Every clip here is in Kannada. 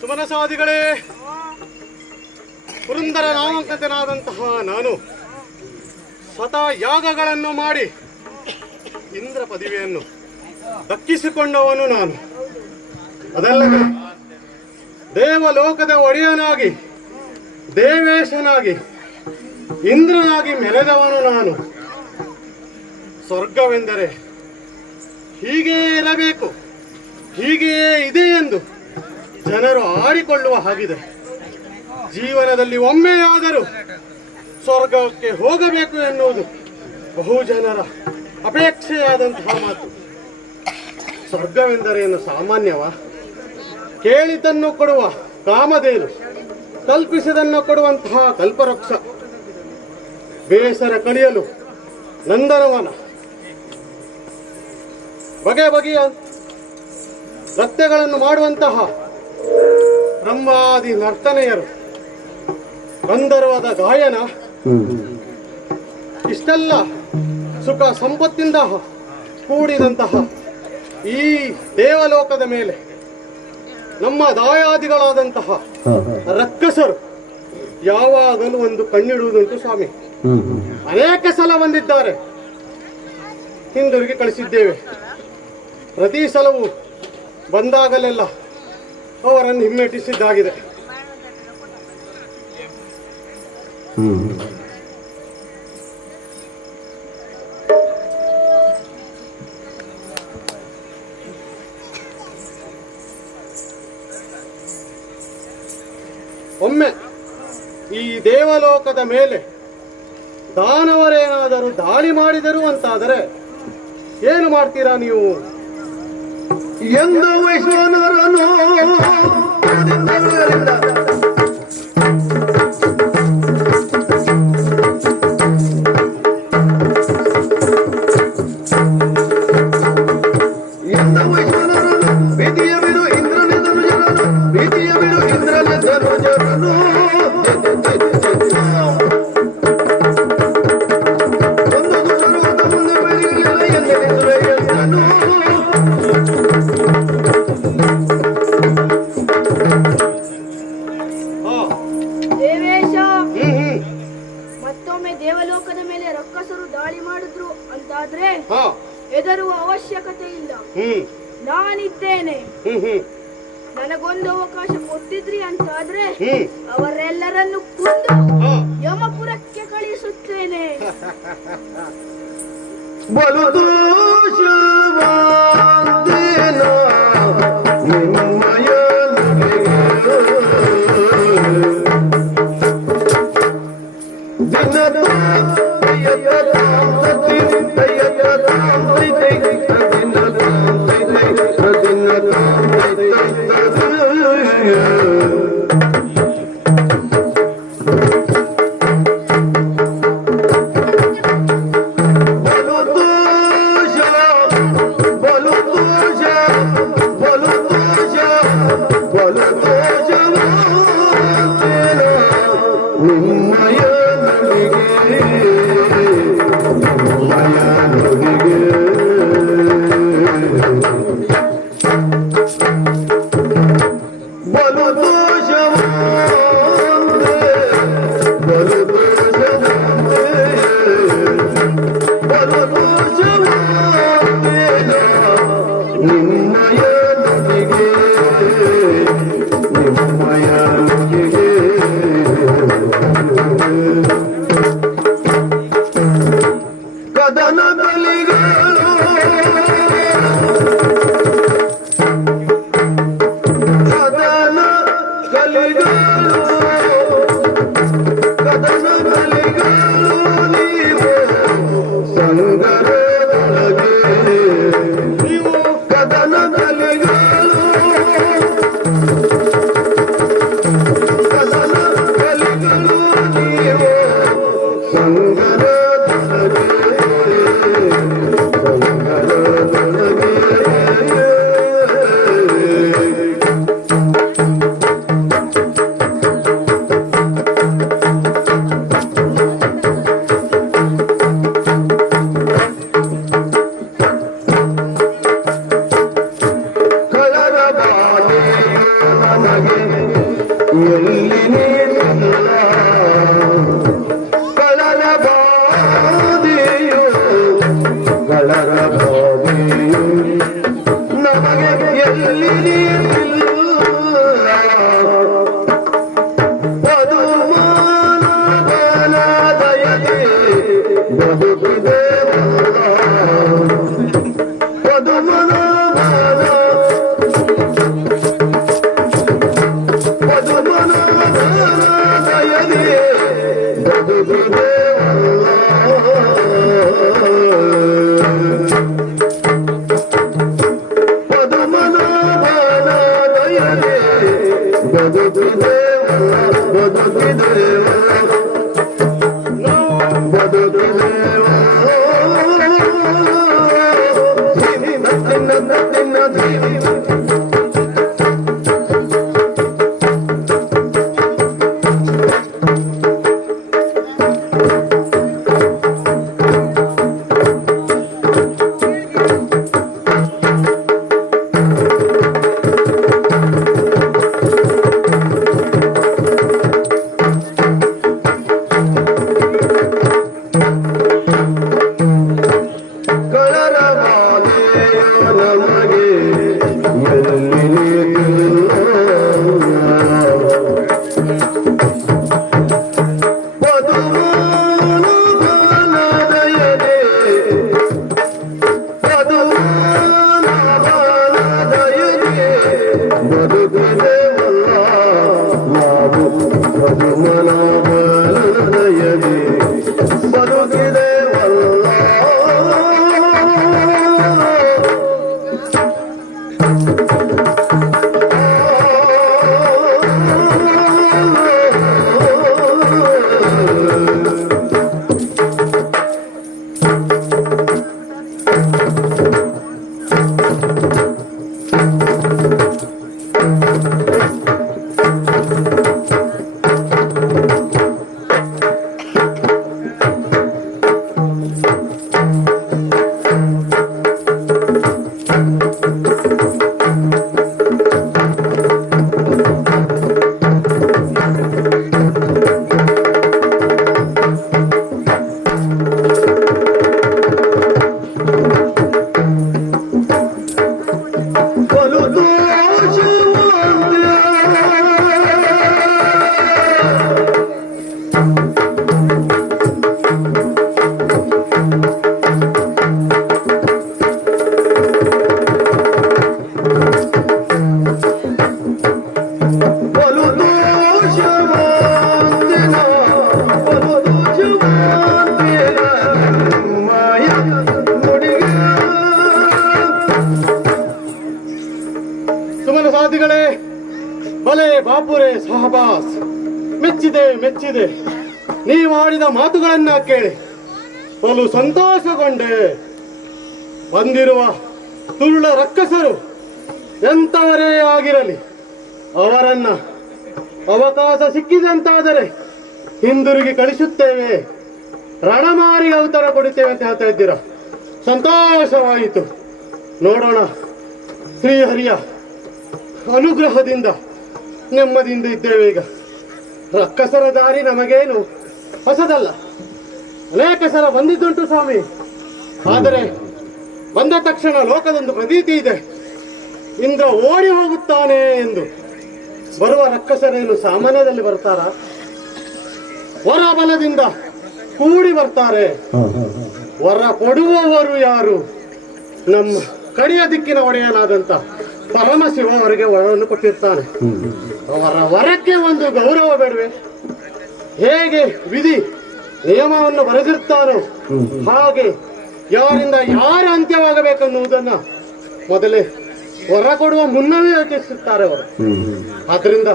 ಸುಮನಸಾದಿಗಳೇ, ಪುರಂದರ ನಾಮಕನಾದಂತಹ ನಾನು ಸ್ವತಃ ಯಾಗಗಳನ್ನು ಮಾಡಿ ಇಂದ್ರ ಪದವಿಯನ್ನು ದಕ್ಕಿಸಿಕೊಂಡವನು ನಾನು. ಅದಲ್ಲದೆ ದೇವಲೋಕದ ಒಡೆಯನಾಗಿ, ದೇವೇಶನಾಗಿ, ಇಂದ್ರನಾಗಿ ಮೆರೆದವನು ನಾನು. ಸ್ವರ್ಗವೆಂದರೆ ಹೀಗೇ ಇರಬೇಕು, ಹೀಗೆಯೇ ಇದೆ ಎಂದು ಜನರು ಆಡಿಕೊಳ್ಳುವ ಹಾಗಿದೆ. ಜೀವನದಲ್ಲಿ ಒಮ್ಮೆಯಾದರೂ ಸ್ವರ್ಗಕ್ಕೆ ಹೋಗಬೇಕು ಎನ್ನುವುದು ಬಹು ಜನರ ಅಪೇಕ್ಷೆಯಾದಂತಹ ಮಾತು. ಸ್ವರ್ಗವೆಂದರೇನು ಸಾಮಾನ್ಯವ? ಕೇಳಿದ್ದನ್ನು ಕೊಡುವ ಕಾಮಧೇನು, ಕಲ್ಪಿಸಿದನ್ನು ಕೊಡುವಂತಹ ಕಲ್ಪವೃಕ್ಷ, ಬೇಸರ ಕಳಿಯಲು ನಂದನವನ, ಬಗೆ ಬಗೆಯ ನೃತ್ಯಗಳನ್ನು ಮಾಡುವಂತಹ ಬ್ರಹ್ಮಾದಿ ನರ್ತನೆಯರು, ಗಂಧರ್ವದ ಗಾಯನ, ಇಷ್ಟೆಲ್ಲ ಸುಖ ಸಂಪತ್ತಿಂದ ಕೂಡಿದಂತಹ ಈ ದೇವಲೋಕದ ಮೇಲೆ ನಮ್ಮ ದಾಯಾದಿಗಳಾದಂತಹ ರಕ್ಕಸರು ಯಾವಾಗಲೂ ಒಂದು ಕಣ್ಣಿಡುವುದುಂಟು ಸ್ವಾಮಿ. ಅನೇಕ ಸಲ ಬಂದಿದ್ದಾರೆ, ಹಿಂದಿರುಗಿ ಕಳಿಸಿದ್ದೇವೆ. ಪ್ರತಿ ಸಲವೂ ಬಂದಾಗಲೆಲ್ಲ ಅವರನ್ನು ಹಿಮ್ಮೆಟ್ಟಿಸಿದ್ದಾಗಿದೆ. ಒಮ್ಮೆ ಈ ದೇವಲೋಕದ ಮೇಲೆ ದಾನವರೇನಾದರೂ ದಾಳಿ ಮಾಡಿದರು ಅಂತಾದರೆ ಏನು ಮಾಡ್ತೀರಾ ನೀವು? ಎಂದು ವೈಶ್ವಾನರನು ಭೀತಿಯ ಬಿಡು ಇಂದ್ರನ ಧನುಜರನು, ಭೀತಿಯ ಬಿಡು ಇಂದ್ರನ ಧನುಜರನು. ದೇವಲೋಕದ ಮೇಲೆ ರಕ್ಕಸರು ದಾಳಿ ಮಾಡಿದ್ರು ಅಂತಾದ್ರೆ ಹಾ ಹೆದರುವ ಅವಶ್ಯಕತೆ ಇಲ್ಲ. ಹ್ಮ್ ನಾನಿದ್ದೇನೆ. ಹ್ಮ್ ಹ್ಮ್ ನನಗೊಂದು ಅವಕಾಶ ಕೊಟ್ಟಿದ್ರಿ ಅಂತಾದ್ರೆ ಹ್ಮ್ ಅವರೆಲ್ಲರನ್ನು ಕೊಂದು ಹಾ ಯಮಪುರಕ್ಕೆ ಕಳಿಸುತ್ತೇನೆ. ಬಲು ದೋಷವಾದೇನ ನಿಮ್ಮಯ ಕದನ ಬಲಿಗಳು ಕದನ ಕಲಿಗಳು ಕದನ ಬಲಿಗಳು ನೀವು ಸಂಗರದೊಳಗೆ ನೀವು ಕದನ ಬಲಿಗಳು ಕದನ ಬಲಿಗಳು ನೀವು ಸಂಗರದೊಳಗೆ ಕಳರ ಬಾಲೆಯು ನಮಗೆ ಎಲ್ಲಿ ನೀರಲ್ಲ ಕಳರ ಬಾದೆಯು ಕಳರ ಬಾದೆಯು ನಮಗೆ ಎಲ್ಲಿ ನೀರಿಲ್ಲ ಪದುಮಾನವನ ದಯದೆ ಬದುಕಿದೆ ಪದುಮನವನ ದಯದೆ ಬದುಕಿದೆ ಪದುಮನವನ ದಯದೆ ಬದುಕಿದೆ ಬದುಕಿದೆ ಬದುಕಿದೆ ಕಳರ ಬಾಲೆಯೋ ನಮಗೆ ಎಲ್ಲಿ ನೀರಿಲ್ಲ ಪದುಮಾನವನ ದಯದೆ ಪದುಮಾನವನ ದಯದೆ ಬದುಕಿದೆವಲ್ಲ ನಾವು ಪದುಮನವನ ದಯದೆ ಬದುಕಿದೆವಲ್ಲ ಸಹಬಾಸ್, ಮೆಚ್ಚಿದೆ ಮೆಚ್ಚಿದೆ. ನೀ ಮಾಡಿದ ಮಾತುಗಳನ್ನ ಕೇಳಿ ಬಲು ಸಂತೋಷಗೊಂಡೆ. ಬಂದಿರುವ ತುರುಳ ರಕ್ಕಸರು ಎಂಥವರೇ ಆಗಿರಲಿ, ಅವರನ್ನ ಅವಕಾಶ ಸಿಕ್ಕಿದಂತಾದರೆ ಹಿಂದಿರುಗಿ ಕಳಿಸುತ್ತೇವೆ, ರಣಮಾರಿ ಅವತಾರ ಕೊಡುತ್ತೇವೆ ಅಂತ ಹೇಳ್ತಾ ಇದ್ದೀರಾ. ಸಂತೋಷವಾಯಿತು. ನೋಡೋಣ, ಶ್ರೀಹರಿಯ ಅನುಗ್ರಹದಿಂದ ನೆಮ್ಮದಿಯಿಂದ ಇದ್ದೇವೆ. ಈಗ ರಕ್ಕಸರ ದಾರಿ ನಮಗೇನು ಹೊಸದಲ್ಲ, ಅನೇಕ ಸಲ ಬಂದಿದ್ದುಂಟು ಸ್ವಾಮಿ. ಆದರೆ ಬಂದ ತಕ್ಷಣ ಲೋಕದೊಂದು ಪ್ರತೀತಿ ಇದೆ, ಇಂದ್ರ ಓಡಿ ಹೋಗುತ್ತಾನೆ ಎಂದು. ಬರುವ ರಕ್ಕಸರೇನು ಸಾಮಾನ್ಯದಲ್ಲಿ ಬರ್ತಾರ? ವರಬಲದಿಂದ ಕೂಡಿ ಬರ್ತಾರೆ. ವರ ಕೊಡುವವರು ಯಾರು? ನಮ್ಮ ಕಡೆಯ ದಿಕ್ಕಿನ ಒಡೆಯನಾದಂತ ಪರಮಶಿವ ಅವರಿಗೆ ವರವನ್ನು ಕೊಟ್ಟಿರ್ತಾನೆ. ಅವರ ವರಕ್ಕೆ ಒಂದು ಗೌರವ ಬೇಡವೆ? ಹೇಗೆ ವಿಧಿ ನಿಯಮವನ್ನು ಬರೆದಿರ್ತಾನೋ ಹಾಗೆ ಯಾರಿಂದ ಯಾರು ಅಂತ್ಯವಾಗಬೇಕನ್ನುವುದನ್ನ ಮೊದಲೇ ವರ ಕೊಡುವ ಮುನ್ನವೇ ಯೋಚಿಸುತ್ತಾರೆ ಅವರು. ಆದ್ರಿಂದ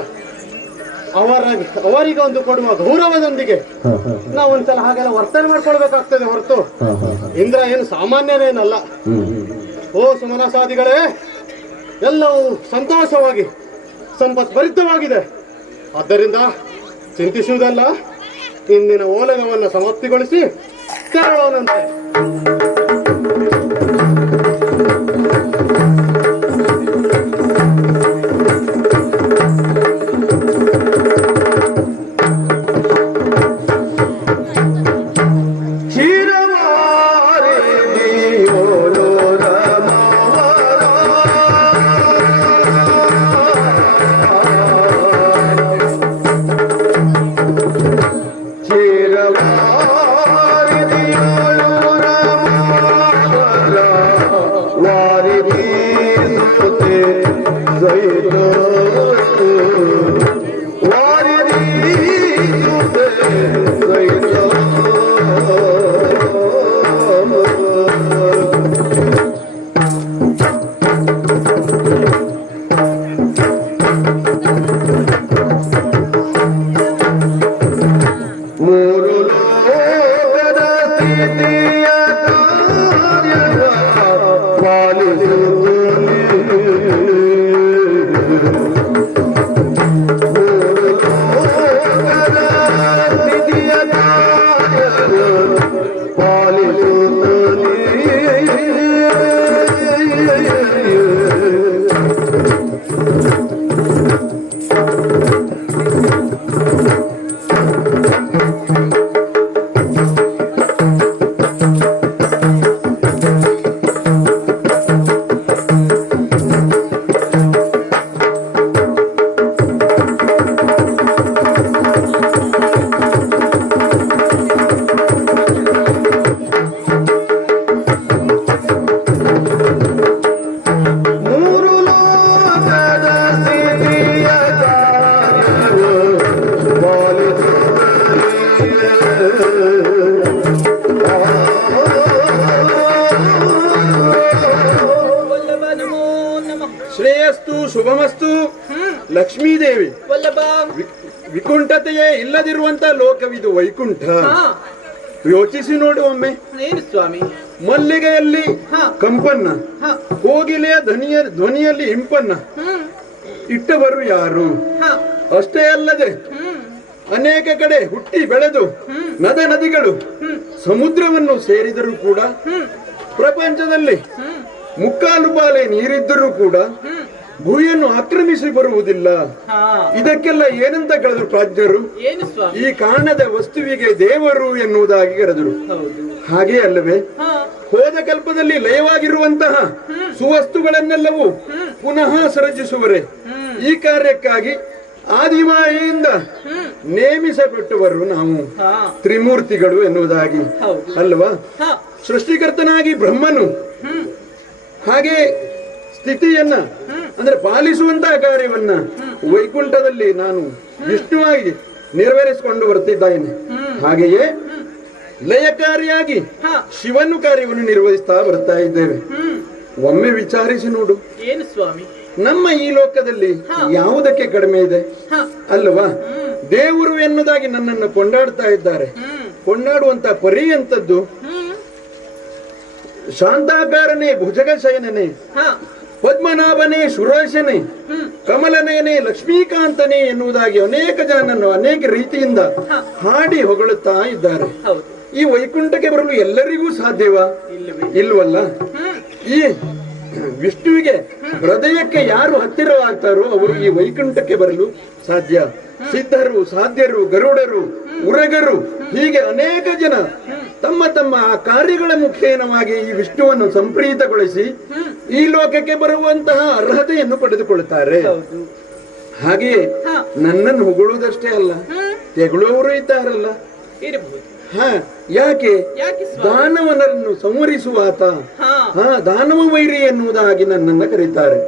ಅವರಿಗೆ ಒಂದು ಕೊಡುವ ಗೌರವದೊಂದಿಗೆ ನಾವು ಒಂದ್ಸಲ ಹಾಗೆಲ್ಲ ವರ್ತನೆ ಮಾಡ್ಕೊಳ್ಬೇಕಾಗ್ತದೆ ಹೊರತು ಇಂದ್ರ ಏನು ಸಾಮಾನ್ಯನೇನಲ್ಲ. ಓ ಸುಮನಸಾದಿಗಳೇ, ಎಲ್ಲವೂ ಸಂತೋಷವಾಗಿ ಸಂಪತ್ ಭರಿತವಾಗಿದೆ. ಆದ್ದರಿಂದ ಚಿಂತಿಸುವುದಲ್ಲ, ಇಂದಿನ ಓಲಗವನ್ನು ಸಮಾಪ್ತಿಗೊಳಿಸಿ ತೆರಳೋಣಂತೆ. ಶ್ರೇಯಸ್ತು ಶುಭಮಸ್ತು. ಲಕ್ಷ್ಮೀದೇವಿ, ವಿಕುಂಠತೆಯೇ ಇಲ್ಲದಿರುವಂತ ಲೋಕವಿದು ವೈಕುಂಠ. ಯೋಚಿಸಿ ನೋಡು ಒಮ್ಮೆ. ಏನು ಸ್ವಾಮಿ? ಮಲ್ಲಿಗೆಯಲ್ಲಿ ಕಂಪನ್ನ, ಕೋಗಿಲೆಯ ಧ್ವನಿಯಲ್ಲಿ ಇಂಪನ್ನ ಇಟ್ಟವರು ಯಾರು? ಅಷ್ಟೇ ಅಲ್ಲದೆ ಅನೇಕ ಕಡೆ ಹುಟ್ಟಿ ಬೆಳೆದು ನದ ನದಿಗಳು ಸಮುದ್ರವನ್ನು ಸೇರಿದರೂ ಕೂಡ, ಪ್ರಪಂಚದಲ್ಲಿ ಮುಕ್ಕಾಲು ಪಾಲೆ ನೀರಿದ್ದರೂ ಕೂಡ ಭೂಮಿಯನ್ನು ಆಕ್ರಮಿಸಿ ಬರುವುದಿಲ್ಲ. ಇದಕ್ಕೆಲ್ಲ ಏನಂತ ಕರೆದರು ಪ್ರಾಜ್ಞರು? ಈ ಕಾಣದ ವಸ್ತುವಿಗೆ ದೇವರು ಎನ್ನುವುದಾಗಿ ಕರೆದರು. ಹಾಗೆ ಅಲ್ಲವೇ? ಹೋದ ಕಲ್ಪದಲ್ಲಿ ಲಯವಾಗಿರುವಂತಹ ಸುವಸ್ತುಗಳನ್ನೆಲ್ಲವೂ ಪುನಃ ಸೃಜಿಸುವರೆ. ಈ ಕಾರ್ಯಕ್ಕಾಗಿ ಆದಿಮಾಯೆಯಿಂದ ನೇಮಿಸಲ್ಪಟ್ಟವರು ನಾವು ತ್ರಿಮೂರ್ತಿಗಳು ಎನ್ನುವುದಾಗಿ ಅಲ್ವಾ? ಸೃಷ್ಟಿಕರ್ತನಾಗಿ ಬ್ರಹ್ಮನು, ಹಾಗೆ ಸ್ಥಿತಿಯನ್ನ ಅಂದ್ರೆ ಪಾಲಿಸುವಂತಹ ಕಾರ್ಯವನ್ನ ವೈಕುಂಠದಲ್ಲಿ ನಾನು ವಿಷ್ಣುವಾಗಿ ನೆರವೇರಿಸಿಕೊಂಡು ಬರ್ತಿದ್ದೇನೆ. ಹಾಗೆಯೇ ಲಯಕಾರಿಯಾಗಿ ಶಿವನು ಕಾರ್ಯವನ್ನು ನಿರ್ವಹಿಸ್ತಾ ಬರ್ತಾ ಇದ್ದೇವೆ. ಒಮ್ಮೆ ವಿಚಾರಿಸಿ ನೋಡು. ಏನು ಸ್ವಾಮಿ? ನಮ್ಮ ಈ ಲೋಕದಲ್ಲಿ ಯಾವುದಕ್ಕೆ ಕಡಿಮೆ ಇದೆ ಅಲ್ವಾ? ದೇವರು ಎನ್ನುವುದಾಗಿ ನನ್ನನ್ನು ಕೊಂಡಾಡ್ತಾ ಇದ್ದಾರೆ. ಕೊಂಡಾಡುವಂತ ಪರ್ಯಂತದ್ದು ಶಾಂತಾಕಾರನೇ ಭುಜಗ ಶಯನನೇ, ಪದ್ಮನಾಭನೇ ಸುರೇಶನೇ, ಕಮಲನೇನೇ ಲಕ್ಷ್ಮೀಕಾಂತನೇ ಎನ್ನುವುದಾಗಿ ಅನೇಕ ಜನನನ್ನು ಅನೇಕ ರೀತಿಯಿಂದ ಹಾಡಿ ಹೊಗಳುತ್ತಾ ಇದ್ದಾರೆ. ಈ ವೈಕುಂಠಕ್ಕೆ ಬರಲು ಎಲ್ಲರಿಗೂ ಸಾಧ್ಯವಾ? ಇಲ್ವಲ್ಲ. ಈ ವಿಷ್ಣುವಿಗೆ ಹೃದಯಕ್ಕೆ ಯಾರು ಹತ್ತಿರವಾಗ್ತಾರೋ ಅವರು ಈ ವೈಕುಂಠಕ್ಕೆ ಬರಲು ಸಾಧ್ಯ. ಸಿದ್ಧರು, ಸಾಧ್ಯರು, ಗರುಡರು, ಉರಗರು, ಹೀಗೆ ಅನೇಕ ಜನ ತಮ್ಮ ತಮ್ಮ ಆ ಕಾರ್ಯಗಳ ಮುಖೇನವಾಗಿ ಈ ವಿಷ್ಣುವನ್ನು ಸಂಪ್ರೀತಗೊಳಿಸಿ ಈ ಲೋಕಕ್ಕೆ ಬರುವಂತಹ ಅರ್ಹತೆಯನ್ನು ಪಡೆದುಕೊಳ್ಳುತ್ತಾರೆ. ಹಾಗೆಯೇ ನನ್ನನ್ನು ಹೊಗಳುವುದಷ್ಟೇ ಅಲ್ಲ, ತೆಗಳುವವರು ಇದ್ದಾರಲ್ಲ. ಯಾಕೆ? ದಾನವನನ್ನು ಸಂವರಿಸುವಾತ, ದಾನವ ವೈರಿ ಎನ್ನುವುದಾಗಿ ನನ್ನನ್ನು ಕರೀತಾರೆ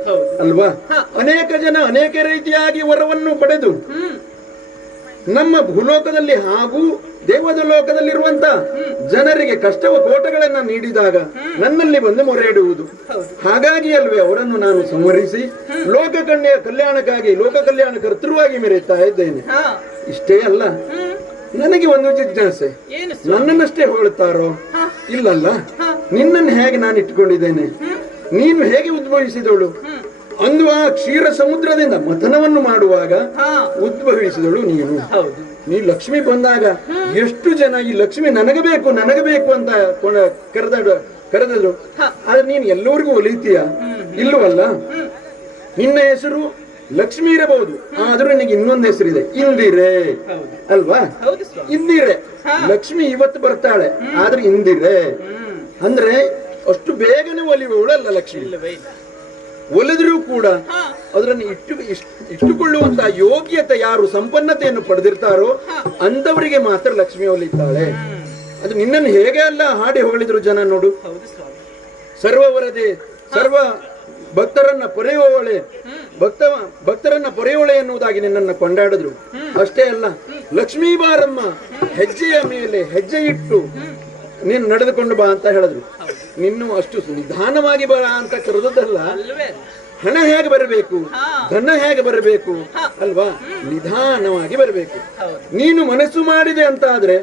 ಅಲ್ವಾ? ಅನೇಕ ಜನ ಅನೇಕ ರೀತಿಯಾಗಿ ವರವನ್ನು ಪಡೆದು ನಮ್ಮ ಭೂಲೋಕದಲ್ಲಿ ಹಾಗೂ ದೇವದ ಲೋಕದಲ್ಲಿರುವಂತ ಜನರಿಗೆ ಕಷ್ಟವ ಕೋಟಗಳನ್ನ ನೀಡಿದಾಗ ನನ್ನಲ್ಲಿ ಬಂದು ಮೊರೆ ಇಡುವುದು. ಹಾಗಾಗಿ ಅಲ್ವೇ ಅವರನ್ನು ನಾನು ಸಂವರಿಸಿ ಲೋಕ ಕಲ್ಯಾಣಕ್ಕಾಗಿ ಲೋಕ ಕಲ್ಯಾಣ ಕರ್ತೃವಾಗಿ ಮೆರೆಯುತ್ತಾ ಇದ್ದೇನೆ. ಇಷ್ಟೇ ಅಲ್ಲ, ನನಗೆ ಒಂದು ಜಿಜ್ಞಾಸೆ, ನನ್ನನ್ನಷ್ಟೇ ಹೊಗಳುತ್ತಾರೋ? ಇಲ್ಲಲ್ಲ, ನಿನ್ನನ್ನು ಹೇಗೆ ನಾನು ಇಟ್ಟುಕೊಂಡಿದ್ದೇನೆ, ನೀನು ಹೇಗೆ ಉದ್ಭವಿಸಿದವಳು? ಅಂದು ಆ ಕ್ಷೀರ ಸಮುದ್ರದಿಂದ ಮಥನವನ್ನು ಮಾಡುವಾಗ ಉದ್ಭವಿಸಿದಳು ನೀನು. ನೀ ಲಕ್ಷ್ಮಿ ಬಂದಾಗ ಎಷ್ಟು ಜನ ಈ ಲಕ್ಷ್ಮಿ ನನಗೆ ಬೇಕು ನನಗೆ ಬೇಕು ಅಂತ ಕರೆದರು. ಆದ್ರೆ ನೀನು ಎಲ್ಲರಿಗೂ ಒಲಿತೀಯ? ಇಲ್ಲವಲ್ಲ. ನಿನ್ನ ಹೆಸರು ಲಕ್ಷ್ಮಿ ಇರಬಹುದು, ಆದ್ರೂ ನಿನಗೆ ಇನ್ನೊಂದು ಹೆಸರಿದೆ, ಇಂದಿರೆ ಅಲ್ವಾ? ಇಂದಿರೆ. ಲಕ್ಷ್ಮಿ ಇವತ್ತು ಬರ್ತಾಳೆ, ಆದ್ರೆ ಇಂದಿರೆ ಅಂದ್ರೆ ಅಷ್ಟು ಬೇಗನೆ ಒಲಿಯುವವಳಲ್ಲ ಲಕ್ಷ್ಮಿ. ಒಲಿದ್ರೂ ಕೂಡ ಅದನ್ನು ಇಟ್ಟುಕೊಳ್ಳುವಂತಹ ಯೋಗ್ಯತೆ ಯಾರು ಸಂಪನ್ನತೆಯನ್ನು ಪಡೆದಿರ್ತಾರೋ ಅಂತವರಿಗೆ ಮಾತ್ರ ಲಕ್ಷ್ಮಿ ಒಲಿತಾಳೆ. ಅದು ನಿನ್ನನ್ನು ಹೇಗೆ ಅಲ್ಲ ಹಾಡಿ ಹೊಗಳಿದ್ರು ಜನ ನೋಡು. ಸರ್ವವರದೆ ಸರ್ವ ಭಕ್ತರನ್ನ ಪೊರೆಯುವವಳೆ, ಭಕ್ತರನ್ನ ಪೊರೆಯುವಳೆ ಎನ್ನುವುದಾಗಿ ನಿನ್ನನ್ನು ಕೊಂಡಾಡಿದ್ರು. ಅಷ್ಟೇ ಅಲ್ಲ, ಲಕ್ಷ್ಮೀ ಬಾರಮ್ಮ ಹೆಜ್ಜೆಯ ಮೇಲೆ ಹೆಜ್ಜೆ ಇಟ್ಟು ನೀನು ನಡೆದುಕೊಂಡು ಬಾ ಅಂತ ಹೇಳಿದ್ರು. ನಿನ್ನು ಅಷ್ಟು ನಿಧಾನವಾಗಿ ಬರ ಅಂತ ಕರೆದಲ್ಲ. ಹಣ ಹೇಗೆ ಬರಬೇಕು, ಧನ ಹೇಗೆ ಬರಬೇಕು ಅಲ್ವಾ? ನಿಧಾನವಾಗಿ ಬರಬೇಕು. ನೀನು ಮನಸ್ಸು ಮಾಡಿದೆ ಅಂತ ಆದ್ರೆ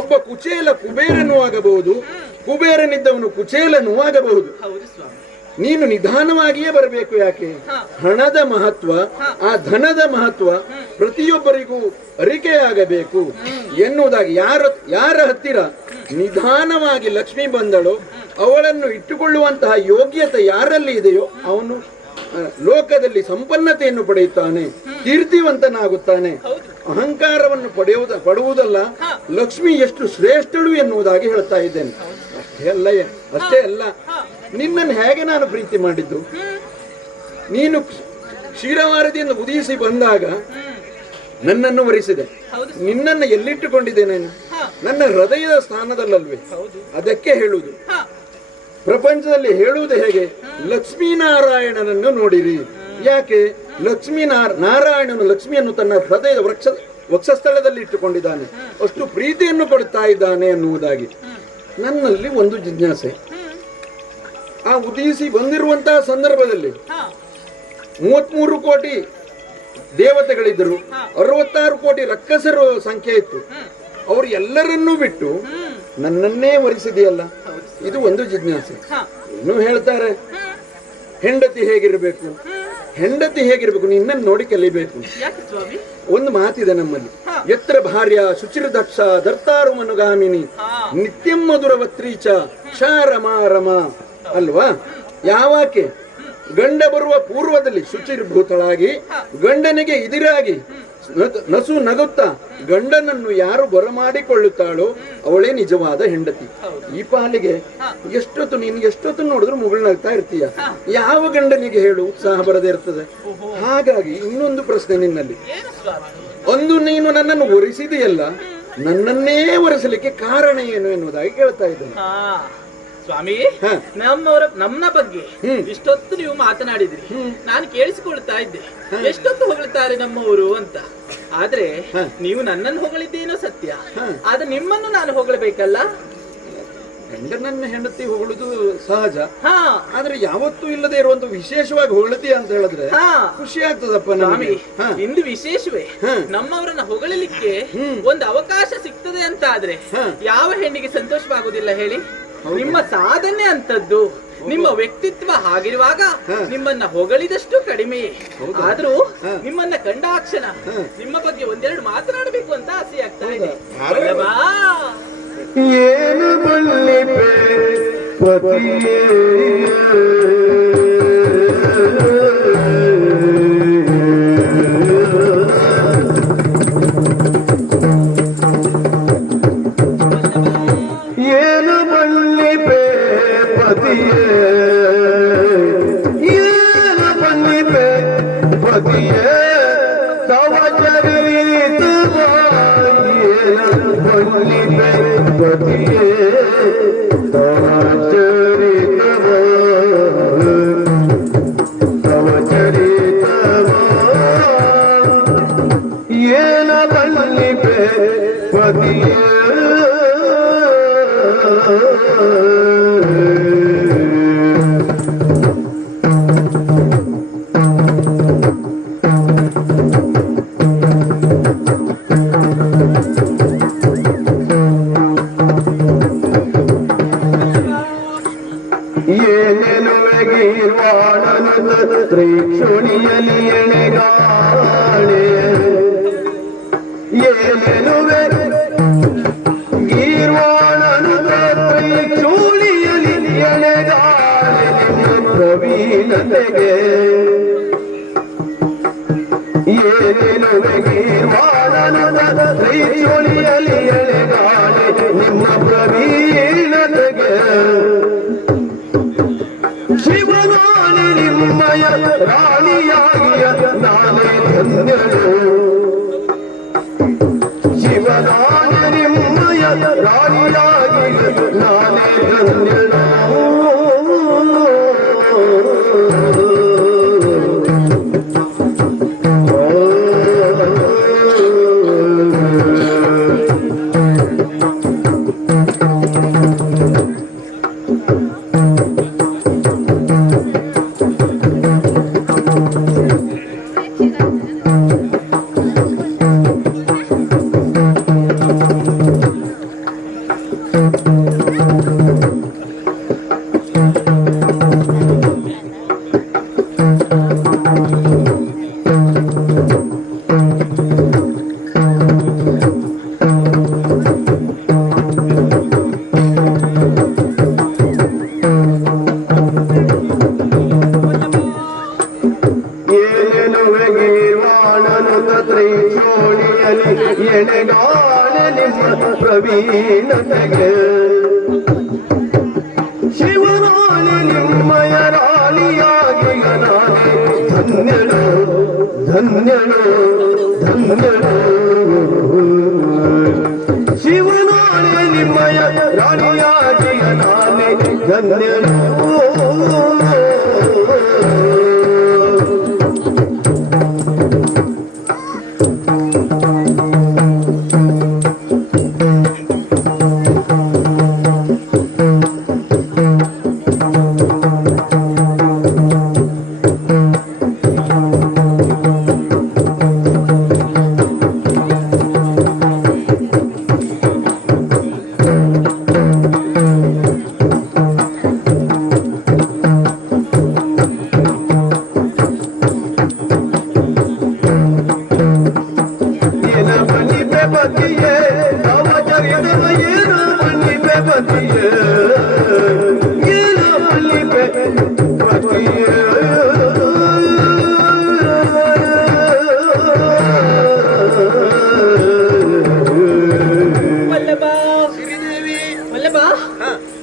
ಒಬ್ಬ ಕುಚೇಲ ಕುಬೇರನೂ ಆಗಬಹುದು, ಕುಬೇರನಿದ್ದವನು ಕುಚೇಲನೂ ಆಗಬಹುದು. ನೀನು ನಿಧಾನವಾಗಿಯೇ ಬರಬೇಕು. ಯಾಕೆ? ಹಣದ ಮಹತ್ವ, ಆ ಧನದ ಮಹತ್ವ ಪ್ರತಿಯೊಬ್ಬರಿಗೂ ಅರಿಕೆಯಾಗಬೇಕು ಎನ್ನುವುದಾಗಿ ಯಾರ ಹತ್ತಿರ ನಿಧಾನವಾಗಿ ಲಕ್ಷ್ಮಿ ಬಂದಳು ಅವಳನ್ನು ಇಟ್ಟುಕೊಳ್ಳುವಂತಹ ಯೋಗ್ಯತೆ ಯಾರಲ್ಲಿ ಇದೆಯೋ ಅವನು ಲೋಕದಲ್ಲಿ ಸಂಪನ್ನತೆಯನ್ನು ಪಡೆಯುತ್ತಾನೆ, ಕೀರ್ತಿವಂತನಾಗುತ್ತಾನೆ. ಅಹಂಕಾರವನ್ನು ಪಡುವುದಲ್ಲ, ಲಕ್ಷ್ಮಿ ಎಷ್ಟು ಶ್ರೇಷ್ಠಳು ಎನ್ನುವುದಾಗಿ ಹೇಳ್ತಾ ಇದ್ದೇನೆ. ಅಷ್ಟೇ ಅಲ್ಲ, ನಿನ್ನನ್ನು ಹೇಗೆ ನಾನು ಪ್ರೀತಿ ಮಾಡಿದ್ದು? ನೀನು ಕ್ಷೀರವಾರದಿಯಿಂದ ಉದಿಸಿ ಬಂದಾಗ ನನ್ನನ್ನು ವರಿಸಿದೆ. ನಿನ್ನನ್ನು ಎಲ್ಲಿಟ್ಟುಕೊಂಡಿದ್ದೆ ನಾನು? ನನ್ನ ಹೃದಯದ ಸ್ಥಾನದಲ್ಲಲ್ವೇ? ಅದಕ್ಕೆ ಹೇಳುವುದು, ಪ್ರಪಂಚದಲ್ಲಿ ಹೇಳುವುದು ಹೇಗೆ? ಲಕ್ಷ್ಮೀನಾರಾಯಣನನ್ನು ನೋಡಿರಿ. ಯಾಕೆ? ನಾರಾಯಣನು ಲಕ್ಷ್ಮಿಯನ್ನು ತನ್ನ ಹೃದಯದ ವಕ್ಷಸ್ಥಳದಲ್ಲಿ ಇಟ್ಟುಕೊಂಡಿದ್ದಾನೆ, ಅಷ್ಟು ಪ್ರೀತಿಯನ್ನು ಕೊಡ್ತಾ ಇದ್ದಾನೆ ಎನ್ನುವುದಾಗಿ ನನ್ನಲ್ಲಿ ಒಂದು ಜಿಜ್ಞಾಸೆ. ಆ ಉದಿಸಿ ಬಂದಿರುವಂತಹ ಸಂದರ್ಭದಲ್ಲಿ 33 ಕೋಟಿ ದೇವತೆಗಳಿದ್ದರು, 66 ಕೋಟಿ ರಕ್ಕಸರು ಸಂಖ್ಯೆ ಇತ್ತು. ಅವರು ಎಲ್ಲರನ್ನೂ ಬಿಟ್ಟು ನನ್ನನ್ನೇ ವರಿಸಿದೆಯಲ್ಲ, ಇದು ಒಂದು ಜಿಜ್ಞಾಸೆ. ಇನ್ನು ಹೇಳ್ತಾರೆ, ಹೆಂಡತಿ ಹೇಗಿರಬೇಕು, ಹೆಂಡತಿ ಹೇಗಿರ್ಬೇಕು, ನಿನ್ನನ್ನು ನೋಡಿ ಕಲಿಬೇಕು. ಒಂದು ಮಾತಿದೆ ನಮ್ಮಲ್ಲಿ, ಎತ್ರ ಭಾರ್ಯ ಶುಚಿರ್ದಕ್ಷ ದರ್ತಾರು ಮನುಗಾಮಿನಿ ನಿತ್ಯಂ ಮಧುರವತ್ರೀಚ ಕ್ಷಾರಮಾರಮ ಅಲ್ವಾ? ಯಾವಾಕೆ ಗಂಡ ಬರುವ ಪೂರ್ವದಲ್ಲಿ ಶುಚಿರ್ಭೂತಳಾಗಿ ಗಂಡನಿಗೆ ಎದುರಾಗಿ ನಸು ನಗುತ್ತಾ ಗಂಡನನ್ನು ಯಾರು ಬರಮಾಡಿಕೊಳ್ಳುತ್ತಾಳೋ ಅವಳೇ ನಿಜವಾದ ಹೆಂಡತಿ. ಈ ಪಾಲಿಗೆ ಎಷ್ಟೊತ್ತು ನೋಡಿದ್ರು ಮುಗುಳ್ನಾಗ್ತಾ ಇರ್ತೀಯ. ಯಾವ ಗಂಡನಿಗೆ ಹೇಳು ಉತ್ಸಾಹ ಬರದೇ ಇರ್ತದೆ? ಹಾಗಾಗಿ ಇನ್ನೊಂದು ಪ್ರಶ್ನೆ ನಿನ್ನಲ್ಲಿ, ಒಂದು ನೀನು ನನ್ನನ್ನು ಒರೆಸಿದೆಯಲ್ಲ, ನನ್ನನ್ನೇ ಒರೆಸಲಿಕ್ಕೆ ಕಾರಣ ಏನು ಎನ್ನುವುದಾಗಿ ಕೇಳ್ತಾ ಇದ್ದೇನೆ. ಸ್ವಾಮಿ, ನಮ್ಮ ಬಗ್ಗೆ ಇಷ್ಟೊತ್ತು ನೀವು ಮಾತನಾಡಿದ್ರಿ, ನಾನು ಕೇಳಿಸಿಕೊಳ್ತಾ ಇದ್ದೆ. ಎಷ್ಟೊತ್ತು ಹೊಗಳ್ತಾರೆ ನಮ್ಮವರು ಅಂತ. ಆದ್ರೆ ನೀವು ನನ್ನನ್ನು ಹೊಗಳಿದ್ದೇನೋ ಸತ್ಯ, ಆದ್ರೆ ನಿಮ್ಮನ್ನು ನಾನು ಹೊಗಳಬೇಕಲ್ಲ. ಗಂಡನನ್ನ ಹೆಂಡತಿ ಹೊಗಳುದು ಸಹಜ, ಹಾ ಆದ್ರೆ ಯಾವತ್ತೂ ಇಲ್ಲದೆ ಇರುವಂತ ವಿಶೇಷವಾಗಿ ಹೊಗಳತಿ ಅಂತ ಹೇಳಿದ್ರೆ ಹಾ ಖುಷಿ ಆಗ್ತದಪ್ಪ ಸ್ವಾಮಿ. ನಮಗೆ. ಹಾ. ಇಂದು ವಿಶೇಷವೇ ಹಾ. ನಮ್ಮವರನ್ನ ಹೊಗಳಲಿಕ್ಕೆ ಒಂದು ಅವಕಾಶ ಸಿಗ್ತದೆ ಅಂತ ಆದ್ರೆ ಹಾ. ಯಾವ ಹೆಣ್ಣಿಗೆ ಸಂತೋಷವಾಗುದಿಲ್ಲ ಹೇಳಿ? ನಿಮ್ಮ ಸಾಧನೆ ಅಂತದ್ದು, ನಿಮ್ಮ ವ್ಯಕ್ತಿತ್ವ ಹಾಗಿರುವಾಗ ನಿಮ್ಮನ್ನ ಹೊಗಳಿದಷ್ಟು ಕಡಿಮೆ. ಆದ್ರೂ ನಿಮ್ಮನ್ನ ಕಂಡಾಕ್ಷಣ ನಿಮ್ಮ ಬಗ್ಗೆ ಒಂದೆರಡು ಮಾತನಾಡಬೇಕು ಅಂತ ಆಸೆ ಆಗ್ತಾ ಇದೆ. ಬಾ. ಏನು ಬಲ್ಲಿಪೆ ಪತಿಯೇ ಏನು ಬಲ್ಲಿಪೆ ಪತಿಯೇ ಏನು ಬಲ್ಲಿಪೆ ಪತಿಯೇ ತವ ಚರಿತ ಬಲ್ಲಿಪೆ ಪತಿಯೇ ತವ ಚರಿತ ತವ ಚರಿತ ಏನ ಬಲ್ಲಿಪೆ ಪತಿಯೇ ತ್ರಿಕ್ಷುಣಿಯಲಿ ಎಣೆಗಾಳೆ ಏನೆನುವೆ ಗೀರ್ವಾಣನು ತ್ರಿಕ್ಷುಣಿಯಲಿ ಎಣೆಗಾಳೆ ಪ್ರವೀಣತೆಗೆ ಏನೆನುವೆ ಗೀರ್ವಾಣನು ತ್ರಿಕ್ಷುಣಿಯಲಿ ಎಣೆಗಾಳೆ ನಿಮ್ಮ ಪ್ರವೀಣತೆಗೆ ಶಿವನಾನಿ ನಿಮ್ಮಯ ರಾಣಿಯಾಗಿಯ ನಾನೇ ಧನ್ಯನು ಶಿವನಾನಿ ನಿಮ್ಮಯ ರಾಣಿಯಾಗಿಯ ನಾನೇ ಧನ್ಯನು ಎಣೆಗಾಳೆ ನಿಮ್ಮ ಪ್ರವೀಣತೆಗೆ ಶಿವನಾನಿ ನಿಮ್ಮಯ ರಾಣಿಯಾಗಿ ನಾನೇ ಧನ್ಯನು ಧನ್ಯನು ಧನ್ಯನು ಶಿವನಾನಿ ನಿಮ್ಮಯ ರಾಣಿಯಾಗಿ ನಾನೇ ಧನ್ಯನು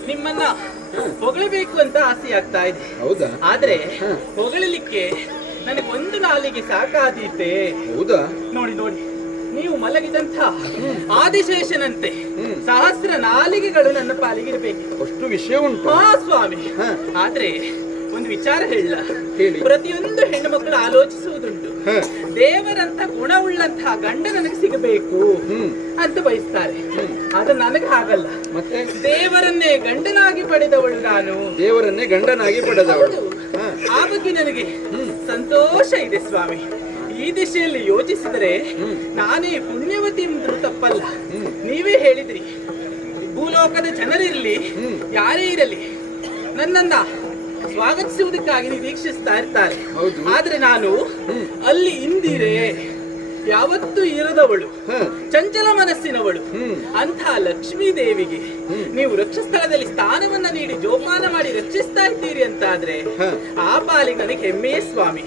ನಿಮ್ಮನ್ನ ಹೊಗಳಬೇಕು ಅಂತ ಆಸೆ ಆಗ್ತಾ ಇದೆ. ಹೌದಾ? ಆದ್ರೆ ಹೊಗಳಲಿಕ್ಕೆ ನನಗೊಂದು ನಾಲಿಗೆ ಸಾಕಾದೀತೆ. ಹೌದಾ? ನೋಡಿ ನೋಡಿ, ನೀವು ಮಲಗಿದಂಥ ಆದಿಶೇಷನಂತೆ ಸಹಸ್ರ ನಾಲಿಗೆಗಳು ನನ್ನ ಪಾಲಿಗಿರಬೇಕು. ಅಷ್ಟು ವಿಷಯ ಉಂಟು. ಹಾ ಸ್ವಾಮಿ. ಆದ್ರೆ ಒಂದು ವಿಚಾರ ಹೇಳ, ಹೇಳಿ. ಪ್ರತಿಯೊಂದು ಹೆಣ್ಣು ಮಕ್ಕಳು ಆಲೋಚಿಸುವುದುಂಟು, ದೇವರಂತ ಗುಣವುಳ್ಳಂತಹ ಗಂಡ ನನಗೆ ಸಿಗಬೇಕು ಅಂತ ಬಯಸ್ತಾರೆ. ಆದ್ರೆ ನನಗೆ ಹಾಗಲ್ಲ. ಮತ್ತೆ ದೇವರನ್ನೇ ಗಂಡನಾಗಿ ಪಡೆದವಳು ನಾನು. ದೇವರನ್ನೇ ಗಂಡನಾಗಿ ಪಡೆದವಳು. ಆ ಬಗ್ಗೆ ನನಗೆ ಸಂತೋಷ ಇದೆ ಸ್ವಾಮಿ. ಈ ದಿಶೆಯಲ್ಲಿ ಯೋಚಿಸಿದರೆ ನಾನೇ ಪುಣ್ಯವತಿ ಎಂದ್ರು ತಪ್ಪಲ್ಲ. ನೀವೇ ಹೇಳಿದ್ರಿ, ಭೂಲೋಕದ ಜನರಿರಲಿ ಯಾರೇ ಇರಲಿ ನನ್ನನ್ನ ಸ್ವಾಗತಿಸುವುದಕ್ಕಾಗಿ ನಿರೀಕ್ಷಿಸ್ತಾ ಇರ್ತಾರೆ. ಆದ್ರೆ ನಾನು ಅಲ್ಲಿ ಇಂದಿರೆ ಯಾವತ್ತೂ ಇರದವಳು, ಚಂಚಲ ಮನಸ್ಸಿನವಳು ಅಂಥ ಲಕ್ಷ್ಮೀ ದೇವಿಗೆ ನೀವು ವೃಕ್ಷಸ್ಥಳದಲ್ಲಿ ಸ್ಥಾನವನ್ನ ನೀಡಿ ಜೋಪಾನ ಮಾಡಿ ರಕ್ಷಿಸ್ತಾ ಇದ್ದೀರಿ ಅಂತಾದ್ರೆ ಆ ಪಾಲಿಗೆ ನನಗೆ ಹೆಮ್ಮೆಯೇ ಸ್ವಾಮಿ.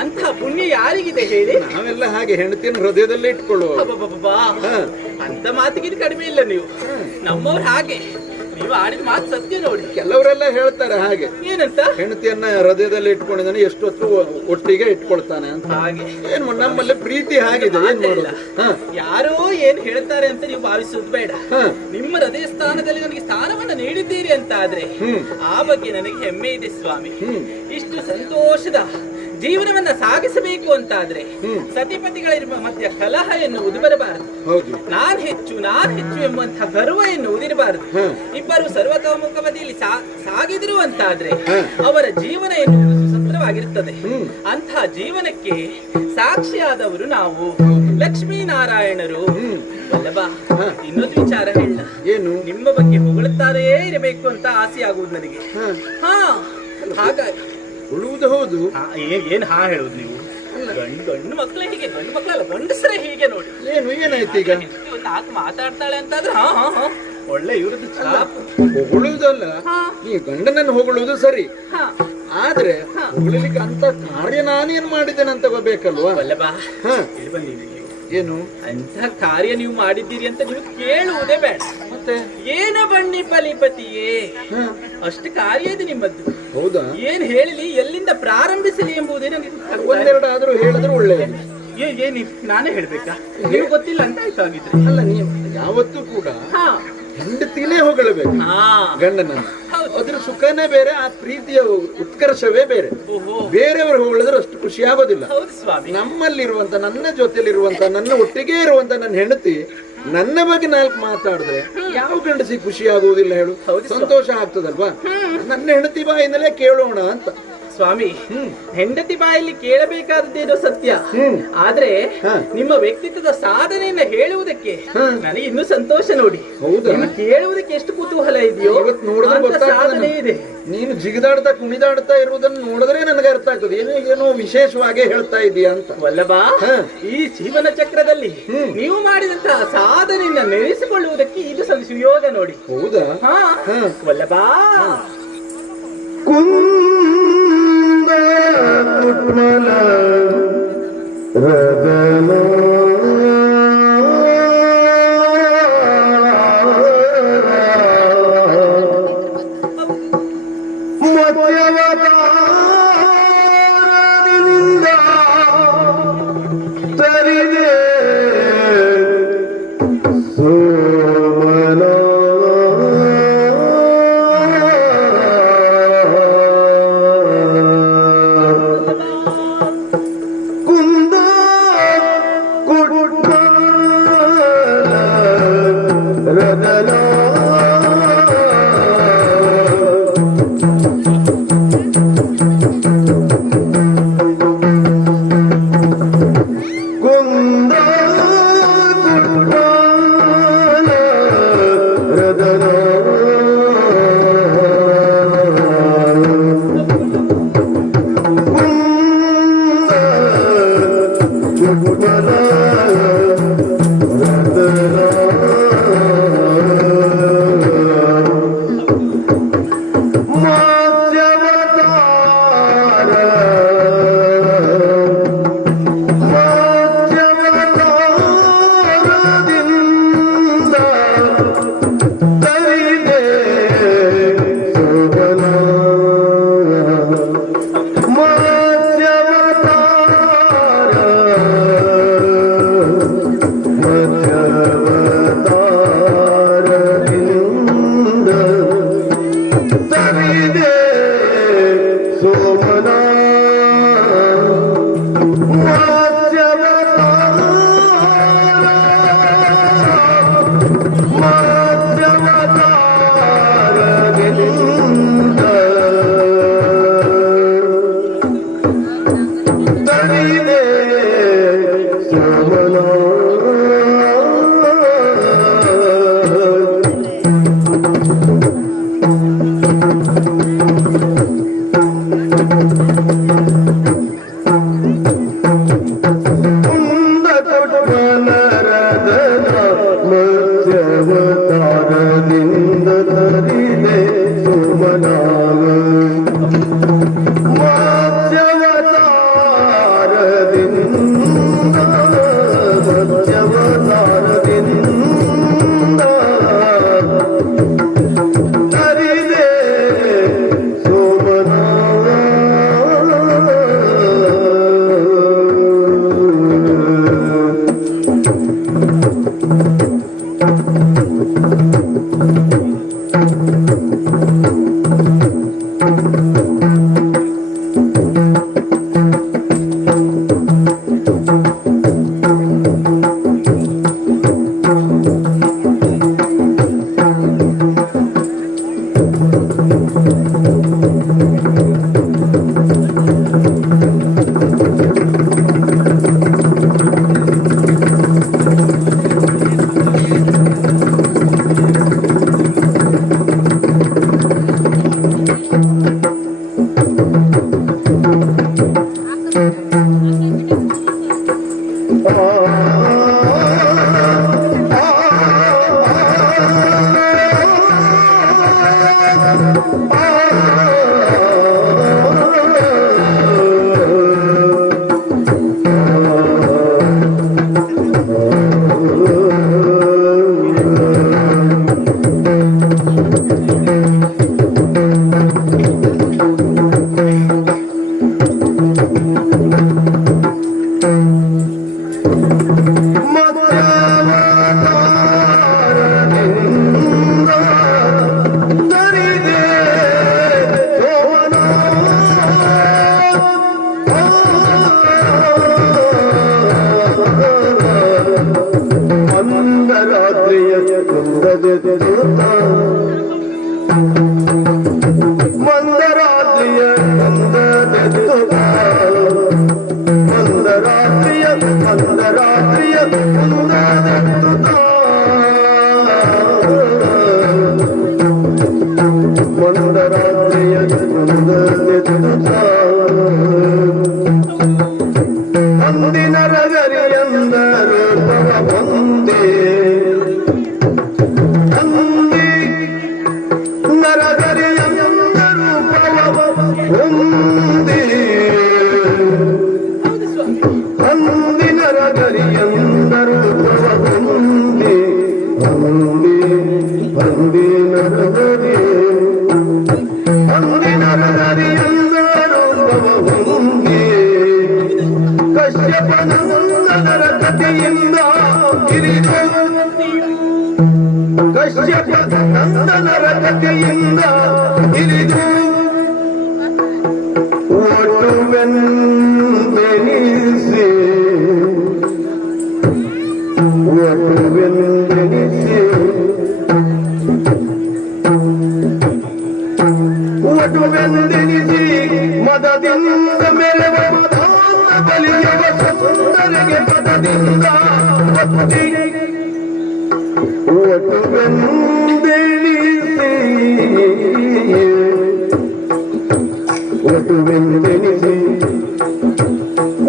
ಅಂಥ ಪುಣ್ಯ ಯಾರಿಗಿದೆ ಹೇಳಿ? ನಾವೆಲ್ಲ ಹಾಗೆ ಹೆಂಡತಿಯನ್ನು ಹೃದಯದಲ್ಲೇ ಇಟ್ಕೊಳ್ಳುವ. ಅಂತ ಮಾತಿಗೆ ಕಡಿಮೆ ಇಲ್ಲ ನೀವು. ನಮ್ಮವ್ರು ಹಾಗೆ. ನೀವು ಆಡಿದ ಮಾತು ಸತ್ಯ ನೋಡಿ. ಕೆಲವರೆಲ್ಲ ಹೇಳ್ತಾರೆ ಹಾಗೆ, ಏನಂತ? ಹೆಂಡತಿಯನ್ನ ಹೃದಯದಲ್ಲಿ ಇಟ್ಕೊಂಡಿದ್ದಾನೆ, ಎಷ್ಟೊತ್ತು ಒಟ್ಟಿಗೆ ಇಟ್ಕೊಳ್ತಾನೆ ಅಂತ. ಹಾಗೆ ಏನ್ ನಮ್ಮಲ್ಲಿ ಪ್ರೀತಿ ಹಾಗಿದೆ, ಏನ್ ಮಾಡೋದು? ಯಾರೋ ಏನ್ ಹೇಳ್ತಾರೆ ಅಂತ ನೀವು ಭಾವಿಸುವುದು ಬೇಡ. ನಿಮ್ಮ ಹೃದಯ ಸ್ಥಾನದಲ್ಲಿ ನನಗೆ ಸ್ಥಾನವನ್ನ ನೀಡಿದ್ದೀರಿ ಅಂತ ಆದ್ರೆ ಆ ಬಗ್ಗೆ ನನಗೆ ಹೆಮ್ಮೆ ಇದೆ ಸ್ವಾಮಿ. ಇಷ್ಟು ಸಂತೋಷದ ಜೀವನವನ್ನ ಸಾಗಿಸಬೇಕು ಅಂತಾದ್ರೆ ಸತಿಪತಿಗಳಿರುವ ಮಧ್ಯ ಕಲಹ ಎನ್ನುವುದು ಬರಬಾರದು. ನಾನ್ ಹೆಚ್ಚು ಎಂಬಂತಹ ಗರ್ವ ಎನ್ನುವುದಿರಬಾರದು. ಇಬ್ಬರು ಸರ್ವತೋಮುಖಪದಿಯಲ್ಲಿ ಸಾಗಿದ್ರು ಅಂತಾದ್ರೆ ಅವರ ಜೀವನ ಎನ್ನುವುದು ಸುಸಂತ್ರವಾಗಿರುತ್ತದೆ. ಅಂತಹ ಜೀವನಕ್ಕೆ ಸಾಕ್ಷಿಯಾದವರು ನಾವು ಲಕ್ಷ್ಮೀನಾರಾಯಣರು ಅಲ್ಲವಾ? ಇನ್ನೊಂದು ವಿಚಾರ ಹೇಳ, ಏನು? ನಿಮ್ಮ ಬಗ್ಗೆ ಹೊಗಳುತ್ತಾರೇ ಇರಬೇಕು ಅಂತ ಆಸೆ ಆಗುವುದು ನನಗೆ. ಹಾಗಾಗಿ ಉಳುವುದು ಹೌದು. ಏನ್ ಹೇಳುದು ನೀವು? ಗಂಡು ಮಕ್ಕಳೇ ಹೀಗೆ, ಗಂಡು ಮಕ್ಕಳಲ್ಲ ಗಂಡಸರೇ ಹೀಗೆ ನೋಡಿ. ಏನಾಯ್ತು ಈಗ? ಒಂದು ಆತ ಮಾತಾಡ್ತಾಳೆ ಅಂತಾದ್ರೆ ಒಳ್ಳೆ ಇವ್ರದ್ದು ಹೊಗಳುವುದಲ್ಲ, ನೀ ಗಂಡನನ್ನು ಹೊಗಳುವುದು ಸರಿ. ಆದ್ರೆ ಹೊಗಳಲಿಕ್ಕೆ ಅಂತ ಕಾರ್ಯ ನಾನೇನ್ ಮಾಡಿದ್ದೇನೆ ಅಂತ ಬೇಕಲ್ವಾ? ಏನು ಅಂತ ಕಾರ್ಯ ನೀವು ಮಾಡಿದ್ದೀರಿ ಅಂತ ನೀವು ಕೇಳುವುದೇ ಬೇಡ. ಮತ್ತೆ ಏನ ಬಣ್ಣಿ ಫಲಿಪತಿಯೇ, ಅಷ್ಟು ಕಾರ್ಯ ಇದೆ ನಿಮ್ಮದ್ದು. ಹೌದಾ? ಏನ್ ಹೇಳಲಿ, ಎಲ್ಲಿಂದ ಪ್ರಾರಂಭಿಸಲಿ ಎಂಬುದೇ ನನಗೆ ಒಂದೆರಡು ಆದ್ರೂ ಹೇಳಿದ್ರು ಒಳ್ಳೆಯದು. ಏನ್ ನಾನೇ ಹೇಳ್ಬೇಕಾ? ನೀವು ಗೊತ್ತಿಲ್ಲ ಅಂತ ಆಯ್ತಾಗಿದ್ರೆ. ಅಲ್ಲ, ನೀವು ಯಾವತ್ತೂ ಕೂಡ ಹೆಂಡತಿನೇ ಹೊಗಳಬೇಕು ಗಂಡನನ್ನ. ಅದ್ರ ಸುಖನೇ ಬೇರೆ, ಆ ಪ್ರೀತಿಯ ಉತ್ಕರ್ಷವೇ ಬೇರೆ. ಬೇರೆಯವರು ಹೊಗಳಿದ್ರೆ ಅಷ್ಟು ಖುಷಿ ಆಗೋದಿಲ್ಲ. ನಮ್ಮಲ್ಲಿರುವಂತ, ನನ್ನ ಜೊತೆಲಿರುವಂತ, ನನ್ನ ಒಟ್ಟಿಗೆ ಇರುವಂತ ನನ್ನ ಹೆಂಡತಿ ನನ್ನ ಬಗ್ಗೆ ನಾಲ್ಕು ಮಾತಾಡಿದ್ರೆ ಯಾವ ಗಂಡಸಿ ಖುಷಿ ಆಗುವುದಿಲ್ಲ ಹೇಳು? ಸಂತೋಷ ಆಗ್ತದಲ್ವಾ? ನನ್ನ ಹೆಂಡತಿ ಬಾಯಿಂದಲೇ ಕೇಳೋಣ ಅಂತ ಸ್ವಾಮಿ. ಹೆಂಡತಿ ಬಾಯಲ್ಲಿ ಕೇಳಬೇಕಾದದ್ದೇನೋ ಸತ್ಯ. ಆದ್ರೆ ನಿಮ್ಮ ವ್ಯಕ್ತಿತ್ವದ ಸಾಧನೆಯನ್ನ ಹೇಳುವುದಕ್ಕೆ ನನಗೆ ಇನ್ನೂ ಸಂತೋಷ ನೋಡಿ. ಕೇಳುವುದಕ್ಕೆ ಎಷ್ಟು ಕುತೂಹಲ ಇದೆಯೋ ಸಾಧನೆ ಇದೆ. ನೀನು ಜಿಗಿದಾಡ್ತಾ ಕುಣಿದಾಡ್ತಾ ಇರುವುದನ್ನು ನೋಡಿದ್ರೆ ನನಗೆ ಅರ್ಥ ಆಗ್ತದೆ, ಏನೋ ವಿಶೇಷವಾಗಿ ಹೇಳ್ತಾ ಇದೀಯ ಅಂತ. ವಲ್ಲಭಾ, ಈ ಜೀವನ ಚಕ್ರದಲ್ಲಿ ನೀವು ಮಾಡಿದಂತಹ ಸಾಧನೆಯನ್ನ ನೆನೆಸಿಕೊಳ್ಳುವುದಕ್ಕೆ ಇದು ಸುಯೋಗ ನೋಡಿ. ಹೌದಾ? ವಲ್ಲಭಾ, ಕುಟ್ಮಲ ರಗನ ಮಧ್ಯವತಾರದಿಂದ ತರಿದೆ ಸೋಮನ ಕುಂದ ಮತ್ಸ್ಯವತಾರದಿಂದ ತರಿದೆ ಸುಮನಾಗ ಮತ್ಸ್ಯವತಾರದಿಂದ ತರಿದೆ ಸೋಮನಾಗ ನಂದನರ ಕಥೆಯಿಂದ ಇರಿದು ಒಟುವೆಂದೆನಿಸಿ ಮದದಿಂದ ಮೆರೆವ ಮದಾಂತ ಬಲಿಯವ ಸುಂದರಿಗೆ ಪದದಿಂದ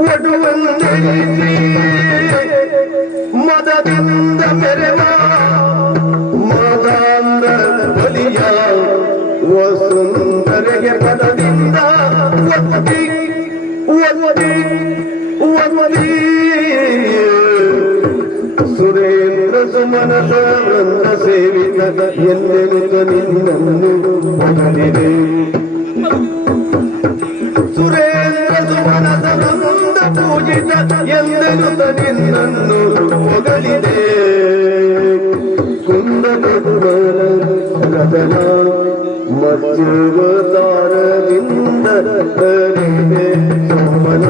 ಒಟುವೆಂದೆನಿಸಿ ಮದದಿಂದ ಮೆರೆವ ಮದಾಂತ ಬಲಿಯ ವಸುಂದರಿಗೆ ಪದದಿಂದ ಸುರೇಂದ್ರ ಸುಮನಸ ವೃಂದ ಸೇವಿತ ಎಂದೆನುತ ನಿನ್ನನ್ನು ಹೊಗಳಿದೆ ಸುರೇಂದ್ರ ಸುಮನಸ ವೃಂದ ಪೂಜಿತ ಎಂದೆನುತ ನಿನ್ನನ್ನು ಹೊಗಳಿದೆ ಕುಂದಕುಮರ ರತನ ಮತ್ಸ್ಯವತಾರದಿಂದ ತರಿದೆ ಸೋಮನ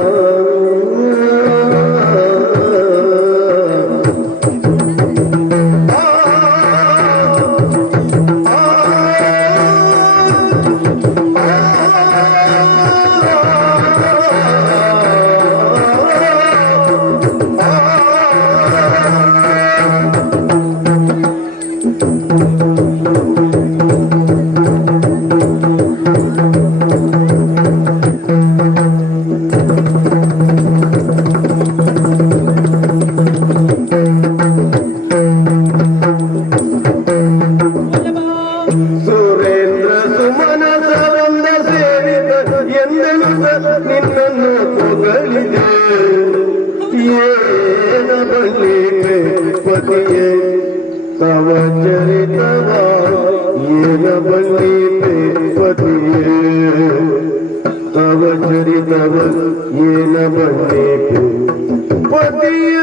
ಸುರೇಂದ್ರ ಸುಮನ ಸವಂದ ಸೇರಿದ ಎಂದೆನುತ ನಿನ್ನನ್ನು ಹೊಗಳಿದೆ ಏನ ಬಲ್ಲಿಗೆ ಪತಿಯೇ ತವ ಚರಿತವ ಏನ ಬಲ್ಲಿಗೆ ಪತಿಯೇ ತವ ಚರಿತವ ಏನ ಬಲ್ಲಿಗೆ ಪತಿಯ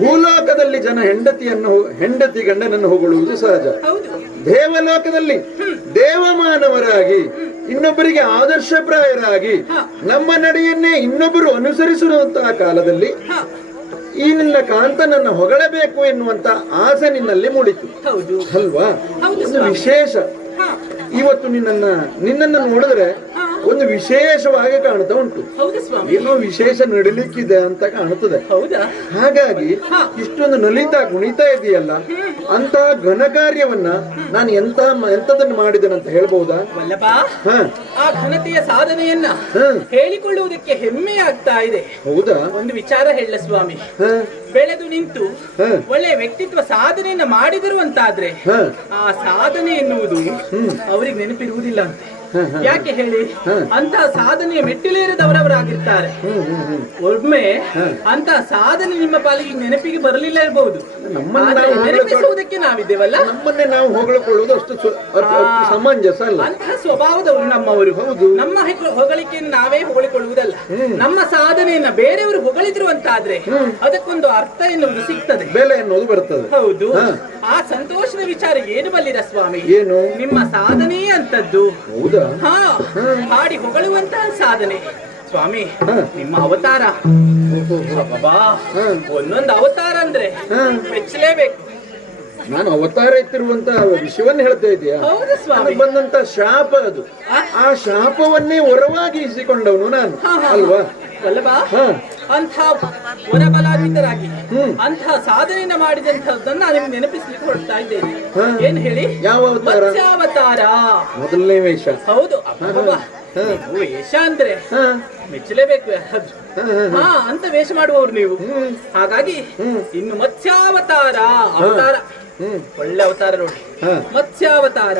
ಭೂಲೋಕದಲ್ಲಿ ಜನ ಹೆಂಡತಿ ಗಂಡನನ್ನು ಹೊಗಳುವುದು ಸಹಜ. ದೇವಲೋಕದಲ್ಲಿ ದೇವಮಾನವರಾಗಿ ಇನ್ನೊಬ್ಬರಿಗೆ ಆದರ್ಶಪ್ರಾಯರಾಗಿ ನಮ್ಮ ನಡೆಯನ್ನೇ ಇನ್ನೊಬ್ಬರು ಅನುಸರಿಸಿರುವಂತಹ ಕಾಲದಲ್ಲಿ ಈ ನಿನ್ನ ಕಾಂತನನ್ನ ಹೊಗಳಬೇಕು ಎನ್ನುವಂತ ಆಸೆ ನಿನ್ನಲ್ಲಿ ಮೂಡಿತು ಅಲ್ವಾ? ಒಂದು ವಿಶೇಷ ಇವತ್ತು ನಿನ್ನನ್ನು ನೋಡಿದ್ರೆ ಒಂದು ವಿಶೇಷವಾಗಿ ಕಾಣ್ತಾ ಉಂಟು. ಏನೋ ವಿಶೇಷ ನಡಿಲಿಕ್ಕಿದೆ ಅಂತ ಕಾಣುತ್ತದೆ. ಹಾಗಾಗಿ ಇಷ್ಟೊಂದು ನಲಿತಾ ಕುಣಿತಾ ಇದೆಯಲ್ಲ, ಅಂತ ಘನ ಕಾರ್ಯವನ್ನ ನಾನು ಎಂತದನ್ನು ಮಾಡಿದೆನಂತ ಹೇಳ್ಬಹುದಾ? ಆ ಘನತೆಯ ಸಾಧನೆಯನ್ನ ಹೇಳಿಕೊಳ್ಳುವುದಕ್ಕೆ ಹೆಮ್ಮೆ ಆಗ್ತಾ ಇದೆ. ಹೌದಾ? ಒಂದು ವಿಚಾರ ಹೇಳ ಸ್ವಾಮಿ. ಬೆಳೆದು ನಿಂತು ಒಳ್ಳೆ ವ್ಯಕ್ತಿತ್ವ ಸಾಧನೆಯನ್ನ ಮಾಡಿದರು ಅಂತಾದ್ರೆ ಆ ಸಾಧನೆ ಎನ್ನುವುದು ಅವರಿಗೆ ನೆನಪಿರುವುದಿಲ್ಲ ಅಂತೆ. ಯಾಕೆ ಹೇಳಿ? ಅಂತ ಸಾಧನೆಯ ಮೆಟ್ಟಿಲೇರದವರವರಾಗಿರ್ತಾರೆ. ಒಮ್ಮೆ ಅಂತ ಸಾಧನೆ ನಿಮ್ಮ ಪಾಲಿಗೆ ನೆನಪಿಗೆ ಬರಲಿಲ್ಲ ಇರಬಹುದು. ನೆನಪಿಸುವುದಕ್ಕೆ ನಾವಿದ್ದೇವಲ್ಲ, ನಮ್ಮನ್ನೇ ನಾವು ಹೊಗಳಿಕೊಳ್ಳುವುದು ಅಷ್ಟು ಸಮಂಜಸ ಅಲ್ಲ. ಅಂತಹ ಸ್ವಭಾವದವರು ನಮ್ಮವರು. ನಮ್ಮ ಹೊಗಳಿಕೆಯನ್ನು ನಾವೇ ಹೊಗಳಿಕೊಳ್ಳುವುದಲ್ಲ, ನಮ್ಮ ಸಾಧನೆಯನ್ನ ಬೇರೆಯವರು ಹೊಗಳಿದ್ರು ಅಂತಾದ್ರೆ ಅದಕ್ಕೊಂದು ಅರ್ಥ ಎನ್ನುವುದು ಸಿಗ್ತದೆ, ಬೆಲೆ ಎನ್ನುವುದು ಬರ್ತದೆ. ಹೌದು. ಆ ಸಂತೋಷದ ವಿಚಾರ ಏನು ಬಲ್ಲಿರ ಸ್ವಾಮಿ? ಏನು? ನಿಮ್ಮ ಸಾಧನೆಯೇ ಅಂತದ್ದು. ಹೌದಾ? ಹಾಡಿ ಹೊಗಳುವಂತಹ ಸಾಧನೆ ಸ್ವಾಮಿ. ನಿಮ್ಮ ಅವತಾರ ಒಂದೊಂದು ಅವತಾರ ಅಂದ್ರೆ ಮೆಚ್ಚಲೇಬೇಕು. ನಾನು ಅವತಾರ ಎತ್ತಿರುವಂತ ವಿಷಯವನ್ನ ಹೇಳ್ತಾ ಇದೆಯಾ? ಹೌದು ಸ್ವಾಮಿ. ಬಂದಂತ ಶಾಪ ಅದು. ಆ ಶಾಪವನ್ನೇ ಹೊರವಾಗಿ ಇಸಿಕೊಂಡವನು ನಾನು ಅಲ್ವಾ? ಅಲ್ಲವಾ? ಅಂಥ ವರಬಲಾನ್ವಿತರಾಗಿ ಅಂಥ ಸಾಧನೆಯನ್ನ ಮಾಡಿದಂತದ್ದನ್ನ ನಾನು ನಿಮ್ಗೆ ನೆನಪಿಸ್ಲಿಕ್ಕೆ ಹೊರಡ್ತಾ ಇದ್ದೇನೆ. ಏನ್ ಹೇಳಿ? ಯಾವ ಅವತಾರ? ಮತ್ಸ್ಯಾವತಾರ, ಮೊದಲನೇ ವೇಷ. ಹೌದು. ವೇಷ ಅಂದ್ರೆ ಮೆಚ್ಚಲೇಬೇಕು. ಅಂತ ವೇಷ ಮಾಡುವವರು ನೀವು. ಹಾಗಾಗಿ ಇನ್ನು ಮತ್ಸ್ಯಾವತಾರ ಅವತಾರ ಒಳ್ಳೆ ಅವತಾರ ನೋಡಿ. ಹಾ. ಮತ್ಸ್ಯಾವತಾರ.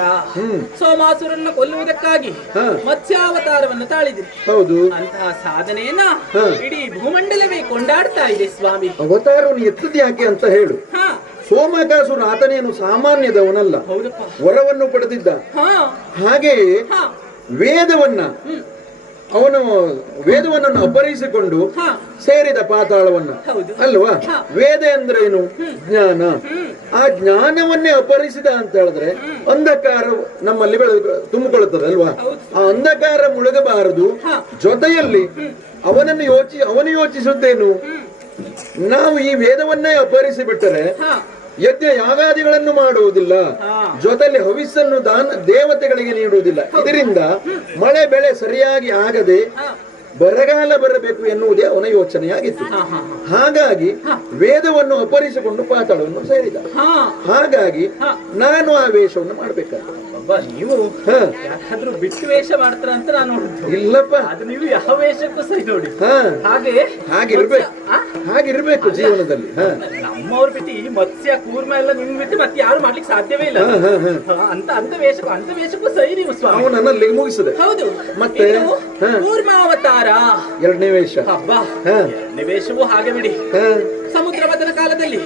ಸೋಮಾಸುರನ್ನ ಕೊಲ್ಲುವುದಕ್ಕಾಗಿ ಹಾ. ಮತ್ಸ್ಯಾವತಾರವನ್ನು ತಾಳಿದ್ರಿ. ಹೌದು. ಅಂತಹ ಸಾಧನೆಯನ್ನ ಹಾ. ಇಡೀ ಭೂಮಂಡಲವೇ ಕೊಂಡಾಡ್ತಾ ಇದೆ ಸ್ವಾಮಿ. ಅವತಾರವನ್ನು ಎತ್ತದ ಯಾಕೆ ಅಂತ ಹೇಳು. ಹಾ. ಸೋಮಕಾಸುರ ಆತನೇನು ಸಾಮಾನ್ಯದವನಲ್ಲ, ಹೌದಪ್ಪ. ವರವನ್ನು ಪಡೆದಿದ್ದ. ಹಾ. ಹಾಗೆಯೇ ಹಾ. ವೇದವನ್ನ ಅವನು ವೇದವನ್ನು ಅಪಹರಿಸಿಕೊಂಡು ಹಾ. ಸೇರಿದ ಪಾತಾಳವನ್ನ, ಹೌದು. ಅಲ್ವಾ? ಹಾ. ವೇದ ಅಂದ್ರೆ ಏನು? ಜ್ಞಾನ. ಆ ಜ್ಞಾನವನ್ನೇ ಅಪಹರಿಸಿದ ಅಂತ ಹೇಳಿದ್ರೆ ಅಂಧಕಾರ ನಮ್ಮಲ್ಲಿ ತುಂಬಿಕೊಳ್ಳುತ್ತದೆ ಅಲ್ವಾ? ಹೌದು. ಆ ಅಂಧಕಾರ ಮುಳುಗಬಾರದು. ಹಾ. ಜೊತೆಯಲ್ಲಿ ಅವನು ಯೋಚಿಸುತ್ತೇನು, ನಾವು ಈ ವೇದವನ್ನೇ ಅಪಹರಿಸಿ ಬಿಟ್ಟರೆ ಹಾ. ಯಜ್ಞ ಯಾಗಾದಿಗಳನ್ನು ಮಾಡುವುದಿಲ್ಲ, ಹಾ. ಜೊತೆಲಿ ಹವಿಸ್ಸನ್ನು ದೇವತೆಗಳಿಗೆ ನೀಡುವುದಿಲ್ಲ. ಇದರಿಂದ ಮಳೆ ಬೆಳೆ ಸರಿಯಾಗಿ ಆಗದೆ ಹಾ. ಬರಗಾಲ ಬರಬೇಕು ಎನ್ನುವುದೇ ಅವನ ಯೋಚನೆಯಾಗಿತ್ತು. ಹಾ. ಹಾ. ಹಾಗಾಗಿ ವೇದವನ್ನು ಅಪಹರಿಸಿಕೊಂಡು ಪಾತಾಳವನ್ನು ಸೇರಿದ. ಹಾ. ಹಾಗಾಗಿ ಹಾ. ನಾನು ಆ ವೇಷವನ್ನು ಮಾಡ್ಬೇಕಾದ್ರೆ ಅಬ್ಬಾ, ನೀವು ಯಾರಾದ್ರೂ ಬಿಟ್ಟು ವೇಷ ಮಾಡ್ತಾರ ಅಂತ ನಾನು ನೋಡಿದ್ದು. ಇಲ್ಲಪ್ಪ, ಅದು ನೀವು ಯಾವ ವೇಷಕ್ಕೂ ಸರಿ ನೋಡಿ. ಹಾ, ಹಾಗಿರ್ಬೇಕು. ಆ? ಹಾಗಿರ್ಬೇಕು ಜೀವನದಲ್ಲಿ. ನಮ್ಮವ್ರು ಬಿಟ್ಟು ಈ ಮತ್ಸ್ಯ ಕೂರ್ಮ ಎಲ್ಲ ನಿಮ್ ಬಿಟ್ಟು ಮತ್ತೆ ಯಾರು ಮಾಡ್ಲಿಕ್ಕೆ ಸಾಧ್ಯವೇ ಇಲ್ಲ. ಅಂತ ವೇಷಕ್ಕೂ ಸರಿ ನೀವು ಸ್ವಾಮಿ. ಅವನನ್ನು ಅಲ್ಲಿಗೆ ಮುಗಿಸಿದೆ. ಹೌದು. ಮತ್ತೆ? ಇನ್ನು ಕೂರ್ಮಾವತಾರ ಎರಡನೇ ವೇಷ. ಹಬ್ಬ. ಹಾ. ಎರಡನೇ ವೇಷವೂ ಹಾಗೆ ಬಿಡಿ. ಹಾ. ಸಮುದ್ರ ಮಥನ ಕಾಲದಲ್ಲಿ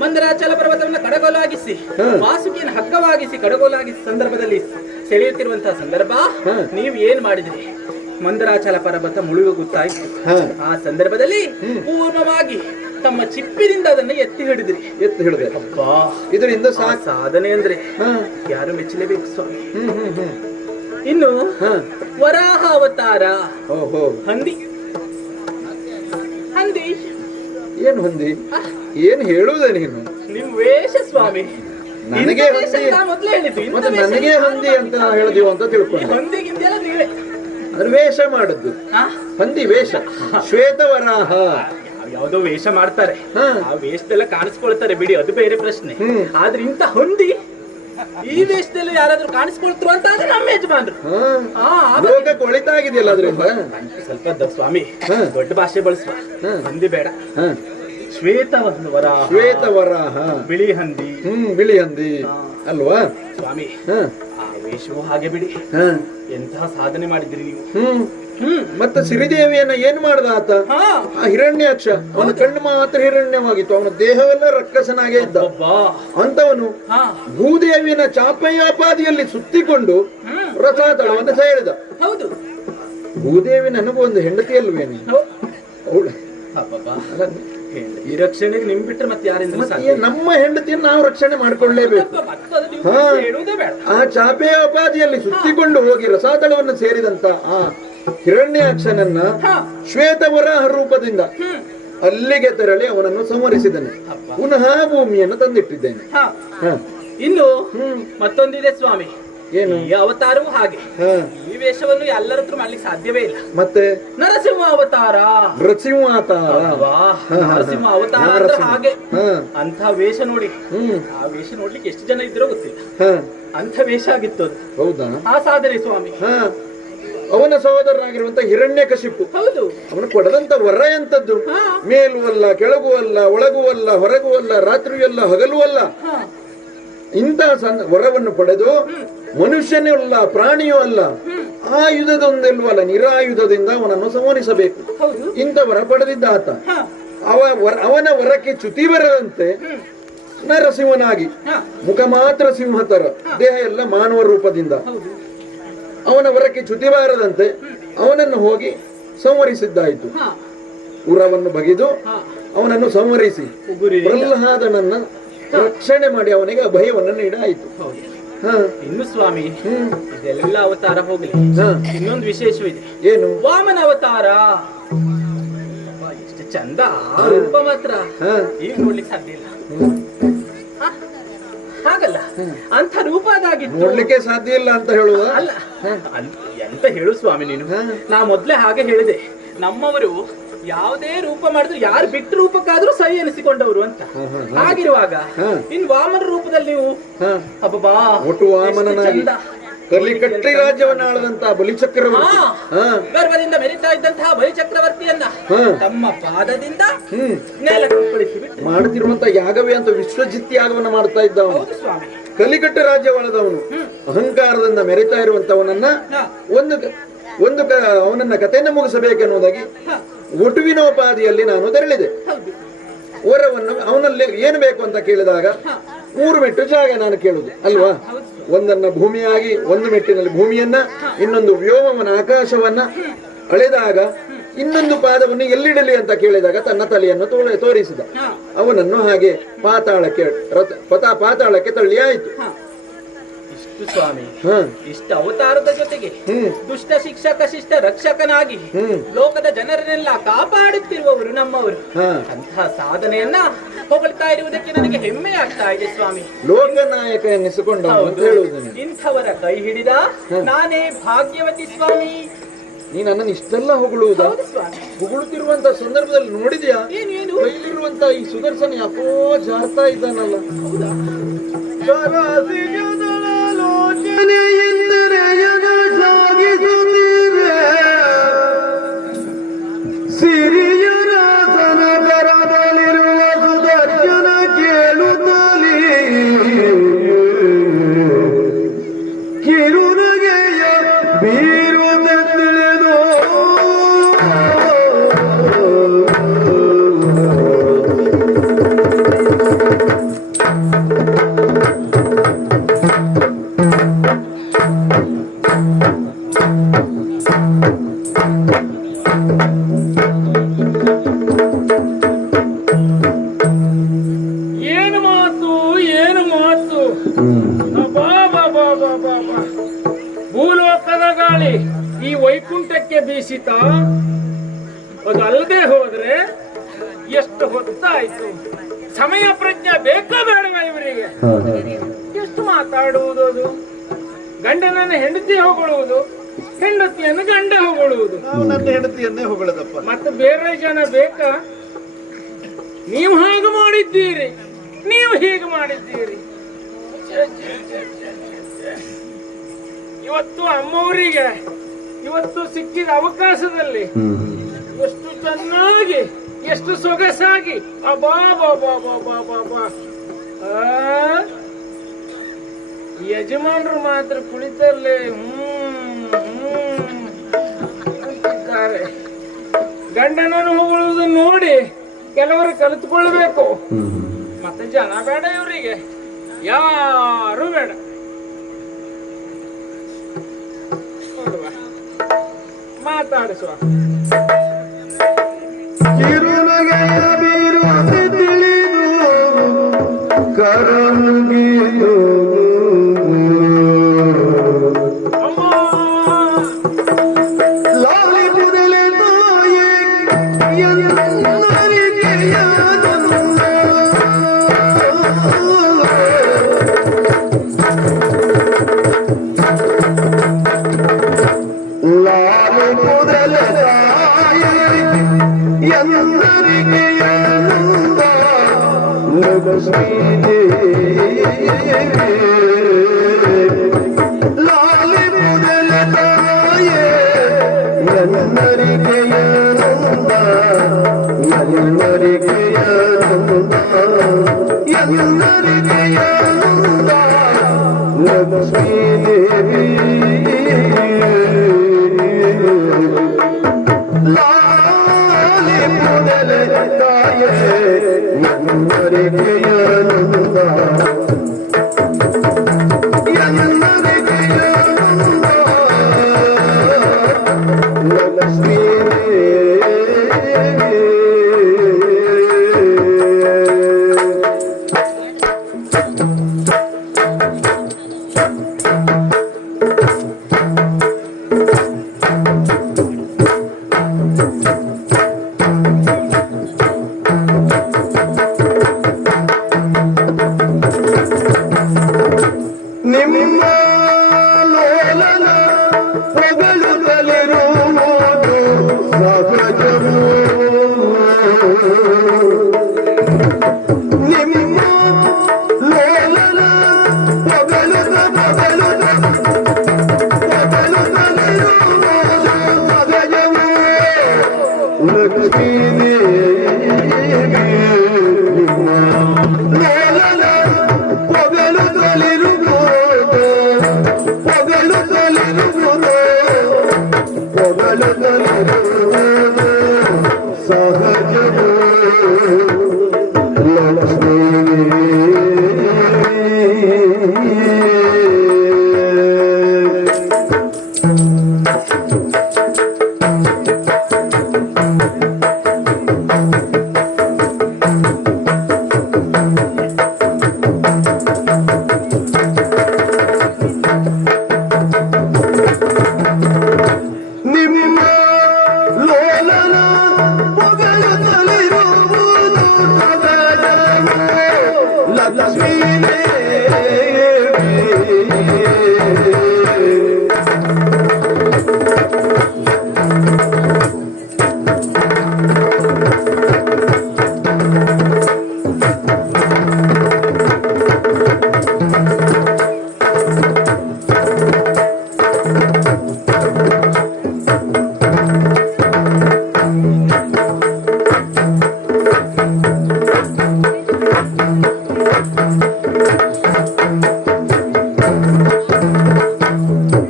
ಮಂದರಾಚಲ ಪರ್ವತವನ್ನು ಕಡಗೋಲಾಗಿಸಿ ವಾಸುಕಿಯನ್ನು ಹಗ್ಗವಾಗಿಸಿ ಕಡಗೋಲಾಗಿಸಿ ಸಂದರ್ಭದಲ್ಲಿ ಸೆಳೆಯುತ್ತಿರುವಂತಹ ಸಂದರ್ಭ ನೀವು ಏನ್ ಮಾಡಿದ್ರಿ? ಮಂದರಾಚಲ ಪರ್ವತ ಮುಳುಗುತ್ತಾ ಇತ್ತು. ಆ ಸಂದರ್ಭದಲ್ಲಿ ಪೂರ್ಣವಾಗಿ ತಮ್ಮ ಚಿಪ್ಪಿನಿಂದ ಅದನ್ನು ಎತ್ತಿ ಹಿಡಿದೆ. ಅಬ್ಬಾ, ಇದರಿಂದ ಸಾಧನೆ ಅಂದ್ರೆ ಯಾರು ಮೆಚ್ಚಲೇಬೇಕು ಸ್ವಾಮಿ. ಇನ್ನು ವರಾಹ ಅವತಾರ. ಹಂದಿ. ಏನು ಹೊಂದಿ? ಏನು ಹೇಳುವುದೇ ನೀನು? ನಿಮ್ ವೇಷ ಸ್ವಾಮಿ. ನನಗೆ ಮೊದ್ಲೇ ಹೇಳಿದ್ದು ಮತ್ತೆ ನನಗೆ ಹಂದಿ ಅಂತ ಹೇಳಿದೀವ ಅಂತ ತಿಳ್ಕೊಂಡು ಹೊಂದಿಗಿಂತೆಲ್ಲ ನೀವೇ ಅದು ವೇಷ ಮಾಡುದು. ಹಂದಿ ವೇಷ. ಶ್ವೇತವರಾಹ ಯಾವ್ದೋ ವೇಷ ಮಾಡ್ತಾರೆ, ಆ ವೇಷದೆಲ್ಲ ಕಾಣಿಸ್ಕೊಳ್ತಾರೆ ಬಿಡಿ, ಅದು ಬೇರೆ ಪ್ರಶ್ನೆ. ಆದ್ರೆ ಇಂತ ಹೊಂದಿ ಈ ವೇಷದಲ್ಲಿ ಯಾರಾದ್ರೂ ಕಾಣಿಸ್ಕೊಳ್ತರು ಅಂತ ಆದ್ರೆ ನಮ್ಮ ಯಜಮಾನ್ರು. ಲೋಕ ಕೊಳಿತಾಗಿದೆಯಲ್ಲ ಅದ್ರಿಂದ. ಸ್ವಲ್ಪ ಸ್ವಾಮಿ ದೊಡ್ಡ ಭಾಷೆ ಬಳಸುವ. ಹಂದಿ ಬೇಡ, ಶ್ವೇತವರಾಹ. ಶ್ವೇತವರಾಹ, ಬಿಳಿ ಹಂದಿ. ಬಿಳಿ ಹಂದಿ ಅಲ್ವಾ ಸ್ವಾಮಿ? ಆ ವೇಷವು ಹಾಗೆ ಬಿಡಿ. ಎಂತಹ ಸಾಧನೆ ಮಾಡಿದ್ರಿ ನೀವು. ಮತ್ತೆ ಸಿರಿದೇವಿಯನ್ನ ಏನ್ ಮಾಡ್ದ ಆತ? ಆ ಹಿರಣ್ಯಾಕ್ಷ, ಅವನ ಕಣ್ಣು ಮಾತ್ರ ಹಿರಣ್ಯವಾಗಿತ್ತು, ಅವನ ದೇಹವೆಲ್ಲ ರಕ್ಕಸನಾಗೆ ಇದ್ದ. ಅಂತವನು ಭೂದೇವಿಯನ ಚಾಪಯ್ಯಾಪಾದಿಯಲ್ಲಿ ಸುತ್ತಿಕೊಂಡು ರಸಾತಳವನ್ನು ಸೇರಿದ. ಹೌದು. ಭೂದೇವಿ ನನಗೂ ಒಂದು ಹೆಂಡತಿ ಅಲ್ವೇನು? ಈ ರಕ್ಷಣೆಗೆ ನಿಮ್ ಬಿಟ್ರೆ ಮತ್ತೆ ಯಾರಿಂದ? ನಮ್ಮ ಹೆಂಡತಿಯನ್ನು ನಾವು ರಕ್ಷಣೆ ಮಾಡ್ಕೊಳ್ಳೇಬೇಕು. ಆ ಚಾಪೆಯೋಪಾದಿಯಲ್ಲಿ ಸುತ್ತಿಕೊಂಡು ಹೋಗಿ ರಸಾತಳವನ್ನು ಸೇರಿದಂತ ಆ ಹಿರಣ್ಯಾಕ್ಷನನ್ನ ಶ್ವೇತವರಾಹ ರೂಪದಿಂದ ಅಲ್ಲಿಗೆ ತೆರಳಿ ಅವನನ್ನು ಸಂಹರಿಸಿದನು. ಪುನಃ ಭೂಮಿಯನ್ನು ತಂದಿಟ್ಟಿದ್ದೇನೆ. ಇನ್ನು ಮತ್ತೊಂದಿದೆ ಸ್ವಾಮಿ. ಏನು? ಈ ಅವತಾರವೂ ಹಾಗೆ. ಈ ವೇಷವನ್ನು ಎಲ್ಲರ ಹತ್ರ ಮಾಡ್ಲಿಕ್ಕೆ ಸಾಧ್ಯವೇ ಇಲ್ಲ. ಮತ್ತೆ ನರಸಿಂಹ ಅವತಾರ. ನರಸಿಂಹ ಅವತಾರ ಅಂದ್ರೆ ಹಾಗೆ. ಅಂತ ವೇಷ ನೋಡಿ, ಆ ವೇಷ ನೋಡ್ಲಿಕ್ಕೆ ಎಷ್ಟು ಜನ ಇದ್ರೋ ಗೊತ್ತಿಲ್ಲ, ಅಂತ ವೇಷ ಆಗಿತ್ತು ಅದು. ಹೌದಾ? ಆ ಸಾಧನೆ ಸ್ವಾಮಿ. ಅವನ ಸಹೋದರನಾಗಿರುವಂತ ಹಿರಣ್ಯಕಶಿಪು. ಹೌದು. ಅವನು ಕೊಡದಂತ ವರ ಎಂತದ್ದು? ಮೇಲೂ ಅಲ್ಲ, ಕೆಳಗೂ ಅಲ್ಲ, ಒಳಗೂ ಅಲ್ಲ, ಹೊರಗೂ ಅಲ್ಲ, ರಾತ್ರಿಯೂ ಅಲ್ಲ, ಹಗಲೂ ಅಲ್ಲ. ಇಂಥ ವರವನ್ನು ಪಡೆದು ಮನುಷ್ಯನೂ ಅಲ್ಲ, ಪ್ರಾಣಿಯೂ ಅಲ್ಲ, ಆಯುಧದೊಂದೆಲ್ಲೂ ಅಲ್ಲ, ನಿರಾಯುಧದಿಂದ ಅವನನ್ನು ಸಂಹರಿಸಬೇಕು. ಇಂಥ ವರ ಪಡೆದಿದ್ದ ಆತ. ಅವನ ವರಕ್ಕೆ ಚ್ಯುತಿ ಬರದಂತೆ ನರಸಿಂಹನಾಗಿ, ಮುಖ ಮಾತ್ರ ಸಿಂಹತರ, ದೇಹ ಎಲ್ಲ ಮಾನವ ರೂಪದಿಂದ ಅವನ ವರಕ್ಕೆ ಚ್ಯುತಿ ಬಾರದಂತೆ ಅವನನ್ನು ಹೋಗಿ ಸಂಹರಿಸಿದ್ದಾಯಿತು. ಉರವನ್ನು ಬಗೆದು ಅವನನ್ನು ಸಂಹರಿಸಿ ಪ್ರಹ್ಲಾದನನ್ನ ರಕ್ಷಣೆ ಮಾಡಿ ಅವನಿಗೆ ಅಭಯವನ್ನು ನೀಡಾಯಿತು. ಇನ್ನು ಸ್ವಾಮಿ ಇದೆಲ್ಲ ಅವತಾರ ಹೋಗ್ಲಿ, ಇನ್ನೊಂದು ವಿಶೇಷವಿದೆ. ಏನು? ವಾಮನ ಅವತಾರ. ಎಷ್ಟು ಚಂದ ರೂಪ ಮಾತ್ರ ಈಗ ನೋಡ್ಲಿಕ್ಕೆ ಸಾಧ್ಯ ಇಲ್ಲ. ಹಾಗಲ್ಲ, ಅಂತ ರೂಪ ಅದಾಗಿತ್ತು, ನೋಡ್ಲಿಕ್ಕೆ ಸಾಧ್ಯ ಇಲ್ಲ ಅಂತ ಹೇಳುವ ಅಲ್ಲ. ಎಂತ ಹೇಳು ಸ್ವಾಮಿ ನೀನು? ನಾ ಮೊದ್ಲೇ ಹಾಗೆ ಹೇಳಿದೆ, ನಮ್ಮವರು ಯಾವುದೇ ರೂಪ ಮಾಡಿದ್ರು ಯಾರು ಬಿಟ್ಟ ರೂಪಕ್ಕಾದ್ರೂ ಸರಿ ಎನಿಸಿಕೊಂಡವರು ಅಂತ. ಹಾಗಿರುವಾಗ ಇನ್ ವಾಮನ ರೂಪದಲ್ಲಿ ನೀವು ಒಟ್ಟು ವಾಮನನಾಗಿ ಕಲಿಕಟ್ಟಿ ರಾಜ್ಯವನ್ನ ಆಳದಂತಹ ಬಲಿಚಕ್ರವರ್ತಿ ಹಾ ಗರ್ಭದಿಂದ ಮೆರಿತಾ ಇದ್ದಂತಹ ಬಲಿಚಕ್ರವರ್ತಿಯನ್ನ ಹಾ. ತಮ್ಮ ಪಾದದಿಂದ ನೆಲಕ್ಕುಳಿಸಿ ಬಿಟ್ಟು ಮಾಡುತ್ತಿರುವಂತ ಯಾಗವೇ ಅಂತ ವಿಶ್ವಜಿತ್ ಯಾಗವನ್ನ ಮಾಡ್ತಾ ಇದ್ದ ಅವನು. ಹೌದು ಸ್ವಾಮಿ. ಕಲಿಕಟ್ಟ ರಾಜ್ಯವಾಳದವನು ಅಹಂಕಾರದಿಂದ ಮೆರಿತಾ ಇರುವಂತವನನ್ನ ಅವನನ್ನ ಕಥೆಯನ್ನ ಮುಗಿಸಬೇಕೆನ್ನುವುದಾಗಿ ಒಟುವಿನೋಪಾದಿಯಲ್ಲಿ ನಾನು ತೆರಳಿದೆ. ವರವನ್ನು ಅವನಲ್ಲಿ ಏನು ಬೇಕು ಅಂತ ಕೇಳಿದಾಗ 3 ಮೆಟ್ಟು ಜಾಗ ನಾನು ಕೇಳುದು ಅಲ್ವಾ. ಒಂದನ್ನ ಭೂಮಿಯಾಗಿ, ಒಂದು ಮೆಟ್ಟಿನಲ್ಲಿ ಭೂಮಿಯನ್ನ, ಇನ್ನೊಂದು ವ್ಯೋಮವನ ಆಕಾಶವನ್ನ ಅಳೆದಾಗ ಇನ್ನೊಂದು ಪಾದವನ್ನು ಎಲ್ಲಿಡಲಿ ಅಂತ ಕೇಳಿದಾಗ ತನ್ನ ತಲೆಯನ್ನು ತೋರಿಸಿದ. ಅವನನ್ನು ಹಾಗೆ ಪಾತಾಳಕ್ಕೆ ತಳ್ಳಿ ಆಯಿತು. ಇಷ್ಟು ಸ್ವಾಮಿ, ಇಷ್ಟು ಅವತಾರದ ಜೊತೆಗೆ ದುಷ್ಟ ಶಿಕ್ಷಕ ಶಿಷ್ಟ ರಕ್ಷಕನಾಗಿ ಲೋಕದ ಜನರನ್ನೆಲ್ಲ ಕಾಪಾಡುತ್ತಿರುವವರು ನಮ್ಮವರು. ಅಂತಹ ಸಾಧನೆಯನ್ನ ಹೊಗಳ್ತಾ ಇರುವುದಕ್ಕೆ ನನಗೆ ಹೆಮ್ಮೆ ಆಗ್ತಾ ಇದೆ ಸ್ವಾಮಿ. ಲೋಕನಾಯಕ ಎನ್ನಿಸಿಕೊಂಡ ಇಂಥವರ ಕೈ ಹಿಡಿದ ನಾನೇ ಭಾಗ್ಯವತಿ ಸ್ವಾಮಿ. ನೀ ನನ್ನನ್ನು ಇಷ್ಟೆಲ್ಲ ಹೊಗಳುವುದಾ? ಹೊಗಳುತ್ತಿರುವಂತ ಸಂದರ್ಭದಲ್ಲಿ ನೋಡಿದ್ಯಾ ಕೈಲಿರುವಂತ ಈ ಸುದರ್ಶನ ಯಾಕೋ ಜಾರ್ತಾ ಇದ್ದಾನಲ್ಲ. ಸಿರಿಯರಾಸನ ಬರದಲ್ಲಿರುವ ಸುದರ್ಶನ ಕೇಳುತ್ತಲೇ ಕಿರುನಗೆಯ ಬೀರುತ್ತ ತಿಳಿದು ಭೂಲೋಕದ ಗಾಳಿ ಈ ವೈಕುಂಠಕ್ಕೆ ಬೀಸಿತ. ಅದಲ್ಲದೆ ಹೋದ್ರೆ ಎಷ್ಟು ಹೊತ್ತಾಯ್ತು. ಸಮಯ ಪ್ರಜ್ಞೆ ಬೇಕಾ ಬೇಡವ ಇವರಿಗೆ? ಎಷ್ಟು ಮಾತಾಡುವುದು ಅದು? ಗಂಡನನ್ನು ಹೆಂಡತಿ ಹೊಗಳುವುದು, ಹೆಂಡತಿಯನ್ನು ಗಂಡ ಹೊಗಳುವುದು. ನನ್ನ ಹೆಂಡತಿಯನ್ನೇ ಹೊಗಳದಪ್ಪ. ಮತ್ತೆ ಬೇರೆ ಜನ ಬೇಕಾ? ನೀವು ಹಾಗೆ ಮಾಡಿದ್ದೀರಿ, ನೀವು ಹೀಗೆ ಮಾಡಿದ್ದೀರಿ. ಇವತ್ತು ಅಮ್ಮವರಿಗೆ ಇವತ್ತು ಸಿಕ್ಕಿದ ಅವಕಾಶದಲ್ಲಿ ಎಷ್ಟು ಚೆನ್ನಾಗಿ, ಎಷ್ಟು ಸೊಗಸಾಗಿ ಯಜಮಾನರು ಮಾತ್ರ ಕುಳಿತಲ್ಲೇ ಅಂತಿದ್ದಾರೆ. ಗಂಡನನ್ನು ಹೊಗಳುವುದು ನೋಡಿ ಕೆಲವರು ಕಲಿತುಕೊಳ್ಬೇಕು. ಮತ್ತೆ ಜನ ಬೇಡ ಇವರಿಗೆ, ಯಾರು ಬೇಡ. ಮಾತಾಡಿಸುವ ಕಿರುನಗೆಯ ಬೀರುತ್ತ ತಿಳಿದು ಕರಂಗಿದು ಲಾಲಿ ಬುದಲೆ ತಾಯಿ ಎನ್ನರಿಗೆಯ ಲಾಲಿ ಬುದಲೆ ತಾಯಿ ಎಂದರಿಗೆಯ ಲಾಲಿ ಬುದಲೆ ತಾಯೇ ಎನ್ನರಿಗೆಯ ಎನ್ನರಿಗೆಯ ಎನ್ನರಿಗೆಯ ಲಕ್ಷ್ಮೀ ದೇವಿ ಲಾಲಿ ಬುದಲೆ ತಾಯೇ ಎನ್ನರಿಗೆಯ ಲಕ್ಷ್ಮೀ ನಿಮ್ಮ ಲೋಲನ ಹೊಗಳುತ್ತಲಿರುವುದು ಸಹಜವು. ನಿಮ್ಮ ಲೋಲನ ಹೊಗಳುತ್ತ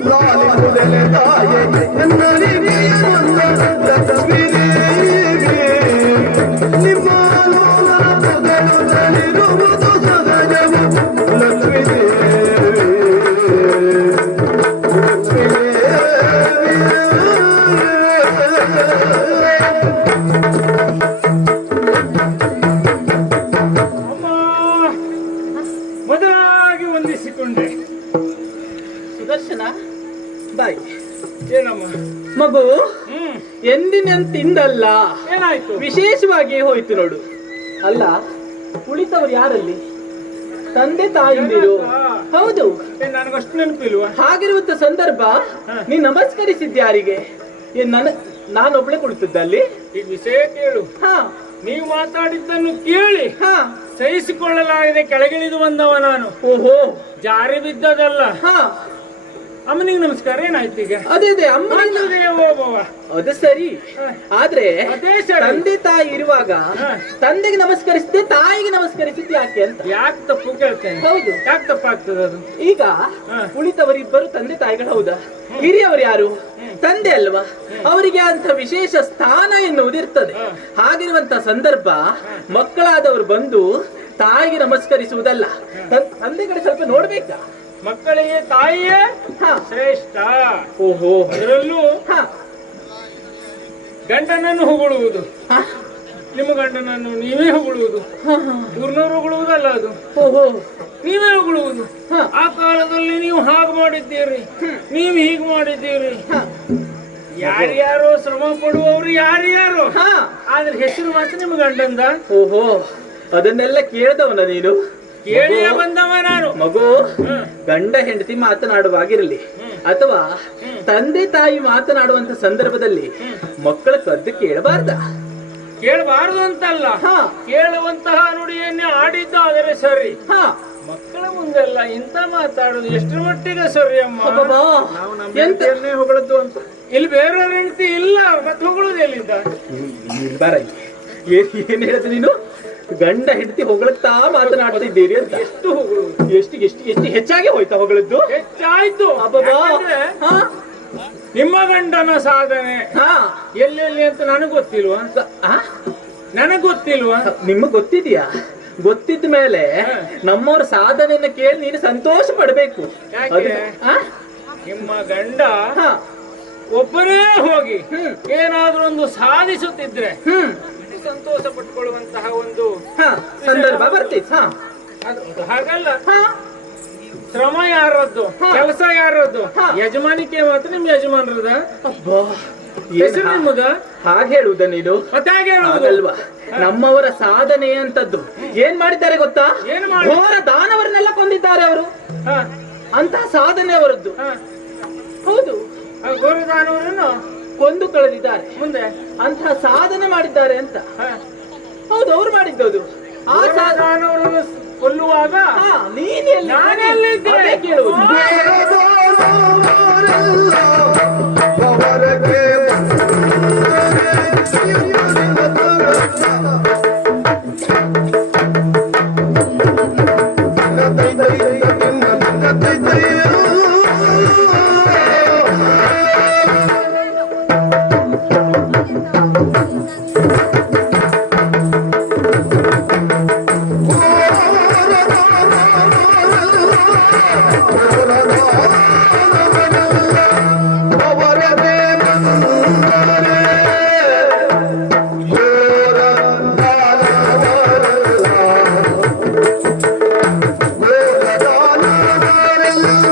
ಲಾಲಿ ಪುದಲೆ ತಾಯೆ ನರಿಗೆ ಬಂದ ಲಕ್ಷ್ಮೀ ದೇವಿ ನಿಮ್ಮ ಲೋಲನ ಪದನು ತಳಿರುವುದು ಸಹಜವು ಲಕ್ಷ್ಮೀ ದೇವಿ ಲಕ್ಷ್ಮೀ ಅಮ್ಮ ಮೊದಲಾಗಿ ವಂದಿಸಿಕೊಂಡೆ. ಸುದರ್ಶನ ಬಾಯ್. ಏನಮ್ಮ? ಮಗು ಹ್ಮ್, ಎಂದಿನಂತಿಂದಲ್ಲ, ಏನಾಯ್ತು? ವಿಶೇಷವಾಗಿ ಹೋಯ್ತು ನೋಡು. ಅಲ್ಲ, ಉಳಿತವರು ಯಾರಲ್ಲಿ? ತಂದೆ ತಾಯಿಂದಿರು. ಹೌದು, ನನಗಷ್ಟು ನೆನಪಿಲ್ವಾ? ಹಾಗಿರುವಂತ ಸಂದರ್ಭ ನೀ ನಮಸ್ಕರಿಸಿದ್ಯಾರಿಗೆ? ನಾನೊಬ್ಳೆ ಕುಳಿತಿದ್ದಲ್ಲಿ. ಈಗ ವಿಷಯ ಕೇಳು. ಹಾ ನೀವು ಮಾತಾಡಿದ್ದನ್ನು ಕೇಳಿ ಹಾ ಸಹಿಸಿಕೊಳ್ಳಲಾಗದೆ ಕೆಳಗಿಳಿದು ಬಂದವ ನಾನು. ಓಹೋ ಜಾರಿ ಬಿದ್ದದಲ್ಲ. ಹಾ ಅಮ್ಮನಿಗೆ ನಮಸ್ಕಾರ. ಏನಾಯ್ತು ಈಗ? ಅದೇ ಅಮ್ಮ ಹೋಗುವ. ಅದು ಸರಿ. ಆದ್ರೆ ಅದೇ ಸರಿ. ತಂದೆ ತಾಯಿ ಇರುವಾಗ ಹಾ. ತಂದೆಗೆ ನಮಸ್ಕರಿಸಿದ್ದೆ, ತಾಯಿಗೆ ನಮಸ್ಕರಿಸಿದ್ದು ಯಾಕೆ ಅಂತ. ಯಾಕೆ ತಪ್ಪು ಕೇಳ್ತೇನೆ? ಹೌದು. ಯಾಕೆ ತಪ್ಪಾಗ್ತದೆ ಅದು? ಈಗ ಹಾ. ಉಳಿತವರಿಬ್ಬರು ತಂದೆ ತಾಯಿಗಳು. ಹೌದಾ? ಹಿರಿಯವರು ಯಾರು? ತಂದೆ ಅಲ್ವಾ? ಅವರಿಗೆ ಅಂತ ವಿಶೇಷ ಸ್ಥಾನ ಎನ್ನುವುದಿರ್ತದೆ. ಹಾಗಿರುವಂತ ಸಂದರ್ಭ ಮಕ್ಕಳಾದವರು ಬಂದು ತಾಯಿಗೆ ನಮಸ್ಕರಿಸುವುದಲ್ಲ, ತಂದೆ ಕಡೆ ಸ್ವಲ್ಪ ನೋಡ್ಬೇಕಾ? ಮಕ್ಕಳಿಗೆ ತಾಯಿಯೇ ಹಾ. ಶ್ರೇಷ್ಠ. ಓಹೋ. ಅದರಲ್ಲೂ ಹಾ. ಗಂಡನನ್ನು ಹೊಗಳುವುದು. ಹಾ. ನಿಮ್ಮ ಗಂಡನನ್ನು ನೀವೇ ಹೊಗಳುವುದು. ಹಾ, ಹಾ. ಊರ್ನವರು ಹೊಗಳುವುದಲ್ಲ ಅದು, ಓಹೋ. ನೀವೇ ಹೊಗಳುವುದು. ಹಾ. ಆ ಕಾಲದಲ್ಲಿ ನೀವು ಹಾಗೆ ಮಾಡಿದ್ದೀರಿ, ನೀವು ಹೀಗೆ ಮಾಡಿದ್ದೀರಿ. ಹಾ. ಯಾರ್ಯಾರೋ ಶ್ರಮ ಪಡುವವರು ಯಾರ್ಯಾರು, ಹಾ. ಆದ್ರೆ ಹೆಸರು ಮಾತ್ರ ನಿಮ್ಮ ಗಂಡಂದ. ಓಹೋ, ಅದನ್ನೆಲ್ಲ ಕೇಳಿದವನ ನೀನು? ಕೇಳಿಯೇ ಬಂದವ ನಾನು. ಮಗು, ಗಂಡ ಹೆಂಡತಿ ಮಾತನಾಡುವಾಗಿರಲಿ ಅಥವಾ ತಂದೆ ತಾಯಿ ಮಾತನಾಡುವಂತ ಸಂದರ್ಭದಲ್ಲಿ ಮಕ್ಕಳ ಕದ್ದು ಕೇಳಬಾರ್ದ? ಕೇಳಬಾರದು ಅಂತಲ್ಲ, ಹಾ. ಕೇಳುವಂತಹ ನುಡಿಯನ್ನೇ ಆಡಿದ್ದಾದರೆ ಸರಿ. ಹಾ. ಮಕ್ಕಳ ಮುಂದೆಲ್ಲ ಇಂತ ಮಾತಾಡುದು ಎಷ್ಟರ ಮಟ್ಟಿಗೆ ಸರಿ ಅಮ್ಮ? ಅಬ್ಬಬ್ಬಾ. ಎಂತ ಹೊಗಳದ್ದು ಅಂತ ಇಲ್ಲಿ ಬೇರೆ ಹೆಂಡತಿ ಇಲ್ಲ, ಮತ್ತೆ ಹೊಗಳೋದು ಎಲ್ಲಿಂದ? ಬಾರ, ಏನ್ ಹೇಳಿದ ನೀನು? ಗಂಡ ಹೆಂಡತಿ ಹೊಗಳುತ್ತಾ ಮಾತನಾಡ್ತಿದ್ದೀರಿ ಅಂತ. ಎಷ್ಟು ಹೊಗಳುದು? ಎಷ್ಟು ಎಷ್ಟು ಎಷ್ಟು ಹೆಚ್ಚಾಗಿ ಹೋಯ್ತಾ ಹೊಗಳದ್ದು? ಹೆಚ್ಚಾಯ್ತು. ಅಬ್ಬಬ್ಬಾ. ಯಾಕಂದ್ರೆ ಹಾ. ನಿಮ್ಮ ಗಂಡನ ಸಾಧನೆ ಹಾ. ಎಲ್ಲೆಲ್ಲಿ ಅಂತ ನನಗ್ ಗೊತ್ತಿಲ್ವಾ? ಆ? ನನಗ್ ಗೊತ್ತಿಲ್ವಾ? ನಿಮಗ್ ಗೊತ್ತಿದ್ಯಾ? ಗೊತ್ತಿದ್ದ ಮೇಲೆ ನಮ್ಮವ್ರ ಸಾಧನೆಯನ್ನ ಕೇಳಿ ನೀನು ಸಂತೋಷ ಪಡ್ಬೇಕು. ಯಾಕೆ? ಅದು- ಆ? ನಿಮ್ಮ ಗಂಡ ಹಾ. ಒಬ್ಬನೇ ಹೋಗಿ ಹ್ಮ್. ಏನಾದ್ರೂ ಒಂದು ಸಾಧಿಸುತ್ತಿದ್ರೆ ಹ್ಮ್. ಸಂತೋಷ ಪಟ್ಕೊಳ್ಳುವಂತಹ ಒಂದು ಹಾ. ಸಂದರ್ಭ ಬರ್ತೈತ್. ಹಾ. ಅದು ಹಾಗಲ್ಲ. ಹಾ. ಶ್ರಮ ಯಾರದ್ದು, ಹಾ. ಕೆಲಸ ಯಾರದ್ದು? ಹಾ. ಯಜಮಾನಿಕೆ ಮಾತ್ರ ನಿಮ್ ಯಜಮಾನರದ. ಅಬ್ಬಾ. ಹೆಸರು ನಿಮ್ಮದ? ಹಾಗೆ ಹೇಳುವುದ ನೀನು? ಮತ್ತೆ ಹಾಗೆ ಹೇಳುವುದು. ಹಾಗಲ್ವಾ? ನಮ್ಮವರ ಸಾಧನೆ ಅಂತದ್ದು ಏನ್ ಮಾಡಿದ್ದಾರೆ ಗೊತ್ತಾ? ಏನು ಮಾಡಿ? ಘೋರ ದಾನವರನ್ನೆಲ್ಲ ಕೊಂದಿದ್ದಾರೆ ಅವರು. ಹಾ. ಅಂತಹ ಸಾಧನೆ ಅವರದ್ದು. ಹಾ. ಹೌದು, ಆ ಗೋರದಾನವರನ್ನು ಕೊಂದು ಕಳೆದಿದ್ದಾರೆ. ಮುಂದೆ ಅಂತಹ ಸಾಧನೆ ಮಾಡಿದ್ದಾರೆ ಅಂತ. ಹಾ. ಹೌದು, ಅವ್ರು ಮಾಡಿದ್ದದು. ಆ ಸಾಧನೆ. ಗೋರದಾನವರನ್ನು ಕೊಲ್ಲುವಾಗ ನಾನೆಲ್ಲಿದ್ದೆ ಕೇಳುವುದು. Oh,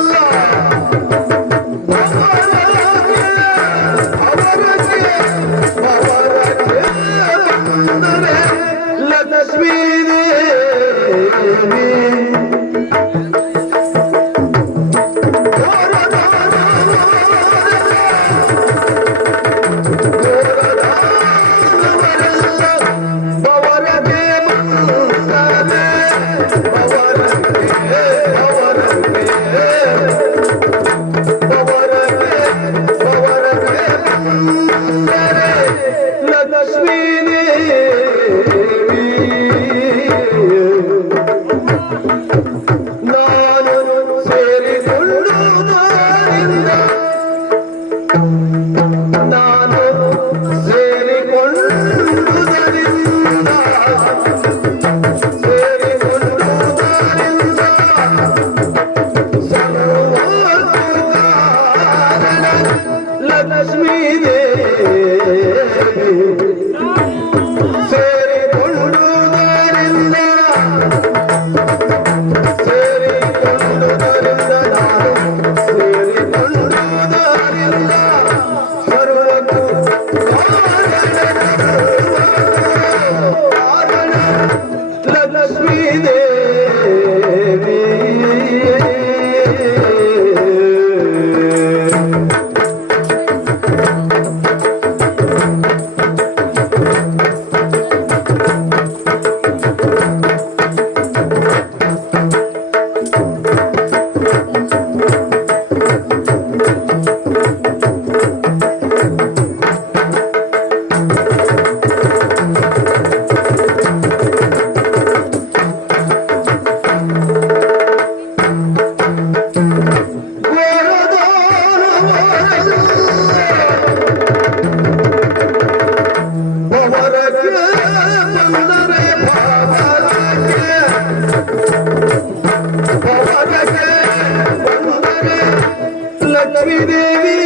ಲಕ್ಷ್ಮೀ ದೇವಿ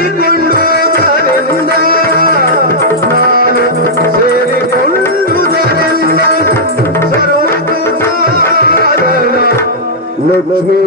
ಸೇರಿಕೊಂಡುದರಿಂದ ನಾನು ಸೇರಿಕೊಳ್ಳುವುದರಿಂದ ಸರ್ವಕಾರಣ ಲಕ್ಷ್ಮೀ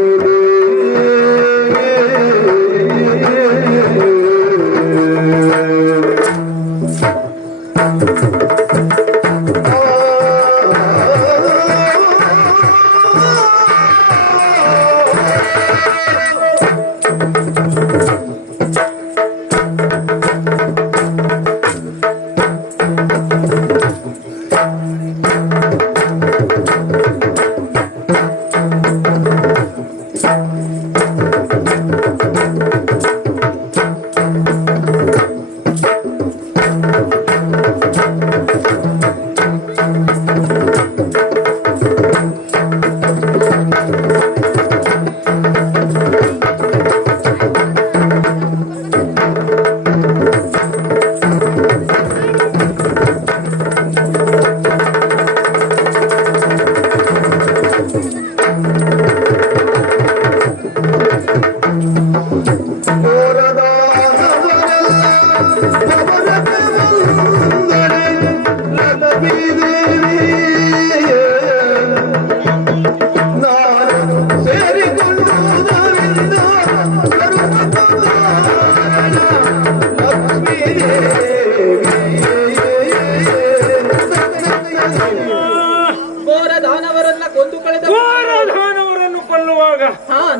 ಘೋರದಾನವರನ್ನ ಕೊಂದು ಕಳೆದ ಘೋರದಾನವರನ್ನು ಕೊಲ್ಲುವಾಗ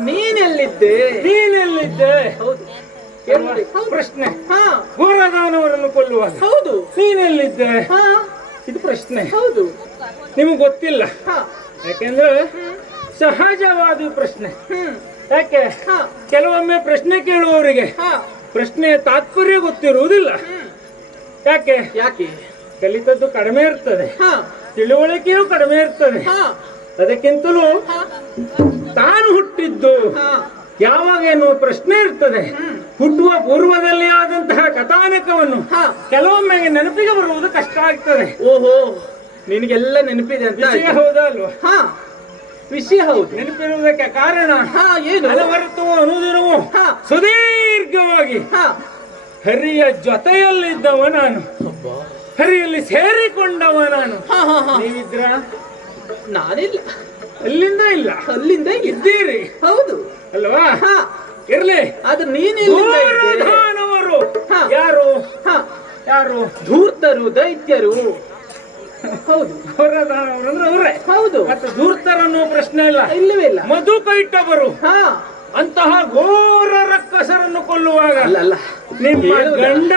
ನೀನೆಲ್ಲಿದ್ದೆ? ಹೌದು ಪ್ರಶ್ನೆ. ಘೋರದಾನವರನ್ನು ಕೊಲ್ಲುವಾಗ ಹೌದು ನೀನೆಲ್ಲಿದ್ದೆ? ಇದು ಪ್ರಶ್ನೆ. ಹೌದು, ನಿಮಗೆ ಗೊತ್ತಿಲ್ಲ. ಯಾಕೆಂದ್ರೆ ಸಹಜವಾದ ಪ್ರಶ್ನೆ. ಯಾಕೆ ಕೆಲವೊಮ್ಮೆ ಪ್ರಶ್ನೆ ಕೇಳುವವರಿಗೆ ಪ್ರಶ್ನೆಯ ತಾತ್ಪರ್ಯ ಗೊತ್ತಿರುವುದಿಲ್ಲ. ಯಾಕೆ ಯಾಕೆ? ಕಲಿತದ್ದು ಕಡಿಮೆ ಇರ್ತದೆ, ತಿಳುವಳಿಕೆಯೂ ಕಡಿಮೆ ಇರ್ತದೆ. ಅದಕ್ಕಿಂತಲೂ ತಾನು ಹುಟ್ಟಿದ್ದು ಯಾವಾಗ ಎನ್ನುವ ಪ್ರಶ್ನೆ ಇರ್ತದೆ. ಹುಟ್ಟುವ ಪೂರ್ವದಲ್ಲಿ ಆದಂತಹ ಕಥಾನಕವನ್ನು ಕೆಲವೊಮ್ಮೆ ನೆನಪಿಗೆ ಬರುವುದು ಕಷ್ಟ ಆಗ್ತದೆ. ಓಹೋ, ನಿನಗೆಲ್ಲ ನೆನಪಿದೆ ಅಂತ ವಿಷಯ ಹೌದಾ ಅಲ್ವಾ? ವಿಷಯ ಹೌದು. ನೆನಪಿರುವುದಕ್ಕೆ ಕಾರಣ ಏನು? ಅನವರತವೂ ಅನುದಿನವೂ ಸುದೀರ್ಘವಾಗಿ ಹರಿಯ ಜೊತೆಯಲ್ಲಿದ್ದವ ನಾನು, ಹರಿಯಲ್ಲಿ ಸೇರಿಕೊಂಡವ ನಾನು. ನೀವಿದ್ರ? ನಾನಿಲ್ಲ. ಅಲ್ಲಿಂದ ಇಲ್ಲ, ಅಲ್ಲಿಂದ ಇದ್ದೀರಿ. ಹೌದು ಅಲ್ವಾ? ಇರ್ಲಿ. ಆದ್ರೆ ನೀನು ಘೋರದಾನವರು ಯಾರು? ಯಾರು? ಧೂರ್ತರು, ದೈತ್ಯರು. ಹೌದು, ಘೋರದಾನವರು ಅಂದ್ರೆ ಅವರೇ. ಹೌದು. ಮತ್ತೆ ಧೂರ್ತರನ್ನೋ ಪ್ರಶ್ನೆ ಇಲ್ಲ. ಇಲ್ಲವೇ ಇಲ್ಲ. ಮಧುಕೈಟವರು ಅಂತಹ ಘೋರ ರಕ್ಕಸರನ್ನು ಕೊಲ್ಲುವಾಗ ಅಲ್ಲ, ನಿಮ್ಮ ಗಂಡ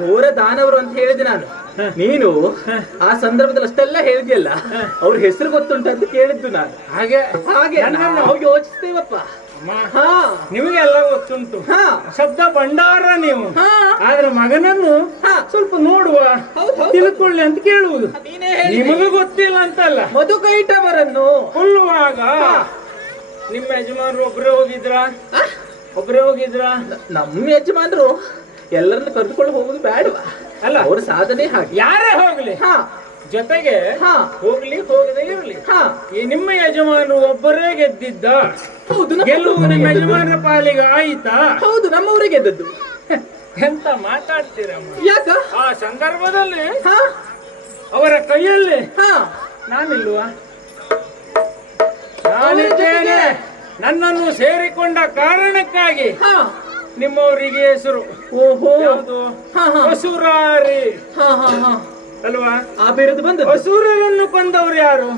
ಘೋರ ದಾನವರು ಅಂತ ಹೇಳಿದೆ ನಾನು. ನೀನು ಆ ಸಂದರ್ಭದಲ್ಲಿ ಅಷ್ಟೆಲ್ಲ ಹೇಳಿದ್ಯಲ್ಲ, ಅವ್ರ ಹೆಸರು ಗೊತ್ತುಂಟ ಅಂತ ಕೇಳಿದ್ದು ನಾನು. ಹಾಗೆ ಹಾಗೆ ನಾವು ಯೋಚಿಸ್ತೇವಪ್ಪ. ನಿಮಗೆಲ್ಲ ಗೊತ್ತುಂಟು, ಶಬ್ದ ಭಂಡಾರ ನೀವು. ಆದ್ರೆ ಮಗನನ್ನು ಸ್ವಲ್ಪ ನೋಡುವ, ತಿಳ್ಕೊಳ್ಳಿ ಅಂತ ಕೇಳುವುದು. ನಿಮಗೂ ಗೊತ್ತಿಲ್ಲ ಅಂತಲ್ಲ. ಮಧುಕೈಟವರನ್ನು ಕೊಲ್ಲುವಾಗ ನಿಮ್ಮ ಯಜಮಾನರು ಒಬ್ಬರೇ ಹೋಗಿದ್ರಾ? ಒಬ್ಬರೇ ಹೋಗಿದ್ರಾ? ನಮ್ಮ ಯಜಮಾನರು ಎಲ್ಲರನ್ನು ಕರೆದುಕೊಂಡು ಹೋಗುದು ಬೇಡವಾ? ಅಲ್ಲ, ಅವ್ರ ಸಾಧನೆ ಹಾಗೆ. ಯಾರೇ ಹೋಗ್ಲಿ ಜೊತೆಗೆ ಹೋಗ್ಲಿ, ಹೋಗದೆ ಇರ್ಲಿ. ಈ ನಿಮ್ಮ ಯಜಮಾನರು ಒಬ್ಬರೇ ಗೆದ್ದಿದ್ದ? ಹೌದು. ಗೆಲುವು ನಿಮ್ಮ ಯಜಮಾನರ ಪಾಲಿಗೆ ಆಯ್ತಾ? ಹೌದು, ನಮ್ಮವರೇ ಗೆದ್ದದ್ದು. ಎಂತ ಮಾತಾಡ್ತೀರಮ್ಮ? ಯಾಕ? ಆ ಸಂದರ್ಭದಲ್ಲಿ ಅವರ ಕೈಯಲ್ಲಿ ನಾನಿಲ್ವಾ? ನಾನಿದ್ದೇನೆ. ನನ್ನನ್ನು ಸೇರಿಕೊಂಡ ಕಾರಣಕ್ಕಾಗಿ ನಿಮ್ಮವರಿಗೆ ಹೆಸರು. ಓಹೋ, ಯಾವುದು? ಅಸುರಾರಿ ಅಲ್ವಾ? ಆ ಬಿರುದು ಬಂದ. ಅಸುರರನ್ನು ಕೊಂದವರು ಯಾರು?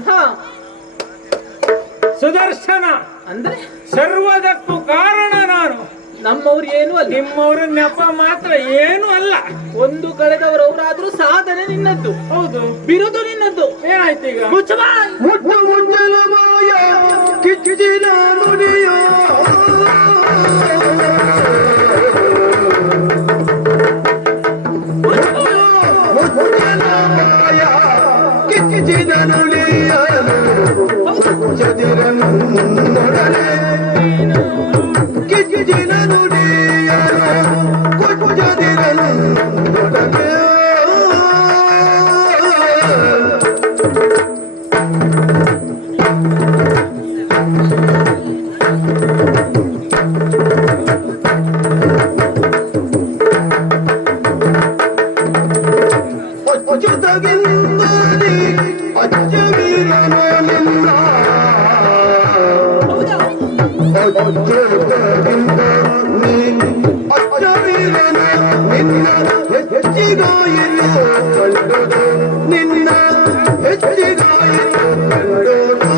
ಸುದರ್ಶನ. ಅಂದ್ರೆ ಸರ್ವದಕ್ಕೂ ಕಾರಣ ನಾನು. ನಮ್ಮವ್ರು ಏನು ಅಲ್ಲ. ನಿಮ್ಮವ್ರ ನೆಪ ಮಾತ್ರ ಏನು ಅಲ್ಲ. ಒಂದು ಕಳೆದವರವರಾದ್ರೂ ಸಾಧನೆ ನಿನ್ನದ್ದು. ಹೌದು, ಬಿರುದು ನಿನ್ನದ್ದು. ಏನಾಯ್ತು ಈಗ? ಮುಚ್ಚಲ ಮಾಯ ಕಿಚ್ಚಿನ ನುಡಿಯ ಕಿಚ್ಚಿನ ನುಡಿಯ ಚದಿರನ್ನೊಡನೆ ಕಿಚ್ಚಿನ ನುಡಿಯ ಚದಿರನ್ನೊಡನೆ ಅಚ್ಚೋಗಿಂತ ನೀನು ಅಚ್ಚವೀರನ ನಿನ್ನ ಹೆಚ್ಚಿಗಾಯಿರು ಕಂಡದು ನಿನ್ನ ಹೆಚ್ಚಿಗಾಯಿರು ಕಂಡದು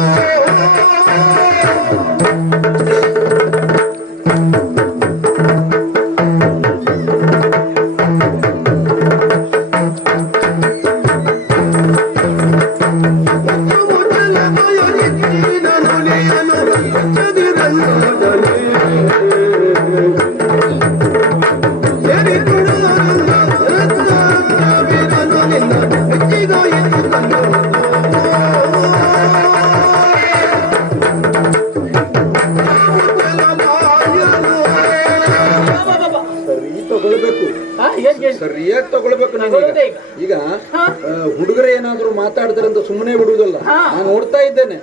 ಸರಿಯಾಗಿ ತಗೊಳ್ಬೇಕು ನೀನು. ಈಗ ಹುಡುಗರು ಏನಾದ್ರು ಮಾತಾಡ್ತಾರೆ ಅಂತ ಸುಮ್ಮನೆ ಬಿಡುವುದಲ್ಲ. ನಾನು ನೋಡ್ತಾ ಇದ್ದೇನೆ,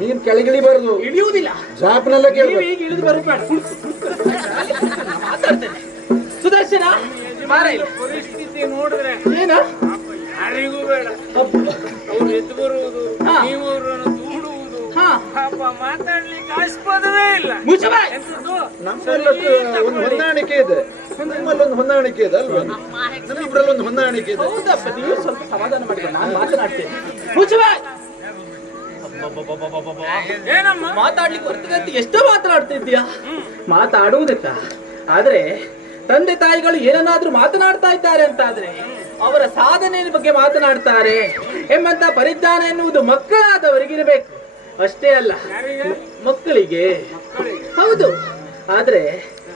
ನೀನ್ ಕೆಳಗಿಳಿಬಾರದು, ಇಳಿಯುವುದಿಲ್ಲ, ಜಾಪ್ನೆಲ್ಲ ಕೇಳ್ಬೇಕು. ಈಗ ಇಳಿದು ಬರಬೇಡ. ಸುದರ್ಶನ ಮಾರ ಇಲ್ಲ. ಪರಿಸ್ಥಿತಿ ನೋಡಿದ್ರೆ ಏನ ಯಾರಿಗೂ ಬೇಡ. ಅವ್ರು ಎದ್ದು ಬರುವುದು, ನೀವು ಅವರನ್ನು ದೂಡುವುದು, ಪಾಪ ಮಾತಾಡ್ಲಿಕ್ಕೆ ಆಸ್ಪದವೇ ಇಲ್ಲ. ಮುಚ್ಚಬಾಯ್. ನಮ್ಮಲ್ಲೊಂದು ಒಂದು ಹೊಂದಾಣಿಕೆ ಇದೆ, ನಿಮ್ಮಲ್ಲೊಂದು ಹೊಂದಾಣಿಕೆ ಇದೆ ಅಲ್ವಾ? ನಮ್ಮಿಬ್ರಲ್ಲಿ ಒಂದು ಹೊಂದಾಣಿಕೆ ಇದೆ. ಹೌದಪ್ಪ, ನೀವು ಸ್ವಲ್ಪ ಸಮಾಧಾನ ಮಾಡಿಕೊಂಡು ನಾನು ಮಾತನಾಡ್ತೇನೆ. ಮುಚ್ಚಬಾಯ್. ಏನಮ್ಮ ಮಾತಾಡ್ಲಿಕ್ಕೆ ಬರ್ತದೆ, ಎಷ್ಟೋ ಮಾತನಾಡ್ತಿದ್ದೀಯಾ? ಮಾತಾಡುವುದಕ್ಕ ಆದ್ರೆ ತಂದೆ ತಾಯಿಗಳು ಏನನ್ನಾದ್ರೂ ಮಾತನಾಡ್ತಾ ಇದ್ದಾರೆ ಅಂತಾದ್ರೆ ಅವರ ಸಾಧನೆಯ ಬಗ್ಗೆ ಮಾತನಾಡ್ತಾರೆ ಎಂಬಂತ ಪರಿಜ್ಞಾನ ಎನ್ನುವುದು ಮಕ್ಕಳಾದವರಿಗಿರಬೇಕು. ಅಷ್ಟೇ ಅಲ್ಲ, ಮಕ್ಕಳಿಗೆ ಹೌದು. ಆದ್ರೆ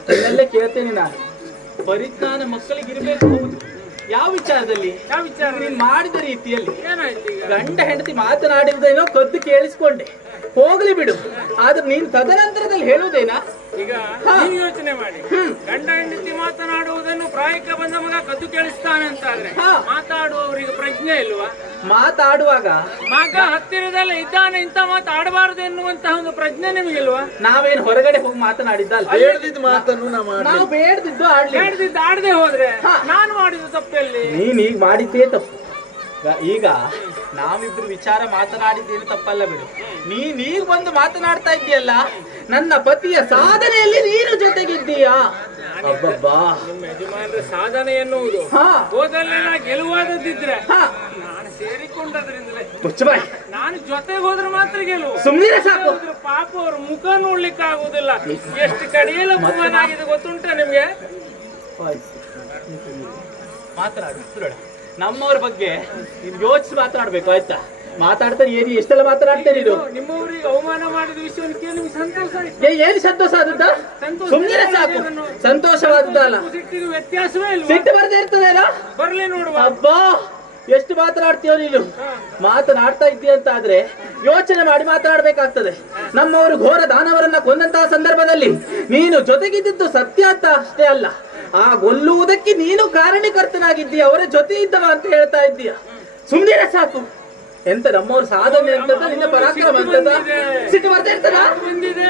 ಅದನ್ನೆಲ್ಲ ಕೇಳ್ತೇನೆ ನಾನು, ಪರಿಜ್ಞಾನ ಮಕ್ಕಳಿಗಿರ್ಬೇಕು. ಹೌದು. ಯಾವ ವಿಚಾರದಲ್ಲಿ? ನೀನ್ ಮಾಡಿದ ರೀತಿಯಲ್ಲಿ ಗಂಡ ಹೆಂಡತಿ ಮಾತನಾಡಿದ್ದೇನೋ ಕದ್ದು ಕೇಳಿಸ್ಕೊಂಡೆ, ಹೋಗ್ಲಿ ಬಿಡು. ಆದ್ರೆ ನೀನ್ ತದನಂತರದಲ್ಲಿ ಹೇಳುವುದೇನಾ? ಈಗ ನೀವು ಯೋಚನೆ ಮಾಡಿ, ಗಂಡ ಹೆಂಡತಿ ಮಾತನಾಡುವುದನ್ನು ಪ್ರಾಯಕ್ಕೆ ಬಂದ ಮಗ ಕದ್ದು ಕೇಳಿಸ್ತಾನೆ ಅಂತಾದ್ರೆ ಮಾತಾಡುವವರಿಗೆ ಪ್ರಜ್ಞೆ ಇಲ್ವಾ? ಮಾತಾಡುವಾಗ ಮಗ ಹತ್ತಿರದಲ್ಲೇ ಇದ್ದಾನೆ, ಇಂಥ ಮಾತಾಡಬಾರದು ಎನ್ನುವಂತಹ ಒಂದು ಪ್ರಜ್ಞೆ ನಿಮಗಿಲ್ವಾ? ನಾವೇನು ಹೊರಗಡೆ ಹೋಗಿ ಮಾತನಾಡಿದ್ದಲ್ಲ, ಬೇಡದಿದ್ದ ಮಾತನ್ನು ನಾವು ಬೇಡದಿದ್ದು ಆಡದೆ ಹೋದ್ರೆ ನಾನು ಮಾಡಿದ ತಪ್ಪಲ್ಲಿ ನೀನ್ ಈಗ ಮಾಡಿದ್ದೇ ತಪ್ಪು. ಈಗ ನಾವಿಬ್ರು ವಿಚಾರ ಮಾತನಾಡಿದ್ದೇನು ತಪ್ಪಲ್ಲ ಬಿಡು. ನೀನ್ ಈಗ ಬಂದು ಮಾತನಾಡ್ತಾ ಇದ್ದೀಯಲ್ಲ, ನನ್ನ ಪತಿಯ ಸಾಧನೆಯಲ್ಲಿ ನೀನು ಜೊತೆಗಿದ್ದೀಯಾ? ಅಬ್ಬಬ್ಬಾ, ನಿಮ್ಮ ಯಜಮಾನರ ಸಾಧನೆ ಎನ್ನುವುದು ಹೋದಲ್ಲೆಲ್ಲ ಗೆಲುವಾದದಿದ್ರೆ ನಾನು ಸೇರಿಕೊಂಡದ್ರಿಂದಲೇ. ಮುಚ್ಚಬಾಯ್. ನಾನು ಜೊತೆಗೆ ಹೋದ್ರೆ ಮಾತ್ರ ಗೆಲುವು. ಸುಮ್ಮನೆ ಸಾಕು. ಪಾಪ ಅವ್ರ ಮುಖ ನೋಡ್ಲಿಕ್ಕೆ ಆಗುದಿಲ್ಲ. ಎಷ್ಟು ಕಡೆಯಲ್ಲ ಅಪಮಾನ ಆಗಿದೆ ಗೊತ್ತುಂಟ ನಿಮ್ಗೆ? ಮಾತನಾಡಿ ನಮ್ಮವ್ರ ಬಗ್ಗೆ ನೀನ್ ಯೋಚಿಸಿ ಮಾತನಾಡ್ಬೇಕು, ಆಯ್ತಾ? ಮಾತಾಡ್ತಾರೆ ಏನು, ಎಷ್ಟೆಲ್ಲ ಮಾತನಾಡ್ತೇನೆ ಇದು. ನಿಮ್ಮವರಿಗೆ ಅವಮಾನ ಮಾಡಿದ ವಿಷಯವನ್ನು ಕೇಳಿ ನಿಮ್ಗೆ ಸಂತೋಷ ಆಯ್ತು? ಏನು ಸಂತೋಷ ಆದದ್ದ? ಸುಮ್ಮನೆ ಸಾಕು. ಸಂತೋಷವಾದದ್ದಲ್ಲ, ಸಿಟ್ಟಿಗೆ ವ್ಯತ್ಯಾಸವೇ ಇಲ್ಲ. ಸಿಟ್ಟು ಬರ್ದೇ ಇರ್ತದೇನೋ? ಬರ್ಲಿ ನೋಡುವ. ಅಬ್ಬಾ, ಎಷ್ಟು ಮಾತನಾಡ್ತೀಯೋ ನೀನು. ಮಾತನಾಡ್ತಾ ಇದ್ದೀಯ ಅಂತ ಆದ್ರೆ ಯೋಚನೆ ಮಾಡಿ ಮಾತನಾಡ್ಬೇಕಾಗ್ತದೆ. ನಮ್ಮವರು ಘೋರ ದಾನವರನ್ನ ಕೊಂದಂತಹ ಸಂದರ್ಭದಲ್ಲಿ ನೀನು ಜೊತೆಗಿದ್ದು ಸತ್ಯ ಅಂತ ಅಷ್ಟೇ ಅಲ್ಲ, ಆ ಕೊಲ್ಲುವುದಕ್ಕೆ ನೀನು ಕಾರಣೀಕರ್ತನಾಗಿದ್ದೀಯ, ಅವರ ಜೊತೆ ಇದ್ದವ ಅಂತ ಹೇಳ್ತಾ ಇದ್ದೀಯ. ಸುಮ್ಮನೆ ಸಾಕು. ಎಂತ ನಮ್ಮವ್ರ ಸಾಧನೆ ಅಂತ, ನಿನ್ನ ಪರಾಕ್ರಮ ಅಂತದ ಸಿಟ್ಟು ಬರ್ತಾ ಇರ್ತದ? ಬಂದಿದೆ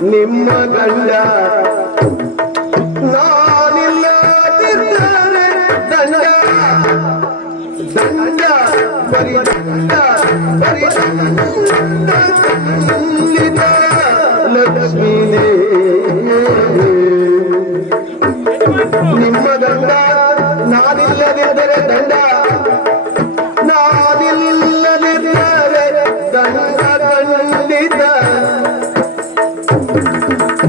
ನಿಮ್ಮ ಗಂಡ ನಾನಿಲ್ಲದಿದ್ದರೆ ದಂಡ ದಂಡ ಬರಿ ದಂಡ ಬರಿ ದಂಡ ಖಂಡಿತ ಲಕ್ಷ್ಮೀ ನಿಮ್ಮ ಗಂಡ ನಾನಿಲ್ಲದಿದ್ದರೆ ದಂಡ ನಾನಿಲ್ಲದಿದ್ದರೆ ದಂಡ ಖಂಡಿತ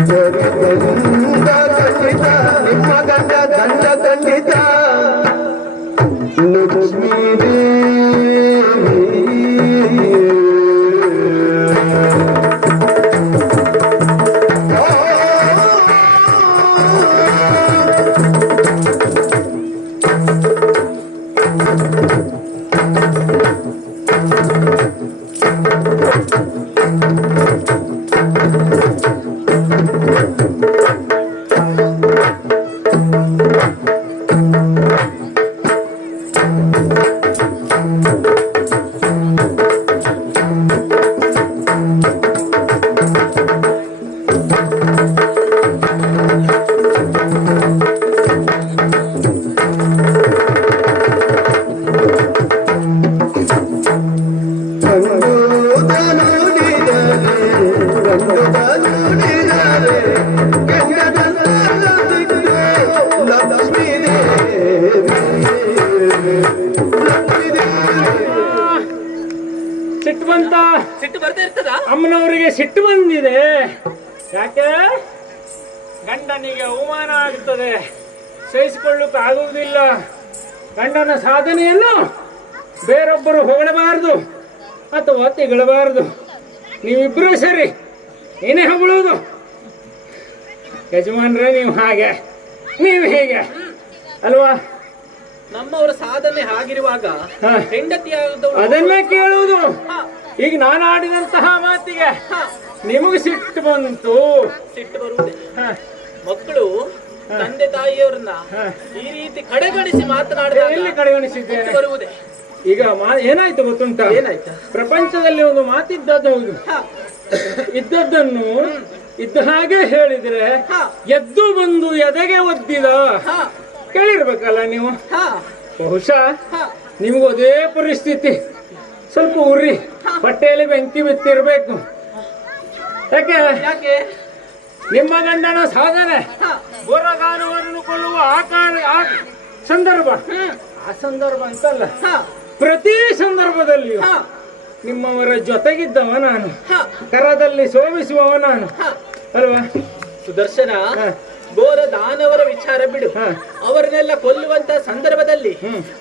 ದಂಡ ಖಂಡಿತ ನಿಮ್ಮ ಗಂಡ ದಂಡ ಖಂಡಿತ ಲಕ್ಷ್ಮೀ ಸಿಟ್ಟು ಬಂತ? ಸಿಟ್ಟು ಬರ್ತಾ ಇರ್ತದ? ಅಮ್ಮನವರಿಗೆ ಸಿಟ್ಟು ಬಂದಿದೆ. ಯಾಕೆ? ಗಂಡನಿಗೆ ಅವಮಾನ ಆಗ್ತದೆ, ಸಹಿಸಿಕೊಳ್ಳಕ್ಕೆ ಆಗುವುದಿಲ್ಲ. ಗಂಡನ ಸಾಧನೆಯನ್ನು ಬೇರೊಬ್ಬರು ಹೊಗಳಬಾರದು ಅಥವಾ ತೆಗಳಬಾರದು. ನೀವಿಬ್ರು ಸರಿ, ಏನೇ ಹೊಗಳೋದು? ಯಜಮಾನ್ರೆ ನೀವು ಹಾಗೆ, ನೀವು ಹೇಗೆ ಅಲ್ವಾ? ನಮ್ಮವರ ಸಾಧನೆ ಆಗಿರುವಾಗ ಹೆಂಡತಿಯಾದವಳು ಅದನ್ನೇ ಕೇಳುವುದು. ಈಗ ನಾನು ಆಡಿದಂತಹ ಮಾತಿಗೆ ನಿಮಗೆ ಸಿಟ್ಟು ಬಂತು. ಸಿಟ್ಟು ಬರುವುದೇ. ಮಕ್ಕಳು ತಂದೆ ತಾಯಿಯವರನ್ನ ಈ ರೀತಿ ಕಡೆಗಣಿಸಿ ಮಾತನಾಡಿದಾಗ ಎಲ್ಲಿ ಕಡೆಗಣಿಸಿದ್ದೇನೆ? ಸಿಟ್ಟು ಬರುವುದೇ. ಈಗ ಏನಾಯ್ತು ಗೊತ್ತುಂಟ? ಏನಾಯ್ತು? ಪ್ರಪಂಚದಲ್ಲಿ ಒಂದು ಮಾತಿದ್ದದ್ದು ಹೌದು. ಇದ್ದದ್ದನ್ನು ಇದ್ದ ಹಾಗೆ ಹೇಳಿದ್ರೆ ಎದ್ದು ಬಂದು ಎದೆಗೆ ಒದ್ದಿದ. ಕೇಳಿರ್ಬೇಕಲ್ಲ ನೀವು. ಬಹುಶಃ ನಿಮ್ಗೂ ಅದೇ ಪರಿಸ್ಥಿತಿ. ಸ್ವಲ್ಪ ಉರಿ, ಹೊಟ್ಟೆಯಲ್ಲಿ ಬೆಂಕಿ ಬಿತ್ತಿರ್ಬೇಕು. ಯಾಕೆ? ಯಾಕೆ? ನಿಮ್ಮ ಗಂಡನ ಸಾಧನೆ, ಗೊರಗಾನುವರನ್ನು ಕೊಲ್ಲುವ ಆ ಸಂದರ್ಭ, ಆ ಸಂದರ್ಭ ಅಂತಲ್ಲ, ಪ್ರತಿ ಸಂದರ್ಭದಲ್ಲಿಯೂ ನಿಮ್ಮವರ ಜೊತೆಗಿದ್ದವ ನಾನು, ಕರದಲ್ಲಿ ಸೋಮಿಸುವವ ನಾನು ಅಲ್ವಾ? ಸುದರ್ಶನ, ಘೋರ ದಾನವರ ವಿಚಾರ ಬಿಡು. ಅವರನ್ನೆಲ್ಲ ಕೊಲ್ಲುವಂತ ಸಂದರ್ಭದಲ್ಲಿ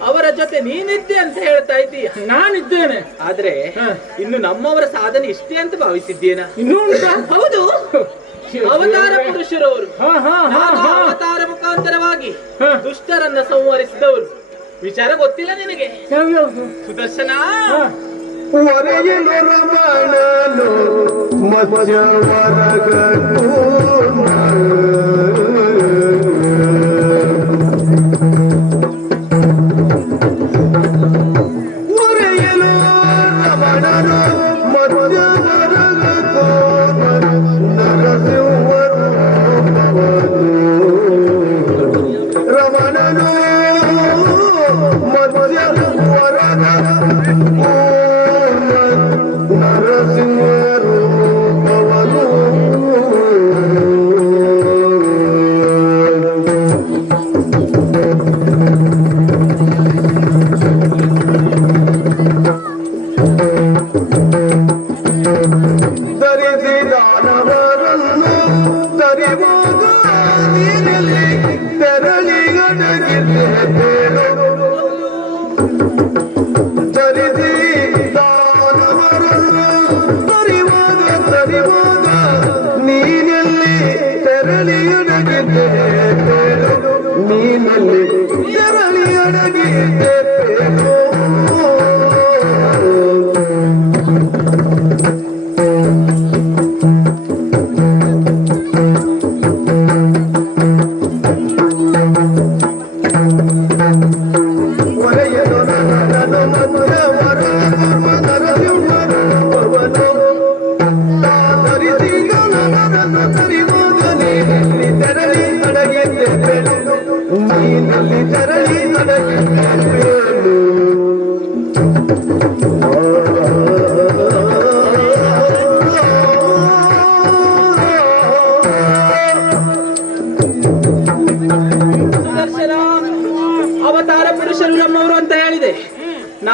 ಅವರ ಜೊತೆ ನೀನಿದ್ದೆ ಅಂತ ಹೇಳ್ತಾ ಇದ್ದೀಯ. ನಾನಿದ್ದೇನೆ. ಆದ್ರೆ ಇನ್ನು ನಮ್ಮವರ ಸಾಧನೆ ಇಷ್ಟೇ ಅಂತ ಭಾವಿಸಿದ್ದೇನ? ಇನ್ನೂ ಉಂಟಾ? ಹೌದು, ಅವತಾರ ಪುರುಷರವರು. ಅವತಾರ ಮುಖಾಂತರವಾಗಿ ದುಷ್ಟರನ್ನ ಸಂಹರಿಸಿದವರು. ವಿಚಾರ ಗೊತ್ತಿಲ್ಲ ನಿನಗೆ? ಸುದರ್ಶನ, ವರೆಯಲು ರಮಣನು ಮಧ್ಯವರಗನು ವರೆಯಲು ರಮಣನು ಮಧ್ಯವರಗನು ನರಸಿಂಹರು ರಮಣನು ಮಧ್ಯವರಗನು ನರಸಿಂಹರು ಅವನು ಧರಿಸಿದಾನವರನ್ನು ತರಿವಾಗ ನೀರಲ್ಲಿ ತೆರಳಿಗಡಗಿದ್ದೆ ಬೇರು ಧರಿಸಿ ತರಿವಾಗ ನೀನಲ್ಲಿ ತೆರಳಿಯೊಡಗಿದ್ದೆ ನೀನಲ್ಲಿ ತೆರಳಿಯೊಡಗಿದ್ದೆ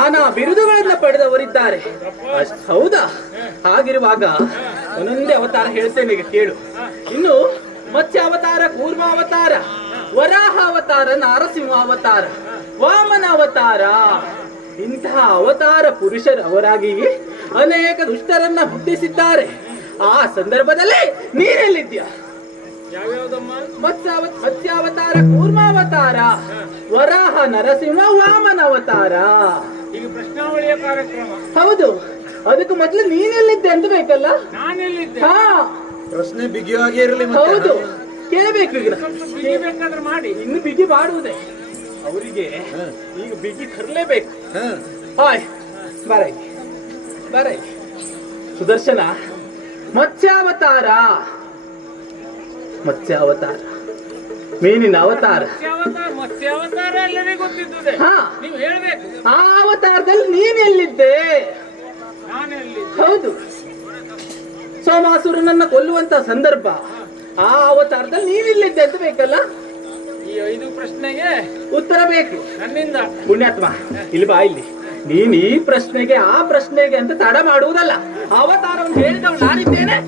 ನಾನಾ ಬಿರುದುಗಳನ್ನ ಪಡೆದವರಿದ್ದಾರೆ. ಹೌದಾ? ಹಾಗಿರುವಾಗ ಒಂದೊಂದೇ ಅವತಾರ ಹೇಳ್ತೇನೆ, ಈಗ ಕೇಳು. ಇನ್ನು ಮತ್ಸ್ಯ ಅವತಾರ, ಕೂರ್ಮ ಅವತಾರ, ವರಾಹ ಅವತಾರ, ನಾರಸಿಂಹ ಅವತಾರ, ವಾಮನ ಅವತಾರ, ಇಂತಹ ಅವತಾರ ಪುರುಷರು ಅವರಾಗಿ ಅನೇಕ ದುಷ್ಟರನ್ನ ಹುಟ್ಟಿಸಿದ್ದಾರೆ. ಆ ಸಂದರ್ಭದಲ್ಲಿ ನೀನೆಲ್ಲಿದ್ಯಾ? ಯಾವ್ಯಾವ್ದಮ್ಮ? ಮತ್ಸ್ಯಾವತಾರ, ಕೂರ್ಮಾವತಾರ, ವರಾಹ, ನರಸಿಂಹ, ವಾಮನ ಅವತಾರ. ಈಗ ಪ್ರಶ್ನಾವಳಿಯ ಕಾರ್ಯಕ್ರಮ. ಹೌದು. ಅದಕ್ಕೂ ಮೊದಲು ನೀನೆಲ್ಲಿದ್ದೆ ಅಂತ ಬೇಕಲ್ಲ? ನಾನೆಲ್ಲಿದ್ದೆ? ಹಾ, ಪ್ರಶ್ನೆ ಬಿಗಿಯಾಗಿ ಇರಲಿ. ಹೌದು, ಕೇಳಬೇಕು. ಈಗ ಸ್ವಲ್ಪ ಬಿಗಿ ಬೇಕಾದ್ರೆ ಮಾಡಿ. ಇನ್ನು ಬಿಗಿ ಮಾಡುವುದೇ ಅವರಿಗೆ, ಈಗ ಬಿಗಿ ತರಲೇಬೇಕು. ಹಾಯ್, ಬರ ಸುದರ್ಶನ. ಮತ್ಸ್ಯಾವತಾರ, ಮೀನಿನ ಅವತಾರ. ಮತ್ಸ್ಯಾವತಾರ ಎಲ್ಲರಿಗೂ ಗೊತ್ತಿದ್ದುದೆ. ಹಾ, ನೀವು ಹೇಳ್ಬೇಕು. ಆ ಅವತಾರದಲ್ಲಿ ನೀನೆಲ್ಲಿದ್ದೆ? ನಾನೆಲ್ಲಿ? ಹೌದು, ಸೋಮಾಸುರನನ್ನ ಕೊಲ್ಲುವಂತ ಸಂದರ್ಭ. ಆ ಅವತಾರದಲ್ಲಿ ನೀನಿಲ್ಲಿದ್ದೆ ಅಂತ ಬೇಕಲ್ಲ? ಈ 5 ಪ್ರಶ್ನೆಗೆ ಉತ್ತರ ಬೇಕು ನನ್ನಿಂದ. ಪುಣ್ಯಾತ್ಮ, ಇಲ್ಲಿ ಬಾ. ಇಲ್ಲಿ ನೀನ್ ಈ ಪ್ರಶ್ನೆಗೆ ಆ ಪ್ರಶ್ನೆಗೆ ಅಂತ ತಡ ಮಾಡುವುದಲ್ಲ. ಅವತಾರವನ್ನು ಹೇಳಿದವ್ ನಾನಿದ್ದೇನೆ,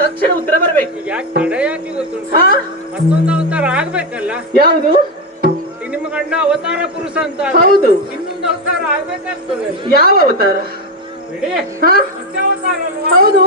ತಕ್ಷಣ ಉತ್ತರ ಬರಬೇಕು. ಯಾಕೆ ತಡ ಯಾಕೆ ಗೊತ್ತುಂಟು? ಹಾ, ಮತ್ತೊಂದು ಅವತಾರ ಆಗ್ಬೇಕಲ್ಲ. ಯಾವುದು? ಈಗ ನಿಮ್ಮ ಗಂಡ ಅವತಾರ ಪುರುಷ ಅಂತ. ಹೌದು. ಇನ್ನೊಂದು ಅವತಾರ ಆಗ್ಬೇಕಾಗ್ತದೆ. ಯಾವ ಅವತಾರ? ಬಿಡಿ, ಹಾ, ಮತ್ಸ್ಯಾವತಾರ ಅಲ್ವಾ? ಹೌದು.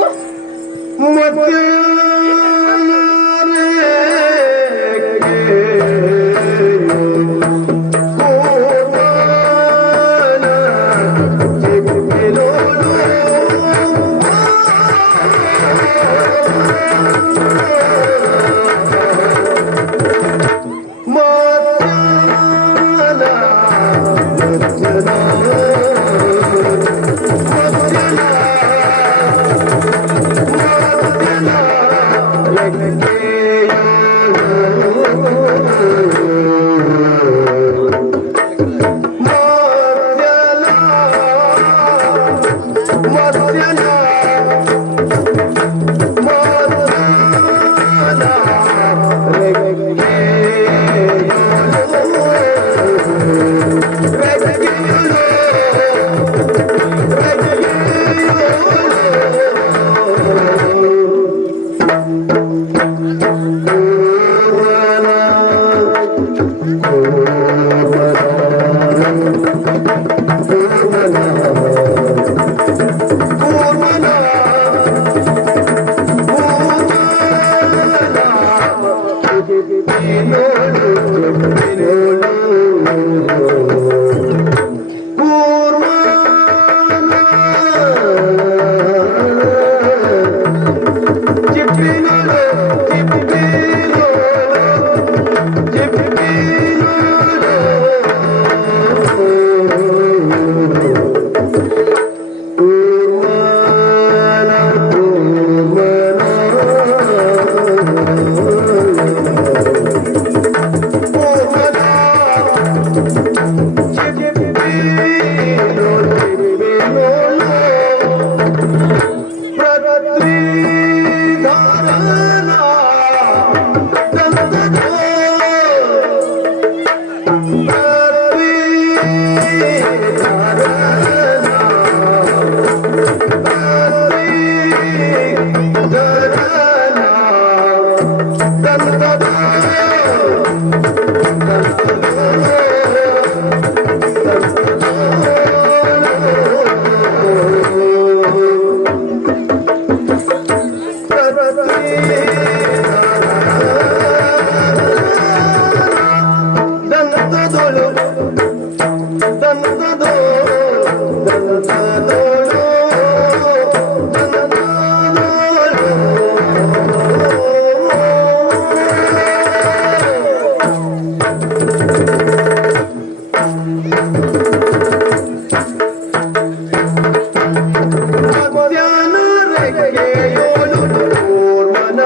ಮಧ್ಯಾಹ್ನ ರೆಗೆಯೋಳು ಕೂರ್ಮನ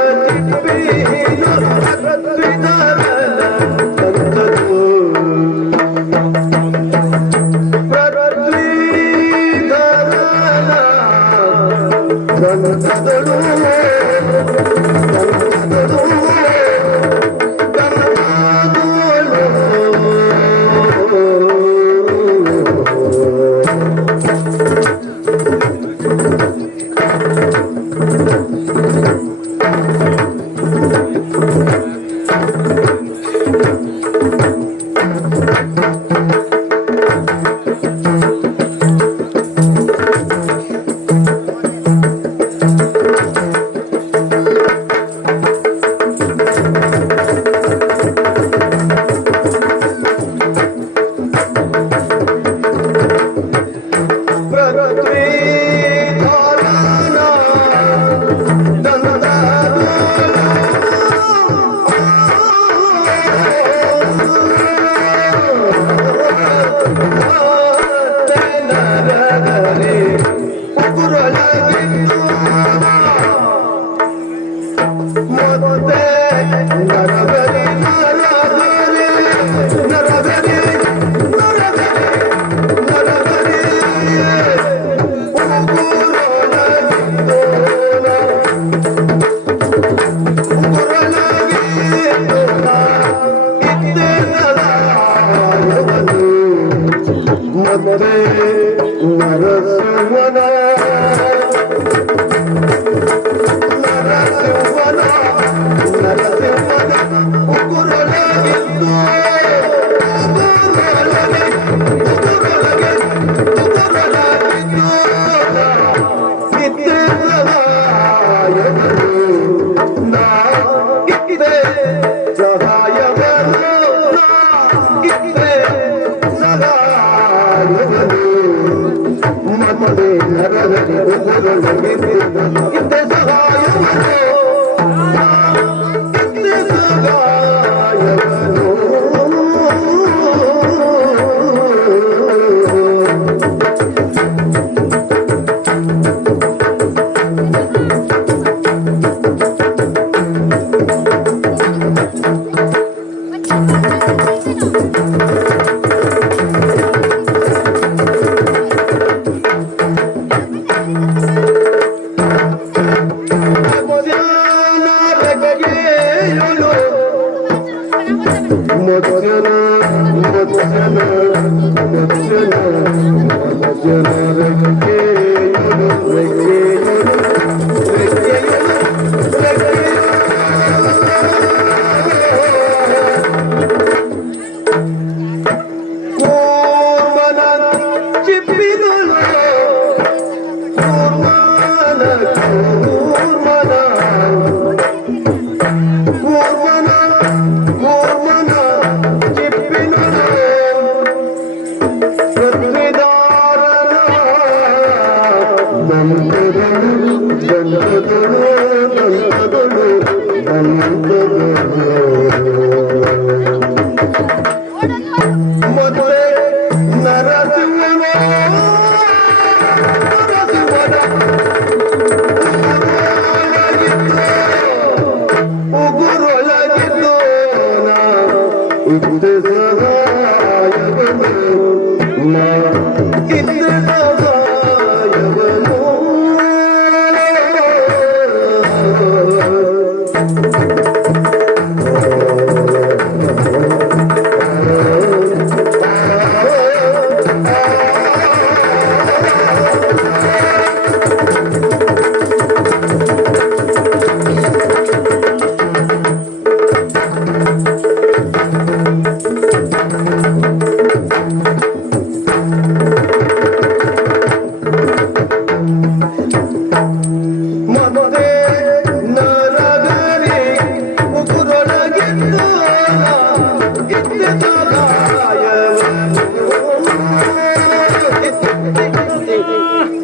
ನರಬಲಿ ನರಬಲಿ ನರಬಲಿ ನರಬಲಿ ಮತ್ತೆ ನರಸಿಂಹನ ನರಸಿಂಹನ ನರಸಿಂಹನ ಉಗುರೊಳಗಿದ್ದು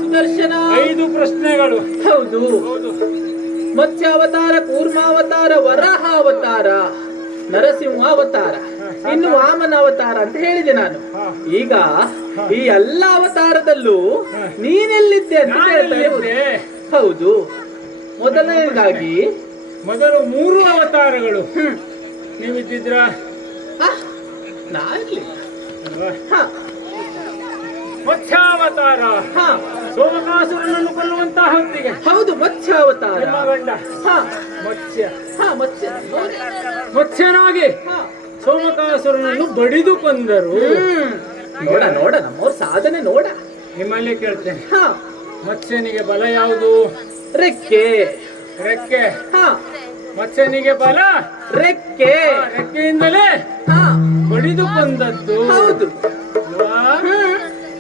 ಸುದರ್ಶನ, 5 ಪ್ರಶ್ನೆಗಳು. ಹೌದು. ಮತ್ಸ್ಯಾವತಾರ, ಕೂರ್ಮಾವತಾರ, ವರಾಹಾವತಾರ, ನರಸಿಂಹಾವತಾರ, ಇನ್ನು ವಾಮನ ಅವತಾರ ಅಂತ ಹೇಳಿದೆ ನಾನು. ಈಗ ಈ ಎಲ್ಲ ಅವತಾರದಲ್ಲೂ ನೀನೆಲ್ಲಿದ್ದೆ ಅಂತ ಕೇಳ್ತಾ ಇರುವುದು. ಹೌದು. ಮೊದಲನೇದಾಗಿ ಮೊದಲು 3 ಅವತಾರಗಳು ನೀವಿದ್ದಿದ್ರ? ನಾನಿರ್ಲಿ. ಮತ್ಸ್ಯಾವತಾರ ಸೋಮಕಾಸುರನನ್ನು ಕೊಲ್ಲುವಂತಹ ಹೊತ್ತಿಗೆ. ಹೌದು, ಮತ್ಸ್ಯಾವತಾರ. ನಿಮ್ಮ ಗಂಡ ಮತ್ಸ್ಯ ಮತ್ಸ್ಯನಾಗಿ ಸೋಮಕಾಸುರನನ್ನು ಬಡಿದು ಕೊಂದರು. ನೋಡ ನೋಡ ನಮ್ಮವ್ರ ಸಾಧನೆ ನೋಡ. ನಿಮ್ಮಲ್ಲಿ ಕೇಳ್ತೇನೆ, ಮತ್ಸ್ಯನಿಗೆ ಬಲ ಯಾವುದು? ರೆಕ್ಕೆ. ರೆಕ್ಕೆ. ಮತ್ಸ್ಯನಿಗೆ ಬಲ ರೆಕ್ಕೆ. ರೆಕ್ಕೆಯಿಂದಲೇ ಬಡಿದು ಕೊಂದದ್ದು. ಹೌದು.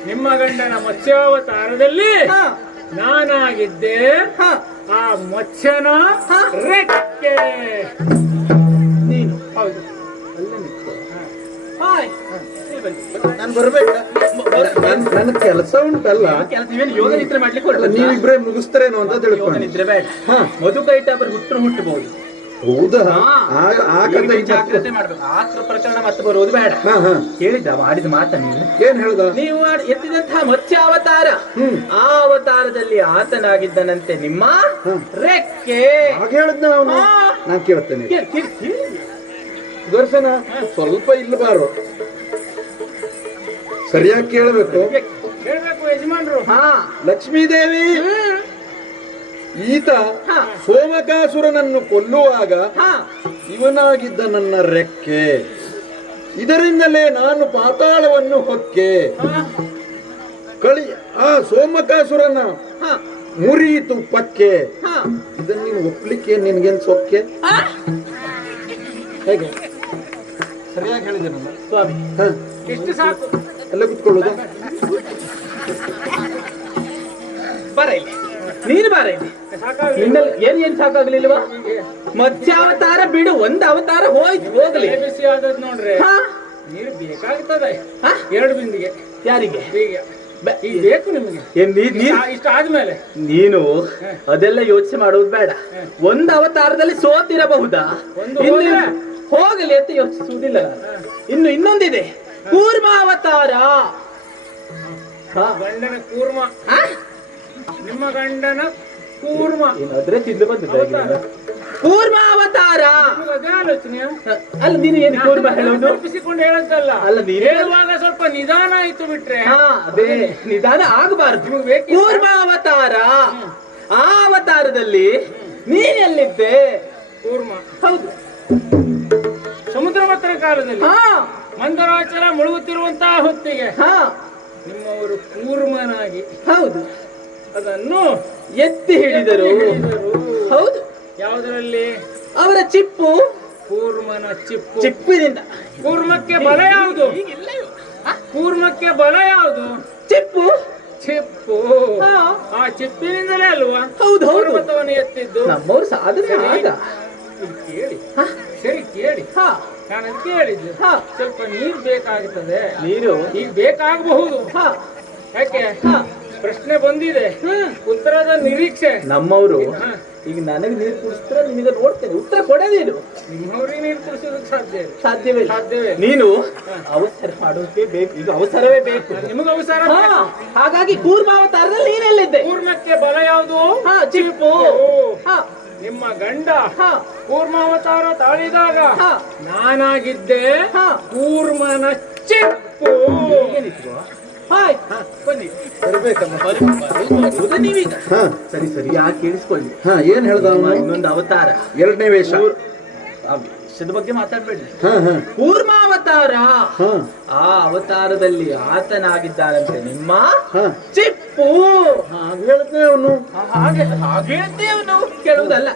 ನಿಮ್ಮ ಗಂಡನ ಮತ್ಸ್ಯಾವತಾರದಲ್ಲಿ ನಾನಾಗಿದ್ದೆ ಆ ಮತ್ಸ್ಯನ ರೆಕ್ಕೆ. ನೀನು. ಹೌದು. ನಾನು ಬರ್ಬೇಕಾ? ನನ್ನ ಕೆಲಸ ಉಂಟಲ್ಲ, ನೀವೇನು ಯೋಗ ನಿದ್ರೆ ಮಾಡ್ಲಿಕ್ಕೆ ಹೊರಟಲ್ಲ? ನೀವಿಬ್ರೇ ಮುಗಿಸ್ತಾರೇನೋ ಅಂತ ಯೋಗ ತಿಳ್ಕೊಂಡು. ನಿದ್ರೆ ಬೇಡ. ಮಧುಕೈಟಬರು ಹುಟ್ಟಬಹುದು. ಹೌದಾ? ಆ ಕಥೆ ಜಾಗ್ರತೆ ಮಾಡ್ಬೇಕು. ಆತ್ರ ಪ್ರಕರಣ ಮತ್ತೆ ಬರುವುದು ಬೇಡ. ಕೇಳಿದ್ದ ಮಾಡಿದ ಮಾತ ನೀವು? ಏನ್ ಹೇಳ್ದ? ನೀವು ಎತ್ತಿದಂತಹ ಮತ್ಸ್ಯಾವತಾರ, ಆ ಅವತಾರದಲ್ಲಿ ಆತನಾಗಿದ್ದನಂತೆ ನಿಮ್ಮ ರೆಕ್ಕೆ. ಹಾಗೆ ಹೇಳಿದ್ನ ಅವನು. ನಾನು ಕೇಳ್ತೇನೆ. ಕೇಳಿ. ಸುದರ್ಶನ ಸ್ವಲ್ಪ ಇಲ್ಲಿ ಬಾರು, ಸರಿಯಾಗಿ ಕೇಳಬೇಕು. ಹೇಳ್ಬೇಕು ಯಜಮಾನ್ರು. ಹಾ ಲಕ್ಷ್ಮೀದೇವಿ, ಈತ ಸೋಮಕಾಸುರನನ್ನು ಕೊಲ್ಲುವಾಗ ಹಾ ಇವನಾಗಿದ್ದ ನನ್ನ ರೆಕ್ಕೆ, ಇದರಿಂದಲೇ ನಾನು ಪಾತಾಳವನ್ನು ಹೊಕ್ಕೆ. ಆ ಸೋಮಕಾಸುರನ ಹಾ ಮುರಿಯಿತು ಪಕ್ಕೆ. ಹಾ ಇದನ್ನ ನೀನು ಒಪ್ಲಿಕ್ಕೆ ನಿನ್ಗೇನ್ ಸೊಕ್ಕೆ? ಹೇಗೆ ಸರಿಯಾಗಿ ಹೇಳಿದ್ದೇನಲ್ಲ ಸ್ವಾಮಿ? ಹ, ಎಷ್ಟು ಸಾಕು. ಎಲ್ಲ ಕುತ್ಕೊಳ್ಳೋದು. ಬಾರ ಇಲ್ಲಿ, ನೀನು ಬಾರ ಇಲ್ಲಿ. ಸಾಕಾಗ್ಲಿ. ನಿನ್ನಲ್ಲಿ ಏನ್ ಸಾಕಾಗ್ಲಿಲ್ವಾ? ಮತ್ಸ್ಯಾವತಾರ ಬಿಡು, ಒಂದು ಅವತಾರ ಹೋಗ್ಲಿ. ಬಿಸಿ ಆದದ್ ನೋಡ್ರಿ, ಹಾ ನೀರು ಬೇಕಾಗ್ತದೆ. ಹಾ? 2 ಬಿಂದಿಗೆ ಯಾರಿಗೆ? ಈಗ ಈಗ ಬೇಕು ನಿಮಗೆ. ಇಷ್ಟ ಆದ್ಮೇಲೆ ನೀನು ಅದೆಲ್ಲ ಯೋಚನೆ ಮಾಡೋದು ಬೇಡ. ಒಂದು ಅವತಾರದಲ್ಲಿ ಸೋತಿರಬಹುದಾ? ಇನ್ನು ಹೋಗಲಿ ಅಂತ ಯೋಚಿಸುವುದಿಲ್ಲ ನಾನು. ಇನ್ನೊಂದಿದೆ, ಕೂರ್ಮಾವತಾರ. ಗಂಡನ ಕೂರ್ಮ, ನಿಮ್ಮ ಗಂಡನ ಕೂರ್ಮ. ಏನಾದ್ರೆ ತಿಂದು ಬಂದಿದ್ದ ಕೂರ್ಮಾವತಾರ. ಅದೇ ಆಲೋಚನೆ. ಅಲ್ಲ ನೀನು ಏನು ಕೂರ್ಮ ಹೇಳೋದು? ತಪ್ಪಿಸಿಕೊಂಡು ಹೇಳಂತಲ್ಲ. ಅಲ್ಲ ನೀನು ಹೇಳುವಾಗ ಸ್ವಲ್ಪ ನಿಧಾನ ಆಯ್ತು ಬಿಟ್ರೆ. ಹಾ ಅದೇ ನಿಧಾನ ಆಗಬಾರ್ದು. ಕೂರ್ಮಾವತಾರ, ಆ ಅವತಾರದಲ್ಲಿ ನೀನ್ ಎಲ್ಲಿದ್ದೆ? ಕೂರ್ಮ ಹೌದು. ಸಮುದ್ರ ಮಥನ ಕಾಲದಲ್ಲಿ ಹಾ ಮಂದರಾಚಲ ಮುಳುಗುತ್ತಿರುವಂತಹ ಹೊತ್ತಿಗೆ ಹಾ ನಿಮ್ಮವರು ಕೂರ್ಮನಾಗಿ ಹೌದು ಅದನ್ನು ಎತ್ತಿ ಹಿಡಿದರು. ಹೌದು. ಯಾವುದರಲ್ಲಿ? ಅವರ ಚಿಪ್ಪು, ಕೂರ್ಮನ ಚಿಪ್ಪು. ಚಿಪ್ಪಿನಿಂದ. ಕೂರ್ಮಕ್ಕೆ ಬಲ ಯಾವುದು? ಕೂರ್ಮಕ್ಕೆ ಬಲ ಯಾವುದು? ಚಿಪ್ಪು. ಚಿಪ್ಪು. ಹಾ. ಆ ಚಿಪ್ಪಿನಿಂದಲೇ ಅಲ್ವಾ ಹೌದು ಹೌದು. ಪರ್ವತವನ್ನು ಎತ್ತಿದ್ದು. ನಮ್ಮವ್ರ ಸಾಧನೆ ಆಗ. ಇಲ್ಲಿ ಕೇಳಿ, ಹಾ. ಸರಿ ಕೇಳಿ. ಹಾ ನಾನು ಅದಕ್ಕೆ ಹೇಳಿದ್ದು, ಹಾ. ಸ್ವಲ್ಪ ನೀರು ಬೇಕಾಗುತ್ತದೆ. ನೀರು ಈಗ ಬೇಕಾಗಬಹುದು. ಹಾ ಯಾಕೆ? ಹಾ ಪ್ರಶ್ನೆ ಬಂದಿದೆ, ಉತ್ತರದ ನಿರೀಕ್ಷೆ. ನಮ್ಮವರು ಹಾ. ಈಗ ನನಗೆ ನೀರು ಕುಡಿಸ್ತಾರೆ, ನಿನಗೆ ನೋಡ್ತೇನೆ, ಉತ್ತರ ಕೊಡೋದೇನು? ನಿಮ್ಮವ್ರಿಗೆ ನೀರು ಕುಡಿಸೋದಕ್ಕೆ ಸಾಧ್ಯ ಇಲ್ಲ. ಸಾಧ್ಯವೇ ಸಾಧ್ಯವೇ. ನೀನು ಅವಸರ ಮಾಡೋಕೆ ಬೇಕು, ಈಗ ಅವಸರವೇ ಬೇಕು. ನಿಮಗೆ ಅವಸರ. ಹಾ, ಹಾಗಾಗಿ ಕೂರ್ಮಾವತಾರದಲ್ಲಿ ನೀನೆಲ್ಲಿದ್ದೆ? ಕೂರ್ಮಕ್ಕೆ ಬಲ ಯಾವುದು? ಹಾ ಚಿಪ್ಪು. ಹಾ ನಿಮ್ಮ ಗಂಡ ಹಾ ಕೂರ್ಮಾವತಾರ ತಾಳಿದಾಗ ಹಾ ನಾನಾಗಿದ್ದೆ ಹಾ ಕೂರ್ಮನ ಚಿಪ್ಪು. ಹಾಯ್ ಬನ್ನಿ. ಬರ್ಬೇಕಮ್ಮ. ಬರುವುದಾ ನೀವೀಗ? ಹ, ಸರಿ ಸರಿ, ಯಾಕೆ ಕೇಳಿಸ್ಕೊಳ್ಳಿ. ಹ, ಏನ್ ಹೇಳ್ದ ಅವನು? ಇನ್ನೊಂದು ಅವತಾರ, 2ನೇ ವೇಷ. ಆ ವೇಷದ ಬಗ್ಗೆ ಮಾತಾಡ್ಬೇಡಿ. ಹ ಹ ಕೂರ್ಮಾವತಾರ, ಹ ಆ ಅವತಾರದಲ್ಲಿ ಆತನಾಗಿದ್ದಾನಂತೆ ನಿಮ್ಮ ಹ. ಚಿಪ್ಪು. ಹಾಗೆ ಹೇಳ್ತೇನೆ ಅವನು. ಹಾಗೆ ಹೇಳ್ತೇ ಅವನು, ಕೇಳುವುದಲ್ಲ.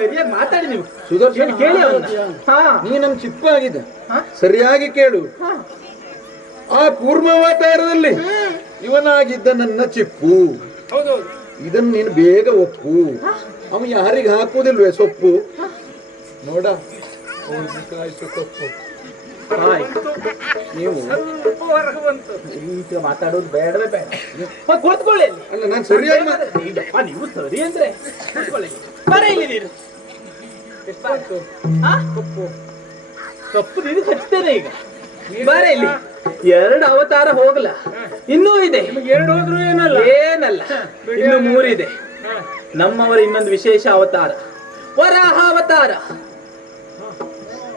ಸರಿಯಾಗಿ ಮಾತಾಡಿ ನೀವು. ಸುದರ್ಶನ ಕೇಳಿ ಅವನ್ನ. ಹಾ ನೀ ನಮ್ ಚಿಪ್ಪಾಗಿದೆ, ಹಾ? ಸರಿಯಾಗಿ ಕೇಳು. ಹಾ. ಆ ಕೂರ್ಮಾವತಾರದಲ್ಲಿ ಇವನಾಗಿದ್ದ ನನ್ನ ಚಿಪ್ಪು. ಹೌದೌದು. ಇದನ್ನ ನೀನು ಬೇಗ ಒಪ್ಪು. ಅವ ಯಾರಿಗೆ ಹಾಕುವುದಿಲ್ವೇ ಸೊಪ್ಪು? ನೋಡ ಸೊಪ್ಪು. ಹಾಯ್. ನೀವು ಸ್ವಲ್ಪ ಹೊರಗೆ ಬಂತು. ಈಗ ಮಾತಾಡೋದು ಬೇಡವೇ ಬೇಡ. ಹೋಗ್ ಕೂತ್ಕೊಳ್ಳಿ ಅಲ್ಲಿ. ಅಲ್ಲ, ನಾನು ಸರಿಯಾಗಿ ಈಗಪ್ಪ ನೀವು ಸರಿ ಅಂದ್ರೆ ಕೂತ್ಕೊಳ್ಳಿ. ಬರ ಇಲ್ಲಿ ನೀನು. ಎಷ್ಟಾಯ್ತು? ಹಾ? ತಪ್ಪು ನೀನು ಹಚ್ತೇನೆ ಈಗ. ಬರ ಇಲ್ಲಿ. 2 ಅವತಾರ ಹೋಗಲ್ಲ, ಇನ್ನೂ ಇದೆ. ನಿಮಗೆ 2 ಹೋದ್ರು ಏನಲ್ಲ. ಏನಲ್ಲ, ಇನ್ನು 3 ಇದೆ. ನಮ್ಮವರ ಇನ್ನೊಂದು ವಿಶೇಷ ಅವತಾರ, ವರಾಹ ಅವತಾರ.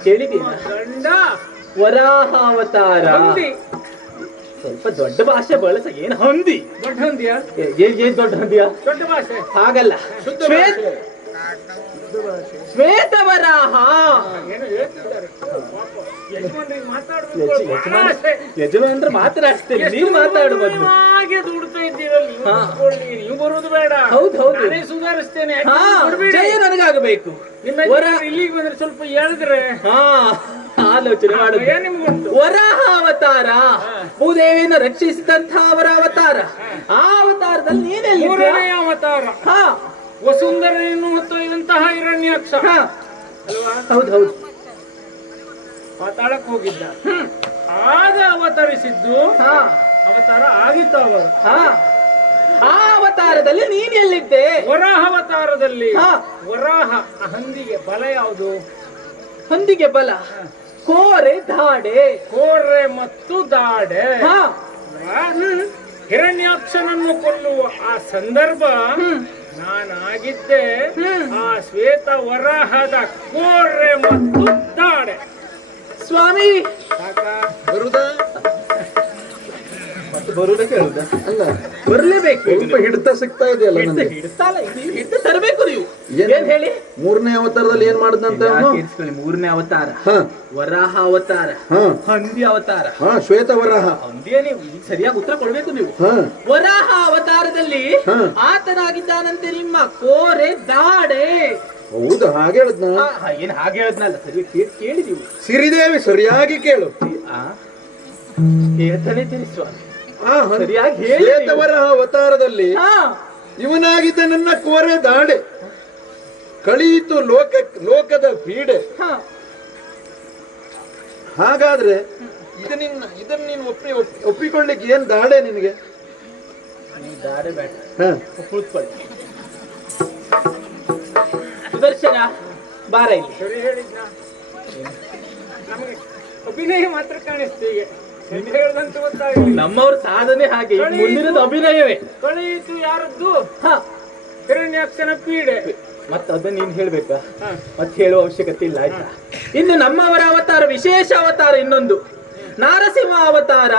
ಕೇಳಿದ್ದೀನ? ಗಂಡ ವರಾಹ ಅವತಾರ. ಹಂದಿ. ಸ್ವಲ್ಪ ದೊಡ್ಡ ಭಾಷೆ ಬಳಸ. ಏನ್ ಹಂದಿ? ದೊಡ್ಡ ಹಂದಿಯ? ಏನ್ ದೊಡ್ಡ ಹಂದಿಯ? ದೊಡ್ಡ ಭಾಷೆ. ಹಾಗಲ್ಲ, ಶುದ್ಧ ಶ್ವೇತ ಭಾಷೆ. ಶ್ವೇತವರಾಹ. ಏನೋ ಹೇಳ್ತಿದ್ದಾರೆ. ಪಾಪ. ಯಜಮಾನ್ರಿಗೆ ಮಾತಾಡ್ಬೇಕು. ಆಸೆ. ಯಜಮಾನ್ರು ಮಾತಾಡಿಸ್ತೇನೆ, ನೀನು ಮಾತಾಡುವುದು. ಹಾಗೆ ದುಡ್ತಾ ಇದ್ದೀರಲ್ಲ, ನೀವು ಹಾ. ಕೂತ್ಕೊಳ್ಳಿ, ನೀವು ಬರೋದು ಬೇಡ. ಹೌದು ಹೌದು. ನಾನೇ ಸುಧಾರಿಸ್ತೇನೆ. ಯಾಕೆ ಹಾ, ಕೊಡ್ಬೇಡಿ. ಜಯ ನನಗಾಗಬೇಕು. ನಿಮ್ಮ ಯಜಮಾನ್ರು ಇಲ್ಲಿಗೆ ಬಂದ್ರೆ ಸ್ವಲ್ಪ ಹೇಳಿದ್ರೆ ಹಾ, ಆಲೋಚನೆ ಮಾಡುದು. ಭಯ ನಿಮ್ಗುಂಟು. ವರಾಹ ಅವತಾರ, ಭೂದೇವಿಯನ್ನು ರಕ್ಷಿಸಿದಂತಹ ಅವರ ಅವತಾರ. ಆ ಅವತಾರದಲ್ಲಿ ನೀನೆಲ್ಲಿ? 3ನೇ ಅವತಾರ ಹಾ ವಸುಂಧರೆಯನ್ನು ಮತ್ತು ಇಂತಹ ಹಿರಣ್ಯಾಕ್ಷ ಹಾ ಅಲ್ವಾ? ಹೌದು ಹೌದು. ಪಾತಾಳಕ್ಕೆ ಹೋಗಿದ್ದ. ಆಗ ಅವತರಿಸಿದ್ದು. ಹಾ ಅವತಾರ ಆಗಿತ್ತು ಅವಾಗ. ಹಾ, ಆ ಅವತಾರದಲ್ಲಿ ನೀನ್ ಎಲ್ಲಿದ್ದೆ? ವರಾಹ ಅವತಾರದಲ್ಲಿ ಹಾ. ವರಾಹ ಆ ಹಂದಿಗೆ ಬಲ ಯಾವುದು? ಹಂದಿಗೆ ಬಲ ಕೋರೆ ಧಾಡೆ. ಕೋರೆ ಮತ್ತು ದಾಡೆ ಹಾ ಅಲ್ವಾ? ಹಿರಣ್ಯಾಕ್ಷನನ್ನು ಕೊಲ್ಲುವ ಆ ಸಂದರ್ಭ ನಾನಾಗಿದ್ದೆ ಆ ಶ್ವೇತ ವರಾಹದ ಕೋರೆ ಮತ್ತು ದಾಡೆ. ಸ್ವಾಮಿ ಬರುದಾ ಮತ್ತೆ ಬರುವುದೇ ಕೇಳುದ ಅಲ್ಲ, ಬರ್ಲೇಬೇಕು. ಸ್ವಲ್ಪ ಹಿಡಿತ ಸಿಗ್ತಾ ಇದೆಯಲ್ಲ ನನಗೆ. ಹಿಡಿತ ತರಬೇಕು ನೀವು. ಏನ್ ಹೇಳಿ? 3ನೇ ಅವತಾರದಲ್ಲಿ ಏನ್ ಮಾಡಿದಂತ ಅವನು? ಕೇಳಿಸ್ಕೊಳ್ಳಿ. 3ನೇ ಅವತಾರ ಹ ವರಾಹ ಅವತಾರ, ಹ ಹಂದಿ ಅವತಾರ. ಹ ಶ್ವೇತ ವರಾಹ. ಹಂದಿಯೇ ನೀವು ಈಗ ಸರಿಯಾಗಿ ಉತ್ತರ ಕೊಡ್ಬೇಕು ನೀವು. ಹ ವರಾಹ ಅವತಾರದಲ್ಲಿ ಹ. ಆತನಾಗಿದ್ದಾನಂತೆ ನಿಮ್ಮ ಕೋರೆ ದಾಡೆ. ಹೌದು, ಹಾಗೆ ಹೇಳದ್ನ. ಏನ್ ಹಾಗೆ ಹೇಳದ್ನಲ್ಲ, ಸರಿ ಕೇಳಿ ನೀವು. ಸಿರಿದೇವಿ ಸರಿಯಾಗಿ ಕೇಳು. ಹೇಳ್ತಾನೆ ತಿಳಿ ಸ್ವಾಮಿ. ಆ ಸರಿಯಾಗಿ ಹೇಳಿ ನೀವು. ಶ್ವೇತ ವರಾಹ ಅವತಾರದಲ್ಲಿ ಹಾ ಇವನಾಗಿದ್ದ ನನ್ನ ಕೋರೆ ದಾಡೆ, ಕಳೀತು ಲೋಕದ ಪೀಡೆ. ಹಾ ಹಾಗಾದ್ರೆ ಇದನ್ನ ನೀನು ಒಪ್ಪಿಕೊಳ್ಳಿಕ್ಕೆ ಏನ್ ದಾಡೆ ನಿನಗೆ? ನೀವು ದಾಡೆ ಬೇಡ, ಹ ಕುಳಿತುಕೊಳ್ಳಿ. ಸುದರ್ಶನ ಬಾರ ಇಲ್ಲಿ. ಸರಿ ಹೇಳಿದ್ನ. ನಮಗೆ ಅಭಿನಯ ಮಾತ್ರ ಕಾಣಿಸ್ತು ಈಗ. ಎಂತ ಹೇಳ್ದಂತ ಗೊತ್ತಾಗಲಿಲ್ಲ. ನಮ್ಮವ್ರ ಸಾಧನೆ ಹಾಗೆ. ಈಗ ಮುಂದಿನದು ಅಭಿನಯವೇ. ಕಳೆಯಿತು ಯಾರದ್ದು? ಹ ಹಿರಣ್ಯಾಕ್ಷನ ಪೀಡೆ. ಮತ್ತೆ ಅದನ್ನ ನೀನ್ ಹೇಳ್ಬೇಕಾ? ಮತ್ತೆ ಹೇಳುವ ಅವಶ್ಯಕತೆ ಇಲ್ಲ, ಆಯ್ತಾ? ಇನ್ನು ನಮ್ಮವರ ಅವತಾರ, ವಿಶೇಷ ಅವತಾರ ಇನ್ನೊಂದು, ನಾರಸಿಂಹ ಅವತಾರ.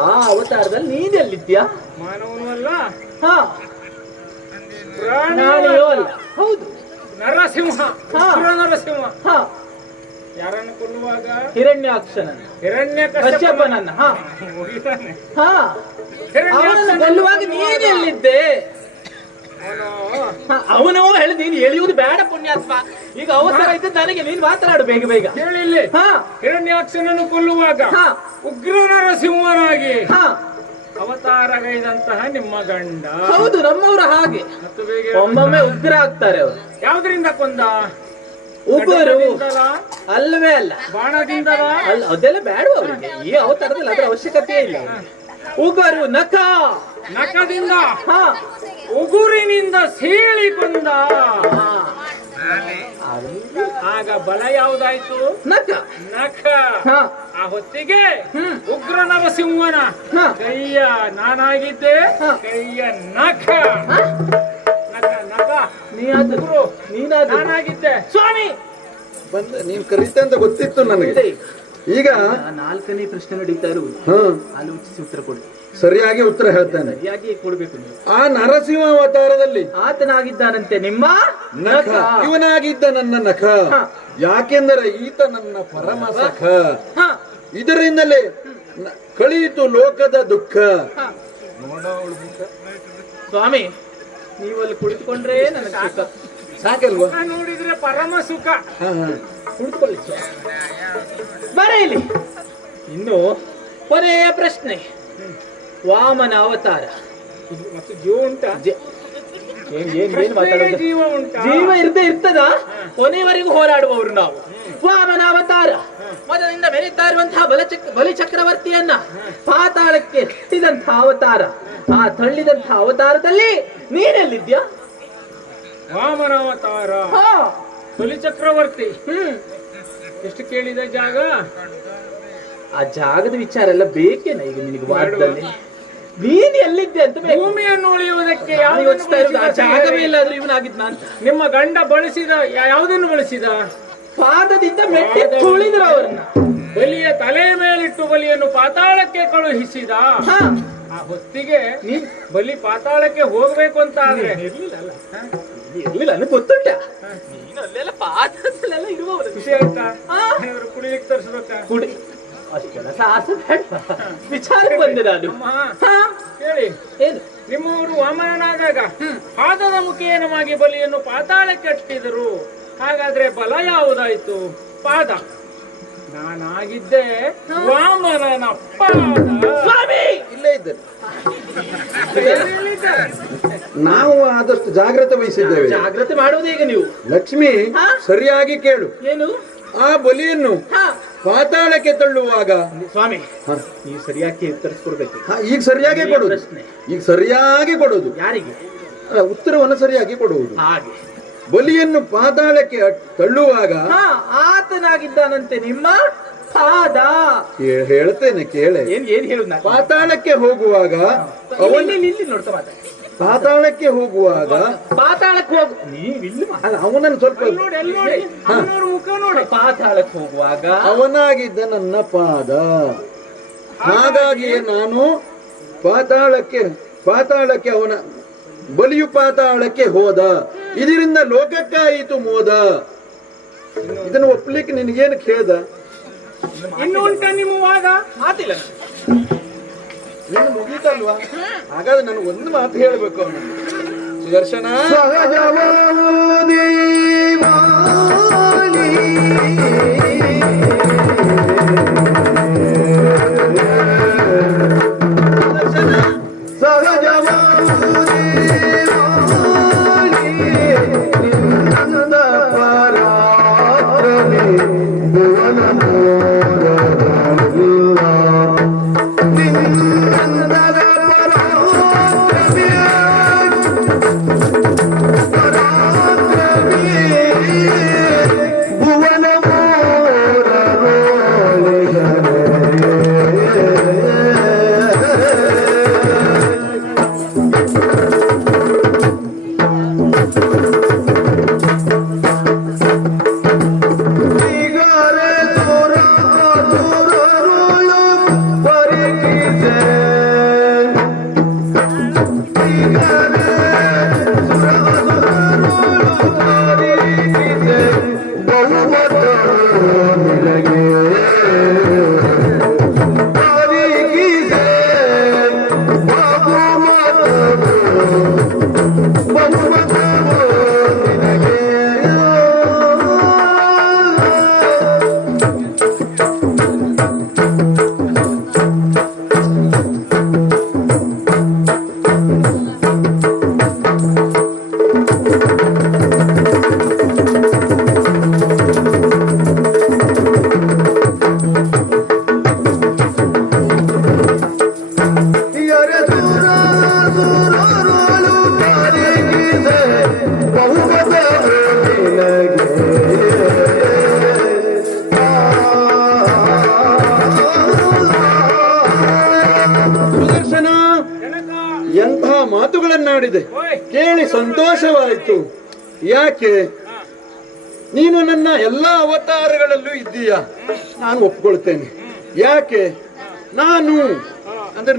ಆ ಅವತಾರದಲ್ಲಿ ನೀನೆಲ್ಲಿದ್ಯಾ? ಮಾನವನು ಅಲ್ಲ, ಹಾ ಪ್ರಾಣಿಯೋ ಅಲ್ಲ. ಹೌದು, ನರಸಿಂಹ. ಹಾ. ನರಸಿಂಹ ಹಾ ಯಾರನ್ನು ಕೊಲ್ಲುವಾಗ ಹಿರಣ್ಯಾಕ್ಷನ, ಕಶ್ಯಪನನ್ನ. ಹಾ ಹಾ ಅವನನ್ನು ಕೊಲ್ಲುವಾಗ ನೀನೆಲ್ಲಿದ್ದೆ? ಅವನು ಹೇಳಿ, ನೀನು ಎಳೆಯುವುದು ಬೇಡ ಪುಣ್ಯಾತ್ಮ. ಈಗ ಅವಸರ ಇದ್ದ ನನಗೆ, ನೀನು ಮಾತನಾಡು ಬೇಗ ಬೇಗ. ಕೇಳಿಲ್ಲಿ. ಹಾ ಹಿರಣ್ಯಾಕ್ಷನನ್ನು ಕೊಲ್ಲುವಾಗ ಹಾ ಉಗ್ರ ನರಸಿಂಹನಾಗಿ ಹಾ ಅವತಾರಗೈದಂತಹ ನಿಮ್ಮ ಗಂಡ. ಹೌದು, ನಮ್ಮವರು ಹಾಗೆ ಮತ್ತು ಬೇಗ ಒಮ್ಮೊಮ್ಮೆ ಉಗ್ರ ಆಗ್ತಾರೆ ಅವರು. ಯಾವ್ದ್ರಿಂದ ಕೊಂದ? ಉಗ್ರರು ಖಡ್ಗದಿಂದಲಾ? ಅಲ್ಲವೇ ಅಲ್ಲ, ಬಾಣದಿಂದಲ? ಅಲ್ಲ, ಅದೆಲ್ಲ ಬೇಡ ಅವರಿಗೆ. ಈ ಅವತಾರದಲ್ಲಿ ಅದರ ಅವಶ್ಯಕತೆ ಇಲ್ಲ. ಉಗರು ನಖ, ನಖದಿಂದ ಹಾ ಉಗುರಿನಿಂದ ಸೀಳಿ ಕೊಂದ. ಹಾ. ಆಗ ಬಲ ಯಾವುದಾಯ್ತು? ನಖ. ನಖ. ಹಾ ಆ ಹೊತ್ತಿಗೆ ಉಗ್ರ ನರಸಿಂಹನ ಹಾ. ಕೈಯ ನಾನಾಗಿದ್ದೆ, ಹಾ. ಕೈಯ ನಖ. ಹಾ? ನಖ ನಖ ನೀನಾದ್ರು ನಾನಾಗಿದ್ದೆ. ಸ್ವಾಮಿ ಬಂದ ನೀನ್ ಕರೀತೆ ಅಂತ ಗೊತ್ತಿತ್ತು ನನಗೆ. ಈಗ 4ನೇ ಪ್ರಶ್ನೆ ನಡೀತಾ ಇರುವುದು, ಹ ಆಲೋಚಿಸಿ ಉತ್ತರ ಕೊಡಿ. ಸರಿಯಾಗಿ ಉತ್ತರ ಹೇಳ್ತಾನೆ. ಸರಿಯಾಗಿ ಕೊಡ್ಬೇಕು ನೀವು. ಆ ನರಸಿಂಹ ಅವತಾರದಲ್ಲಿ ಆತನಾಗಿದ್ದಾನಂತೆ ನಿಮ್ಮ ನಖ, ಇವನಾಗಿದ್ದ ನನ್ನ ನಖ. ಯಾಕೆಂದರೆ ಈತ ನನ್ನ ಪರಮ ಸಖ. ಹಾ ಇದರಿಂದಲೇ ಕಳೀತು ಲೋಕದ ದುಃಖ. ಹಾ. ಸ್ವಾಮಿ, ನೀವಲ್ಲಿ ಕುಳಿತುಕೊಂಡ್ರೆ ನನಗೆ ಸುಖ. ಸಾಕಲ್ವಾ? ನೋಡಿದ್ರೆ ಪರಮ ಸುಖ. ಹಾ ಹಾ ಕುಳಿತುಕೊಳ್ಳಿ ಸ್ವಾಮಿ. ಬರ ಇಲ್ಲಿ. ಇನ್ನು ಕೊನೆಯ ಪ್ರಶ್ನೆ, ವಾಮನ ಅವತಾರ. ಮತ್ತು ಜೀವ ಉಂಟಾ? ಏನ್ ಮಾತಾಡೋದು? ಜೀವ ಉಂಟಾ? ಜೀವ ಇರ್ತದ? ಕೊನೆಯವರೆಗೂ ಹೋರಾಡುವವರು ನಾವು. ವಾಮನ ಅವತಾರ ಮೊದಲಿಂದ ಮೆರೀತಾ ಇರುವಂತಹ ಬಲಿ ಚಕ್ರವರ್ತಿಯನ್ನ ಪಾತಾಳಕ್ಕೆ ತಳ್ಳಿದಂತಹ ಅವತಾರ. ಆ ತಳ್ಳಿದಂತಹ ಅವತಾರದಲ್ಲಿ ನೀನೆಲ್ಲಿದ್ಯಾ? ವಾಮನ ಅವತಾರ, ಹಾ ಬಲಿ ಚಕ್ರವರ್ತಿ. ಎಷ್ಟು ಕೇಳಿದ ಜಾಗ? ಆ ಜಾಗದ ವಿಚಾರ ಎಲ್ಲ ಬೇಕೇನ ಈಗ ನಿನಗೆ? ವಾದದಲ್ಲಿ ನೀನ್ ಎಲ್ಲಿದ್ದೆ ಅಂತ ಬೇಕು. ಭೂಮಿಯನ್ನು ಉಳಿಯುವುದಕ್ಕೆ ನಾನು ಯೋಚಿಸ್ತಾ ಇರೋದು ಆ ಜಾಗವೇ ಇಲ್ಲಾದ್ರೂ ಇವನಾಗಿದ್ನ ಅಂತ. ನಿಮ್ಮ ಗಂಡ ಬಳಸಿದ ಯಾವುದನ್ನು ಬಳಸಿದ? ಪಾದದಿಂದ ಮೆಟ್ಟಿ ತುಳಿದ್ರು ಅವರನ್ನ. ಬಲಿಯ ತಲೆ ಮೇಲಿಟ್ಟು ಬಲಿಯನ್ನು ಪಾತಾಳಕ್ಕೆ ಕಳುಹಿಸಿದ. ಹಾ ಆ ಹೊತ್ತಿಗೆ ಬಲಿ ಪಾತಾಳಕ್ಕೆ ಹೋಗ್ಬೇಕು ಅಂತ ಆದ್ರೆ ಇರ್ಲಿಲ್ಲ ನನಗೆ ಗೊತ್ತುಂಟ. ನೀನು ಅಲ್ಲೆಲ್ಲ ಪಾದದಲ್ಲೆಲ್ಲ ಇರುವವರು. ಖುಷಿ ಆಯ್ತಾ? ಇವರು ಕುಡಿಲಿಕ್ಕೆ ತರಿಸ್ಬೇಕಾ? ಕುಡಿ ಅಷ್ಟೆಲ್ಲ ಸಾಹಸ ಬೇಡ. ವಿಚಾರಕ್ಕೆ ಬಂದೆ ನಾನು. ಹಾ ಹೇಳಿ. ಏನು? ನಿಮ್ಮವರು ವಾಮನನಾದಾಗ ಪಾದದ ಮುಖೇನವಾಗಿ ಬಲಿಯನ್ನು ಪಾತಾಳಕ್ಕೆ ಅಟ್ಟಿದರು. ಹಾಗಾದ್ರೆ ಬಲ ಯಾವುದಾಯ್ತು? ಪಾದ. ನಾನಾಗಿದ್ದೆ ವಾಮನನ ಪಾದ. ಸ್ವಾಮಿ ಇಲ್ಲೇ ಇದ್ದೇನೆ. ನಾವು ಆದಷ್ಟು ಜಾಗ್ರತೆ ವಹಿಸಿದ್ದೇವೆ. ಜಾಗ್ರತೆ ಮಾಡುವುದು ಈಗ ನೀವು. ಲಕ್ಷ್ಮಿ, ಸರಿಯಾಗಿ ಕೇಳು. ಏನು? ಆ ಬಲಿಯನ್ನು ಪಾತಾಳಕ್ಕೆ ತಳ್ಳುವಾಗ ಸ್ವಾಮಿ ನೀವು ಸರಿಯಾಗಿ ಉತ್ತರಿಸ್ಕೊಡ್ಬೇಕು. ಈಗ ಸರಿಯಾಗಿ ಕೊಡುದು. ಈಗ ಸರಿಯಾಗಿ ಕೊಡುದು. ಯಾರಿಗೆ? ಉತ್ತರವನ್ನು ಸರಿಯಾಗಿ ಕೊಡುವುದು. ಹಾಗೆ ಬಲಿಯನ್ನು ಪಾತಾಳಕ್ಕೆ ತಳ್ಳುವಾಗ ಆತನಾಗಿದ್ದಾನಂತೆ ನಿಮ್ಮ ಪಾದ. ಹೇಳ್ತೇನೆ ಕೇಳೆ. ಏನ್ ಹೇಳುದು? ಪಾತಾಳಕ್ಕೆ ಹೋಗುವಾಗ ಇಲ್ಲಿ ನೋಡ್ತಾ ಮಾತಾಡಿ. ಪಾತಾಳಕ್ಕೆ ಹೋಗುವಾಗ ಪಾತಾಳಕ್ಕೆ ಹೋಗು ನೀವಿಲ್ಲಿ ಅಲ್ಲ ಅವನನ್ನು ಸ್ವಲ್ಪ ನೋಡಿ ಎಲ್ಲಿ ನೋಡಿ ಅವನವ್ರ ಮುಖ ನೋಡಿ. ಪಾತಾಳಕ್ಕೆ ಹೋಗುವಾಗ ಅವನಾಗಿದ್ದ ನನ್ನ ಪಾದ, ಹಾಗಾಗಿಯೇ ನಾನು ಪಾತಾಳಕ್ಕೆ ಅವನ ಬಲಿಯು ಪಾತಾಳಕ್ಕೆ ಹೋದ, ಇದರಿಂದ ಲೋಕಕ್ಕಾಯಿತು ಮೋದ. ಇದನ್ನು ಒಪ್ಲಿಕ್ಕೆ ನಿನಗೇನು ಖೇದ? ಇನ್ನು ಉಂಟ ನಿಮ್ಮ ವಾದ? ಮಾತಿಲ್ಲ ನೀನು ಮುಗೀತಲ್ವಾ? ಹಾಗಾದ್ರೆ ನನಗೆ ಒಂದು ಮಾತು ಹೇಳಬೇಕು ಅವನು. ಸುದರ್ಶನ, ಎಂಥ ಮಾತುಗಳನ್ನಾಡಿದೆ, ಕೇಳಿ ಸಂತೋಷವಾಯಿತು. ಯಾಕೆ? ನೀನು ನನ್ನ ಎಲ್ಲಾ ಅವತಾರಗಳಲ್ಲೂ ಇದ್ದೀಯ, ನಾನು ಒಪ್ಕೊಳ್ತೇನೆ. ಯಾಕೆ? ನಾನು ಅಂದ್ರೆ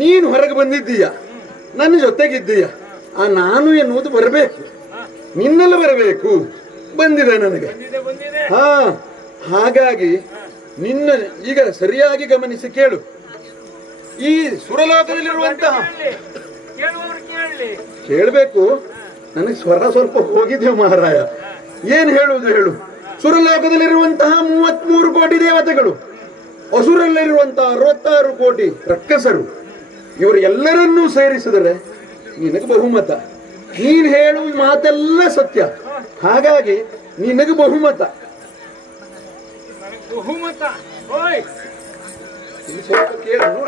ನೀನು ಹೊರಗೆ ಬಂದಿದ್ದೀಯ, ನನ್ನ ಜೊತೆಗಿದ್ದೀಯ. ಆ ನಾನು ಎನ್ನುವುದು ಬರಬೇಕು, ನಿನ್ನೆಲ್ಲ ಬರಬೇಕು. ಬಂದಿದೆ ನನಗೆ. ಹಾ, ಹಾಗಾಗಿ ನಿನ್ನ ಈಗ ಸರಿಯಾಗಿ ಗಮನಿಸಿ ಕೇಳು. ಈ ಸುರಲೋಕದಲ್ಲಿರುವಂತಹ ಕೇಳಬೇಕು. ನನಗೆ ಸ್ವರ ಸ್ವಲ್ಪ ಹೋಗಿದ್ಯೋ ಮಹಾರಾಯ. ಏನ್ ಹೇಳುವುದು ಹೇಳು? ಸುರಲೋಕದಲ್ಲಿರುವಂತಹ 33 ಕೋಟಿ ದೇವತೆಗಳು, ಅಸುರಲ್ಲಿರುವಂತಹ 66 ಕೋಟಿ ರಕ್ಕಸರು, ಇವರು ಎಲ್ಲರನ್ನೂ ಸೇರಿಸಿದರೆ ನಿನಗೆ ಬಹುಮತ. ನೀನ್ ಹೇಳುವ ಮಾತೆಲ್ಲ ಸತ್ಯ, ಹಾಗಾಗಿ ನಿನಗೆ ಬಹುಮತ.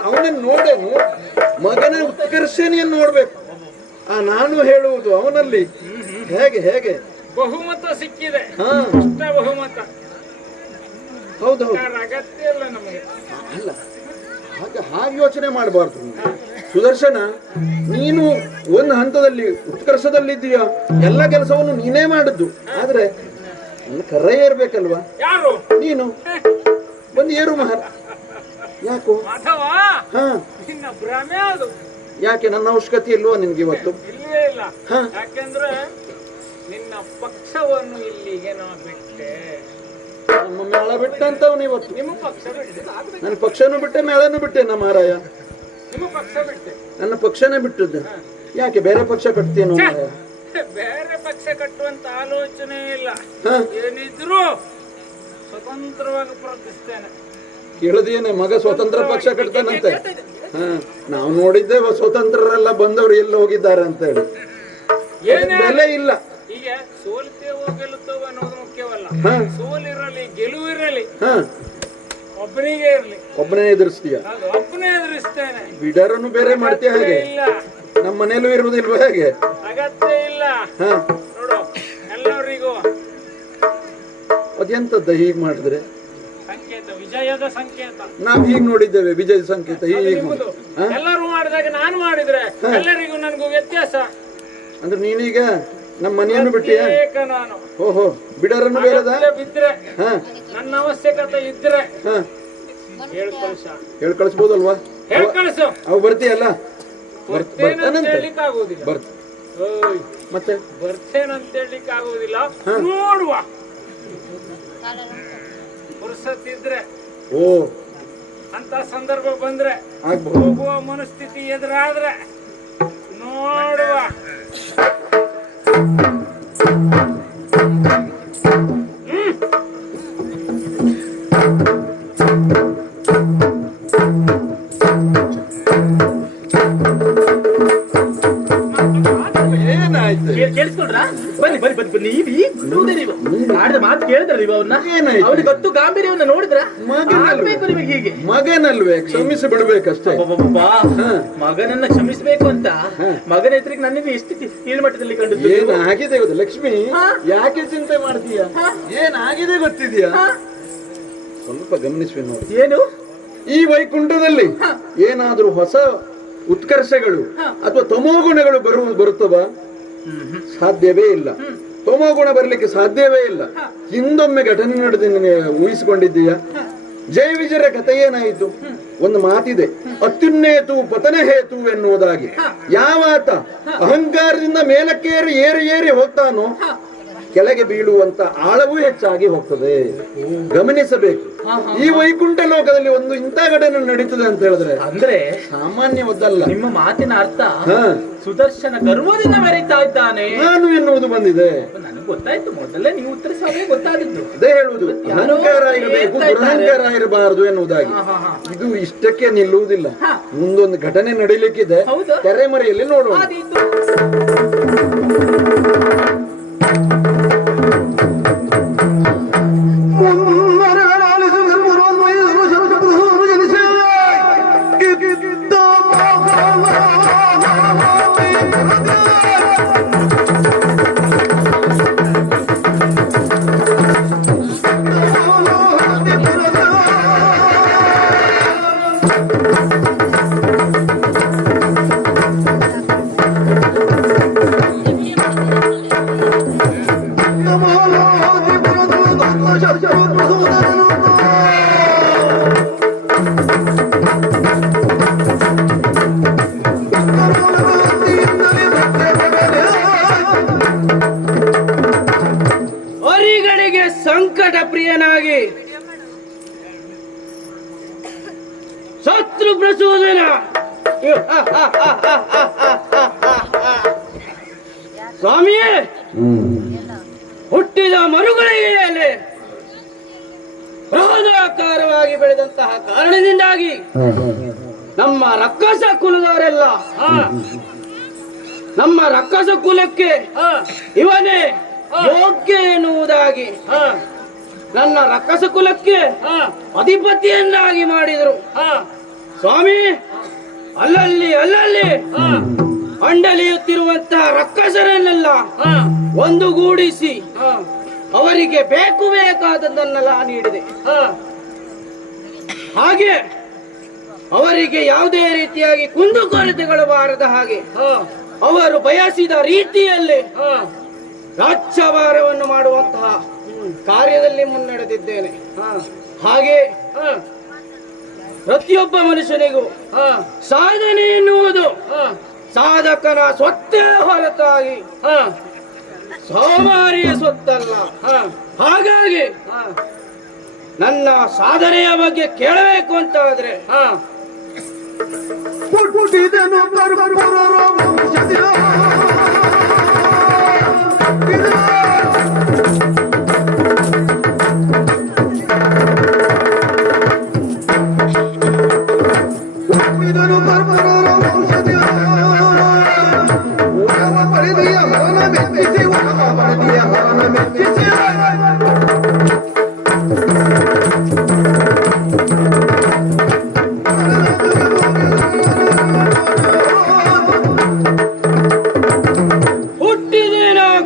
ಅವನನ್ನು ನೋಡೆ, ಮಗನ ಉತ್ಕರ್ಷಣೆಯನ್ನು ನೋಡ್ಬೇಕು. ಆ ನಾನು ಹೇಳುವುದು ಅವನಲ್ಲಿ ಹೇಗೆ ಬಹುಮತ ಸಿಕ್ಕಿದೆ. ಬಹುಮತ ಹೌದೌದು, ಅಗತ್ಯ ಇಲ್ಲ ನಮಗೆ. ಅಲ್ಲ ಹಾಗೆ ಯೋಚನೆ ಮಾಡಬಾರ್ದು. ಸುದರ್ಶನ, ನೀನು ಒಂದು ಹಂತದಲ್ಲಿ ಉತ್ಕರ್ಷದಲ್ಲಿದ್ದೀಯ, ಎಲ್ಲ ಕೆಲಸವನ್ನು ನೀನೇ ಮಾಡಿದ್ದು. ಆದ್ರೆ ನನ್ನ ಕರ್ರ ಏರ್ಬೇಕಲ್ವಾ? ಯಾರು? ನೀನು ಬಂದು ಏರು ಮಹಾರ. ಯಾಕೋ? ಹಾ, ಭ್ರಮೆ ಅದು. ಯಾಕೆ? ನನ್ನ ಅವಶ್ಯಕತೆ ಇಲ್ವಾ ನಿನ್ಗೆ ಇವತ್ತು? ಇಲ್ಲವೇ ಇಲ್ಲ. ಯಾಕೆಂದ್ರೆ ನಿನ್ನ ಪಕ್ಷವನ್ನು ಇಲ್ಲಿಗೆ ನಾ ಬಿಟ್ಟೆ. ನಮ್ಮ ಮೇಳ ಬಿಟ್ಟಂತವನು ಇವತ್ತು. ನಿಮ್ಮ ಪಕ್ಷ ಬಿಟ್ಟೆ. ನನ್ನ ಪಕ್ಷನೂ ಬಿಟ್ಟೆ, ಮೇಳನೂ ಬಿಟ್ಟೆ. ನಮ್ಮ ಮಾರಾಯ ನಿಮ್ಮ ಪಕ್ಷ ಬಿಟ್ಟೆ. ನನ್ನ ಪಕ್ಷನೇ ಬಿಟ್ಟದ್ದು. ಯಾಕೆ ಬೇರೆ ಪಕ್ಷ ಕಟ್ತೇನೋ? ಬೇರೆ ಪಕ್ಷ ಕಟ್ಟುವಂತ ಆಲೋಚನೆ ಇಲ್ಲ. ಏನಿದ್ರು ಸ್ವತಂತ್ರವಾಗಿ ಪ್ರಕಟಿಸ್ತೇನೆ. ಕೇಳದೇನೆ ಮಗ ಸ್ವತಂತ್ರ ಪಕ್ಷ ಕಟ್ತಾನಂತೆ. ನಾವು ನೋಡಿದ್ದೇವೆ ಸ್ವತಂತ್ರರೆಲ್ಲ ಬಂದವರು ಎಲ್ಲ ಹೋಗಿದ್ದಾರೆ ಅಂತ ಹೇಳಿ. ಬೆಲೆ ಇಲ್ಲ. ಈಗ ಸೋಲ್ತೇವೋ ಗೆಲ್ಲುತ್ತೇವೋ ಅನ್ನೋದು ಮುಖ್ಯವಲ್ಲ. ಸೋಲಿರಲಿ ಗೆಲುವಿರಲಿ, ಒಬ್ಬನಿಗೆ ಇರಲಿ. ಒಬ್ಬನೇ ಎದುರಿಸ್ತೀಯ? ಒಬ್ಬನೇ ಎದುರಿಸ್ತೇನೆ. ಬಿಡರನ್ನು ಬೇರೆ ಮಾಡ್ತೀಯ ಹಾಗೆ? ನಮ್ಮ ಮನೇಲೂ ಇರುವುದಿಲ್ವ ಹೇಗೆ? ಅಗತ್ಯ ಇಲ್ಲ. ನೋಡು, ಎಲ್ಲರಿಗೂ ಅದೆಂತದ್ದ ಹೀಗ್ ಮಾಡಿದ್ರೆ? ಸಂಕೇತ, ವಿಜಯದ ಸಂಕೇತ. ನಾವು ಹೀಗ್ ನೋಡಿದ್ದೇವೆ, ವಿಜಯ ಸಂಕೇತ. ಹೀಗೆ ಎಲ್ಲರೂ ಮಾಡಿದಾಗ ನಾನು ಮಾಡಿದ್ರೆ ಎಲ್ಲರಿಗೂ ನನಗೂ ವ್ಯತ್ಯಾಸ. ಅಂದ್ರೆ ನೀನೀಗ ನಮ್ಮ ಮನೆಯನ್ನು ಬಿಟ್ಟಿಯಾ? ಪ್ರತ್ಯೇಕ ನಾನು. ಓಹೋ, ಬಿಡರನ್ನು ಬೇರೆದ? ಅಗತ್ಯ ಬಿದ್ರೆ ಹಾ ನನ್ನ ಅವಶ್ಯಕತೆ ಇದ್ರೆ ಹಾ ಹೇಳ್ ಕಳ್ಸ. ಹೇಳಿ ಕಳಿಸ್ಬೋದಲ್ವಾ? ಹೇಳ್ ಕಳ್ಸು. ಅವು ಬರ್ತೀಯಲ್ಲ? ಬರ್ತೇನಂತ ಹೇಳಲಿಕ್ಕೆ ಆಗುದಿಲ್ಲ. ಓಯ್, ಮತ್ತೆ ಬರ್ತೇನಂತ ಹೇಳಲಿಕ್ಕೆ ಆಗುದಿಲ್ಲ. ನೋಡುವ ಪುರುಸತ್ತಿದ್ರೆ ಓ ಅಂತ ಸಂದರ್ಭ ಬಂದ್ರೆ ಆಗ್ಬಹುದು. ಹೋಗುವ ಮನಸ್ಥಿತಿ ಎದುರಾದ್ರೆ ನೋಡುವ. ಏನಾಯ್ತು? ಕೇಳಿಸ್ಕೊಂಡ್ರಾ? ಬನ್ನಿ ಬನ್ನಿ ಬನ್ನಿ ಬನ್ನಿ. ಈಗ ಬಿಡುವುದೇ ನೀವು ಆಡಿದ ಮಾತು ಕೇಳಿದ್ರ ನೀವು ಅವ್ರನ್ನ? ಏನಾಯ್ತು? ಅವ್ರಿಗೆ ಗೊತ್ತು ಗಾಂಭೀರ್ಯವನ್ನ ನೋಡಿದ್ರ? ಆಗ್ಬೇಕು ನಿಮಗೆ ಹೀಗೆ. ಮಗನಲ್ವೇ, ಕ್ಷಮಿಸಿ ಬಿಡ್ಬೇಕಷ್ಟೇ. ಅಬ್ಬಬ್ಬಬ್ಬಾ, ಮಗನನ್ನ ಕ್ಷಮಿಸಬೇಕು ಅಂತ ಮಗನ ಹೆಸರಿಗೆ ನನ್ನಿಂದ ಎಷ್ಟು ಕೀಳ್ಮಟ್ಟದಲ್ಲಿ ಕಂಡು. ಏನಾಗಿದೆ ಗೊತ್ತಾ ಲಕ್ಷ್ಮಿ? ಯಾಕೆ ಚಿಂತೆ ಮಾಡ್ತೀಯ? ಏನಾಗಿದೆ ಗೊತ್ತಿದ್ಯಾ? ಸ್ವಲ್ಪ ಗಮನಿಸುವೆ ನೋಡಿ. ಏನು? ಈ ವೈಕುಂಠದಲ್ಲಿ ಏನಾದ್ರೂ ಹೊಸ ಉತ್ಕರ್ಷಗಳು ಅಥವಾ ತಮೋಗುಣಗಳು ಬರುತ್ತವ? ಸಾಧ್ಯವೇ ಇಲ್ಲ. ತಮೋಗುಣ ಬರ್ಲಿಕ್ಕೆ ಸಾಧ್ಯವೇ ಇಲ್ಲ. ಹಿಂದೊಮ್ಮೆ ಘಟನೆ ನಡೆದ ಊಹಿಸಿಕೊಂಡಿದ್ದೀಯಾ? ಜಯ ವಿಜಯರ ಕಥೆ ಏನಾಯಿತು? ಒಂದು ಮಾತಿದೆ, ಅತ್ಯುನ್ನೇತು ಪತನ ಹೇತು ಎನ್ನುವುದಾಗಿ. ಯಾವಾತ ಅಹಂಕಾರದಿಂದ ಮೇಲಕ್ಕೆ ಏರಿ ಏರಿ ಹೋಗ್ತಾನೋ ಕೆಳಗೆ ಬೀಳುವಂತ ಆಳವೂ ಹೆಚ್ಚಾಗಿ ಹೋಗ್ತದೆ. ಗಮನಿಸಬೇಕು. ಈ ವೈಕುಂಠ ಲೋಕದಲ್ಲಿ ಒಂದು ಇಂಥ ಘಟನೆ ನಡೀತದೆ ಅಂತ ಹೇಳಿದ್ರೆ ಅಂದ್ರೆ ಸಾಮಾನ್ಯವದ್ದಲ್ಲ. ನಿಮ್ಮ ಮಾತಿನ ಅರ್ಥ ಸುದರ್ಶನ ಗರ್ವದಿಂದ ಮೆರೀತಾ ಇದ್ದಾನೆ ನಾನು ಎನ್ನುವುದು ಬಂದಿದೆ. ನನಗೆ ಗೊತ್ತಾಯ್ತು. ಮೊದಲೇ ನೀವು ಉತ್ತರಿಸುವಾಗ ಗೊತ್ತಾದದ್ದು. ಅದೇ ಹೇಳುವುದು, ಅಹಂಕಾರ ಇರಬೇಕು, ದುರಹಂಕಾರ ಇರಬಾರದು ಎನ್ನುವುದಾಗಿ. ಇದು ಇಷ್ಟಕ್ಕೆ ನಿಲ್ಲುವುದಿಲ್ಲ. ಮುಂದೊಂದು ಘಟನೆ ನಡೀಲಿಕ್ಕಿದೆ. ತೆರೆಮರೆಯಲ್ಲಿ ನೋಡೋಣ. ಹರಿಗಳಿಗೆ ಸಂಕಟ ಪ್ರಿಯನಾಗಿ ಶತ್ರು ಪ್ರಚೋದನ ಸ್ವಾಮಿಯೇ, ಹುಟ್ಟಿದ ಮರುಗಳಿಗೆ ಬೃಹದಾಕಾರವಾಗಿ ಬೆಳೆದಂತಹ ಕಾರಣದಿಂದಾಗಿ ನಮ್ಮ ರಕ್ಕಸ ಕುಲದವರೆಲ್ಲ ನಮ್ಮ ರಕ್ಕಸ ಕುಲಕ್ಕೆ ಇವನೇ ಯೋಗ್ಯ ಎನ್ನುವುದಾಗಿ ನನ್ನ ರಕ್ಕಸ ಕುಲಕ್ಕೆ ಅಧಿಪತಿಯನ್ನಾಗಿ ಮಾಡಿದರು. ಸ್ವಾಮಿ, ಅಲ್ಲಲ್ಲಿ ಅಲ್ಲಲ್ಲಿ ಅಂಡಲಿಯುತ್ತಿರುವಂತಹ ರಕ್ಕಸರನ್ನೆಲ್ಲ ಒಂದುಗೂಡಿಸಿ ಅವರಿಗೆ ಬೇಕು ಬೇಕಾದದ್ದನ್ನೆಲ್ಲ ನೀಡಿದೆ. ಹಾಗೆ ಅವರಿಗೆ ಯಾವುದೇ ರೀತಿಯಾಗಿ ಕುಂದುಕೊರತೆಗಳು ಬಾರದ ಹಾಗೆ ಅವರು ಬಯಸಿದ ರೀತಿಯಲ್ಲಿ ರಾಜ್ಯಭಾರವನ್ನು ಮಾಡುವಂತಹ ಕಾರ್ಯದಲ್ಲಿ ಮುನ್ನಡೆದಿದ್ದೇನೆ. ಹಾಗೆ ಪ್ರತಿಯೊಬ್ಬ ಮನುಷ್ಯನಿಗೂ ಸಾಧನೆ ಎನ್ನುವುದು ಸಾಧಕನ ಸ್ವತ್ತೇ ಹೊರತಾಗಿ ಸೋಮಾರಿಯ ಸ್ವತ್ತಲ್ಲ. ಹಾಗಾಗಿ ನನ್ನ ಸಾಧನೆಯ ಬಗ್ಗೆ ಕೇಳಬೇಕು ಅಂತ ಆದ್ರೆ ಹುಟ್ಟಿದೇನ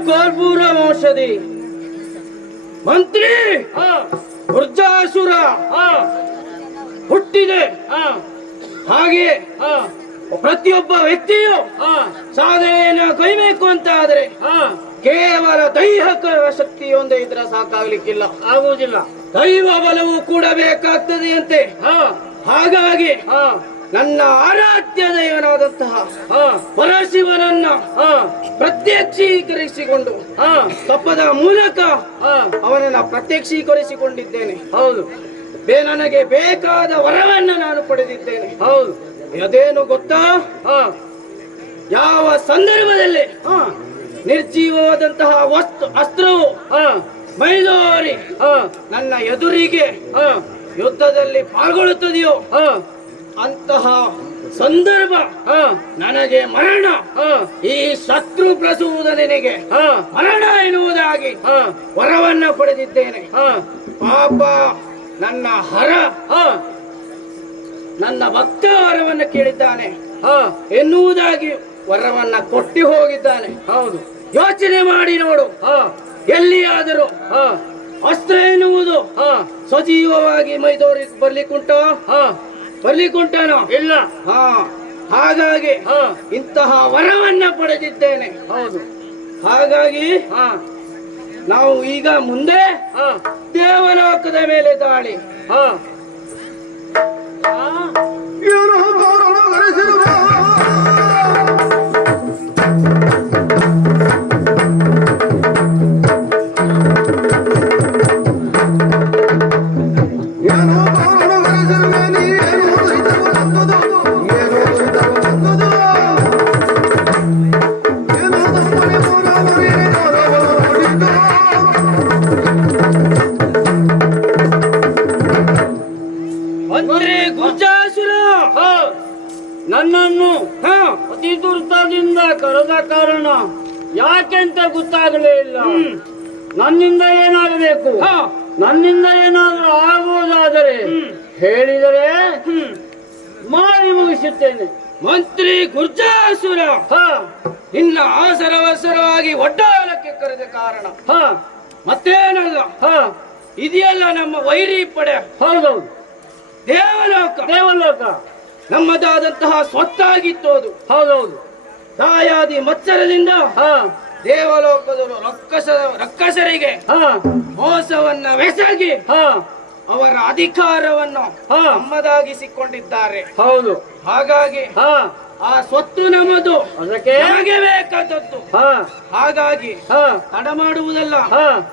ಕರ್ಪೂರ ಔಷಧಿ ಮಂತ್ರಿ ವೃದ್ಧಾಸುರ ಹುಟ್ಟಿದೆ. ಹಾಗೆ ಪ್ರತಿಯೊಬ್ಬ ವ್ಯಕ್ತಿಯು ಸಾಧನೆಯನ್ನು ಕೈಬೇಕು ಅಂತ ಆದ್ರೆ ಕೇವಲ ದೈಹಿಕ ಶಕ್ತಿಯೊಂದೇ ಇದ್ರೆ ಸಾಕಾಗ್ಲಿಕ್ಕಿಲ್ಲ, ಆಗುವುದಿಲ್ಲ. ದೈವ ಬಲವು ಕೂಡ ಬೇಕಾಗ್ತದೆ ಅಂತೆ. ಹಾಗಾಗಿ ನನ್ನ ಆರಾಧ್ಯ ದೈವನಾದಂತಹ ಪರಶಿವನನ್ನ ಪ್ರತ್ಯಕ್ಷೀಕರಿಸಿಕೊಂಡು ತಪ್ಪದ ಮೂಲಕ ಅವನನ್ನ ಪ್ರತ್ಯಕ್ಷೀಕರಿಸಿಕೊಂಡಿದ್ದೇನೆ. ಹೌದು, ನನಗೆ ಬೇಕಾದ ವರವನ್ನ ನಾನು ಪಡೆದಿದ್ದೇನೆ. ಹೌದು, ಅದೇನು ಗೊತ್ತಾ? ಯಾವ ಸಂದರ್ಭದಲ್ಲಿ ನಿರ್ಜೀವವಾದಂತಹ ಅಸ್ತ್ರವು ಮೈದೋರಿ ನನ್ನ ಎದುರಿಗೆ ಯುದ್ಧದಲ್ಲಿ ಪಾಲ್ಗೊಳ್ಳುತ್ತದೆಯೋ ಅಂತಹ ಸಂದರ್ಭ ನನಗೆ ಮರಣ, ಈ ಶತ್ರು ಪ್ರಸೂದನಿಗೆ ಮರಣ ಎನ್ನುವುದಾಗಿ ವರವನ್ನ ಪಡೆದಿದ್ದೇನೆ. ಪಾಪ ನನ್ನ ಹರ ನನ್ನ ಭಕ್ತ ವರವನ್ನ ಕೇಳಿದ್ದಾನೆ ಎನ್ನುವುದಾಗಿ ವರವನ್ನ ಕೊಟ್ಟು ಹೋಗಿದ್ದಾನೆ. ಹೌದು, ಯೋಚನೆ ಮಾಡಿ ನೋಡು. ಎಲ್ಲಿಯಾದರೂ ಅಸ್ತ್ರ ಎನ್ನುವುದು ಸಜೀವವಾಗಿ ಮೈದೋರಿ ಬರ್ಲಿಕ್ಕುಂಟನೋ? ಇಲ್ಲ. ಹಾಗಾಗಿ ಇಂತಹ ವರವನ್ನ ಪಡೆದಿದ್ದೇನೆ. ಹೌದು, ಹಾಗಾಗಿ ನಾವು ಈಗ ಮುಂದೆ ದೇವಲೋಕದ ಮೇಲೆ ದಾಳಿ. ಏನೋ ಗೌರವ ಗಳಿಸಿರುವ ಏನೋ ಗೌರವ ಗಳಿಸಿರುವ ನೀನು ಹಿತವ ತಂದುದು, ಏನೋ ಹಿತವ ತಂದುದು, ಏನೋ ತಪ್ಪನೆ ಮೂರಾಮರಿ ಗೌರವ ನೋಡಿದ್ದು. ಮಂತ್ರಿ ಗುರ್ಜಾಸುರ ನನ್ನನ್ನು ಅತಿ ದುರ್ತದಿಂದ ಕರೆದ ಕಾರಣ ಯಾಕೆಂತ ಗೊತ್ತಾಗಲೇ ಇಲ್ಲ. ನನ್ನಿಂದ ಏನಾಗಬೇಕು, ನನ್ನಿಂದ ಏನಾದರೂ ಆಗುವುದಾದರೆ ಹೇಳಿದರೆ ಮಾಡಿ ಮುಗಿಸುತ್ತೇನೆ. ಮಂತ್ರಿ ಗುರ್ಜಾಸುರ ನಿನ್ನ ಅವಸರವಸರವಾಗಿ ಒಡ್ಡಾಲಕ್ಕೆ ಕರೆದ ಕಾರಣ ಮತ್ತೇನಲ್ಲ, ಇದೆಯಲ್ಲ ನಮ್ಮ ವೈರಿ ಪಡೆ. ಹೌದೌದು, ದೇವಲೋಕ ನಮ್ಮದಾದಂತಹ ಸ್ವತ್ತಾಗಿತ್ತು ಅದು. ಹೌದೌದು, ದಾಯಾದಿ ಮತ್ಸರದಿಂದ ದೇವಲೋಕದವರು ರಕ್ಕಸರಿಗೆ ಮೋಸವನ್ನ ಬೆಸಗಿ ಅವರ ಅಧಿಕಾರವನ್ನು ನಮ್ಮದಾಗಿಸಿಕೊಂಡಿದ್ದಾರೆ. ಹೌದು, ಹಾಗಾಗಿ ಆ ಸ್ವತ್ತು ನಮ್ಮದು, ಅದಕ್ಕೆ ನಮಗೆ ಬೇಕಾದದ್ದು. ಹಾಗಾಗಿ ತಡ ಮಾಡುವುದಲ್ಲ,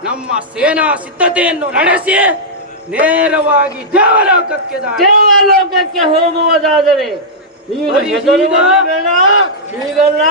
ನಮ್ಮ ಸೇನಾ ಸಿದ್ಧತೆಯನ್ನು ನಡೆಸಿ ನೇರವಾಗಿ ದೇವಲೋಕಕ್ಕೆ ಹೋಗುವುದಾದರೆ ನೀನು ಹೆದರುವುದೇಬೇಡ. ಹೀಗಲ್ಲ,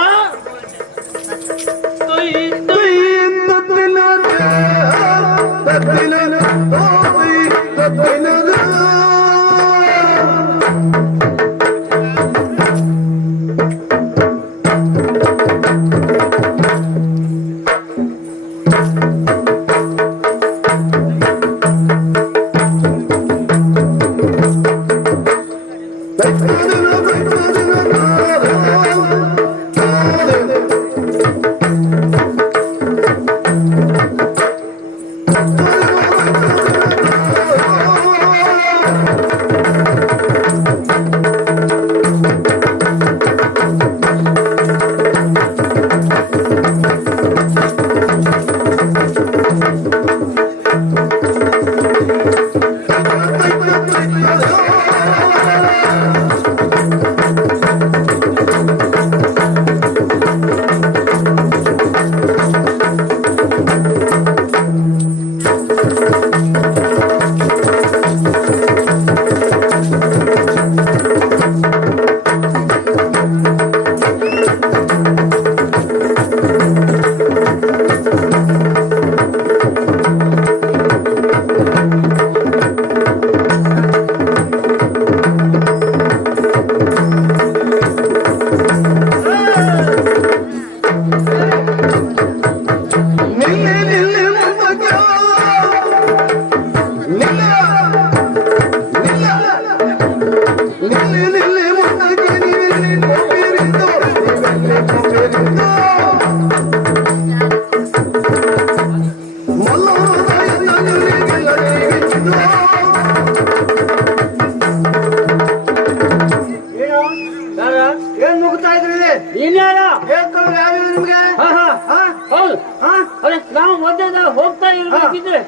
ಹೋಗ್ತಾ ಇರ್ಬೇಕಿದ್ರೆ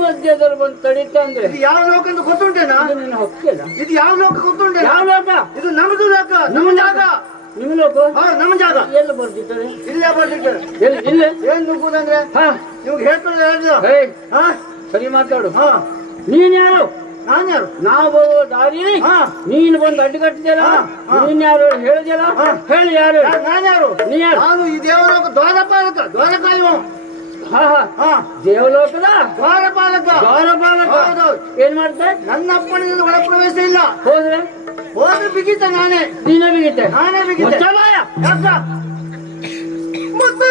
ಮಧ್ಯದಲ್ಲಿ ಬಂದು ತಡೀತಾ ಅಂದ್ರೆ ಇದು ಯಾವ ಲೋಕ ಅಂತ ಗೊತ್ತುಂಟೇನಾ? ನಿನ್ನ ಹೊಕ್ಕಿಲ್ಲ. ಇದು ಯಾವ ಲೋಕ ಗೊತ್ತುಂಟೇನಾ? ಯಾವ ಲೋಕ? ಇದು ನಮ್ದು ಲೋಕ, ನಮ್ಮ ಜಾಗ. ನಿಮ್ಮ ಲೋಕ? ನಮ್ಮ ಜಾಗ. ಎಲ್ಲಿ ಬರ್ತಿದ್ದಾರೆ? ಇಲ್ಲೇ ಬರ್ತಿದ್ದಾರೆ. ಎಲ್ಲಿ? ಇಲ್ಲೇ ಏನ್ ನುಗ್ಗುದಂದ್ರೆ ನಿಮ್ಗೆ ಹೇಳ್ಕೊಳ್ಳೋದು. ಸರಿ ಮಾತಾಡು. ನೀನ್ ಯಾರು? ನಾನ್ ಯಾರು? ನಾವು ಬರುವ ದಾರಿ ನೀನು ಬಂದು ಅಡ್ಡಗಟ್ಟಿದ್ಯಲ್ಲ, ನೀನ್ ಯಾರು ಹೇಳಿದ್ಯಲ್ಲ, ಹೇಳಿ ಯಾರು? ನಾನ್ ಯಾರು? ನೀ ಯಾರು? ನಾನು ಈ ದೇವಲೋಕ ದ್ವಾರಪಾಲಕ, ದ್ವಾರಕಾಯುವ. ದೇವಲೋಕದ ದ್ವಾರಪಾಲಕ. ದ್ವಾರಪಾಲಕ. ಏನ್ ಮಾಡ್ತೆ? ನನ್ನ ಅಪ್ಪನಿಂದ ಒಳ ಪ್ರವೇಶ ಇಲ್ಲ. ಹೋದ್ರೆ ಬಿಗಿತ ನಾನೇ. ನೀನೇ ಬಿಗಿತೆ? ನಾನೇ ಬಿಗಿತೆ. ಯಾಕ? ಮತ್ತೆ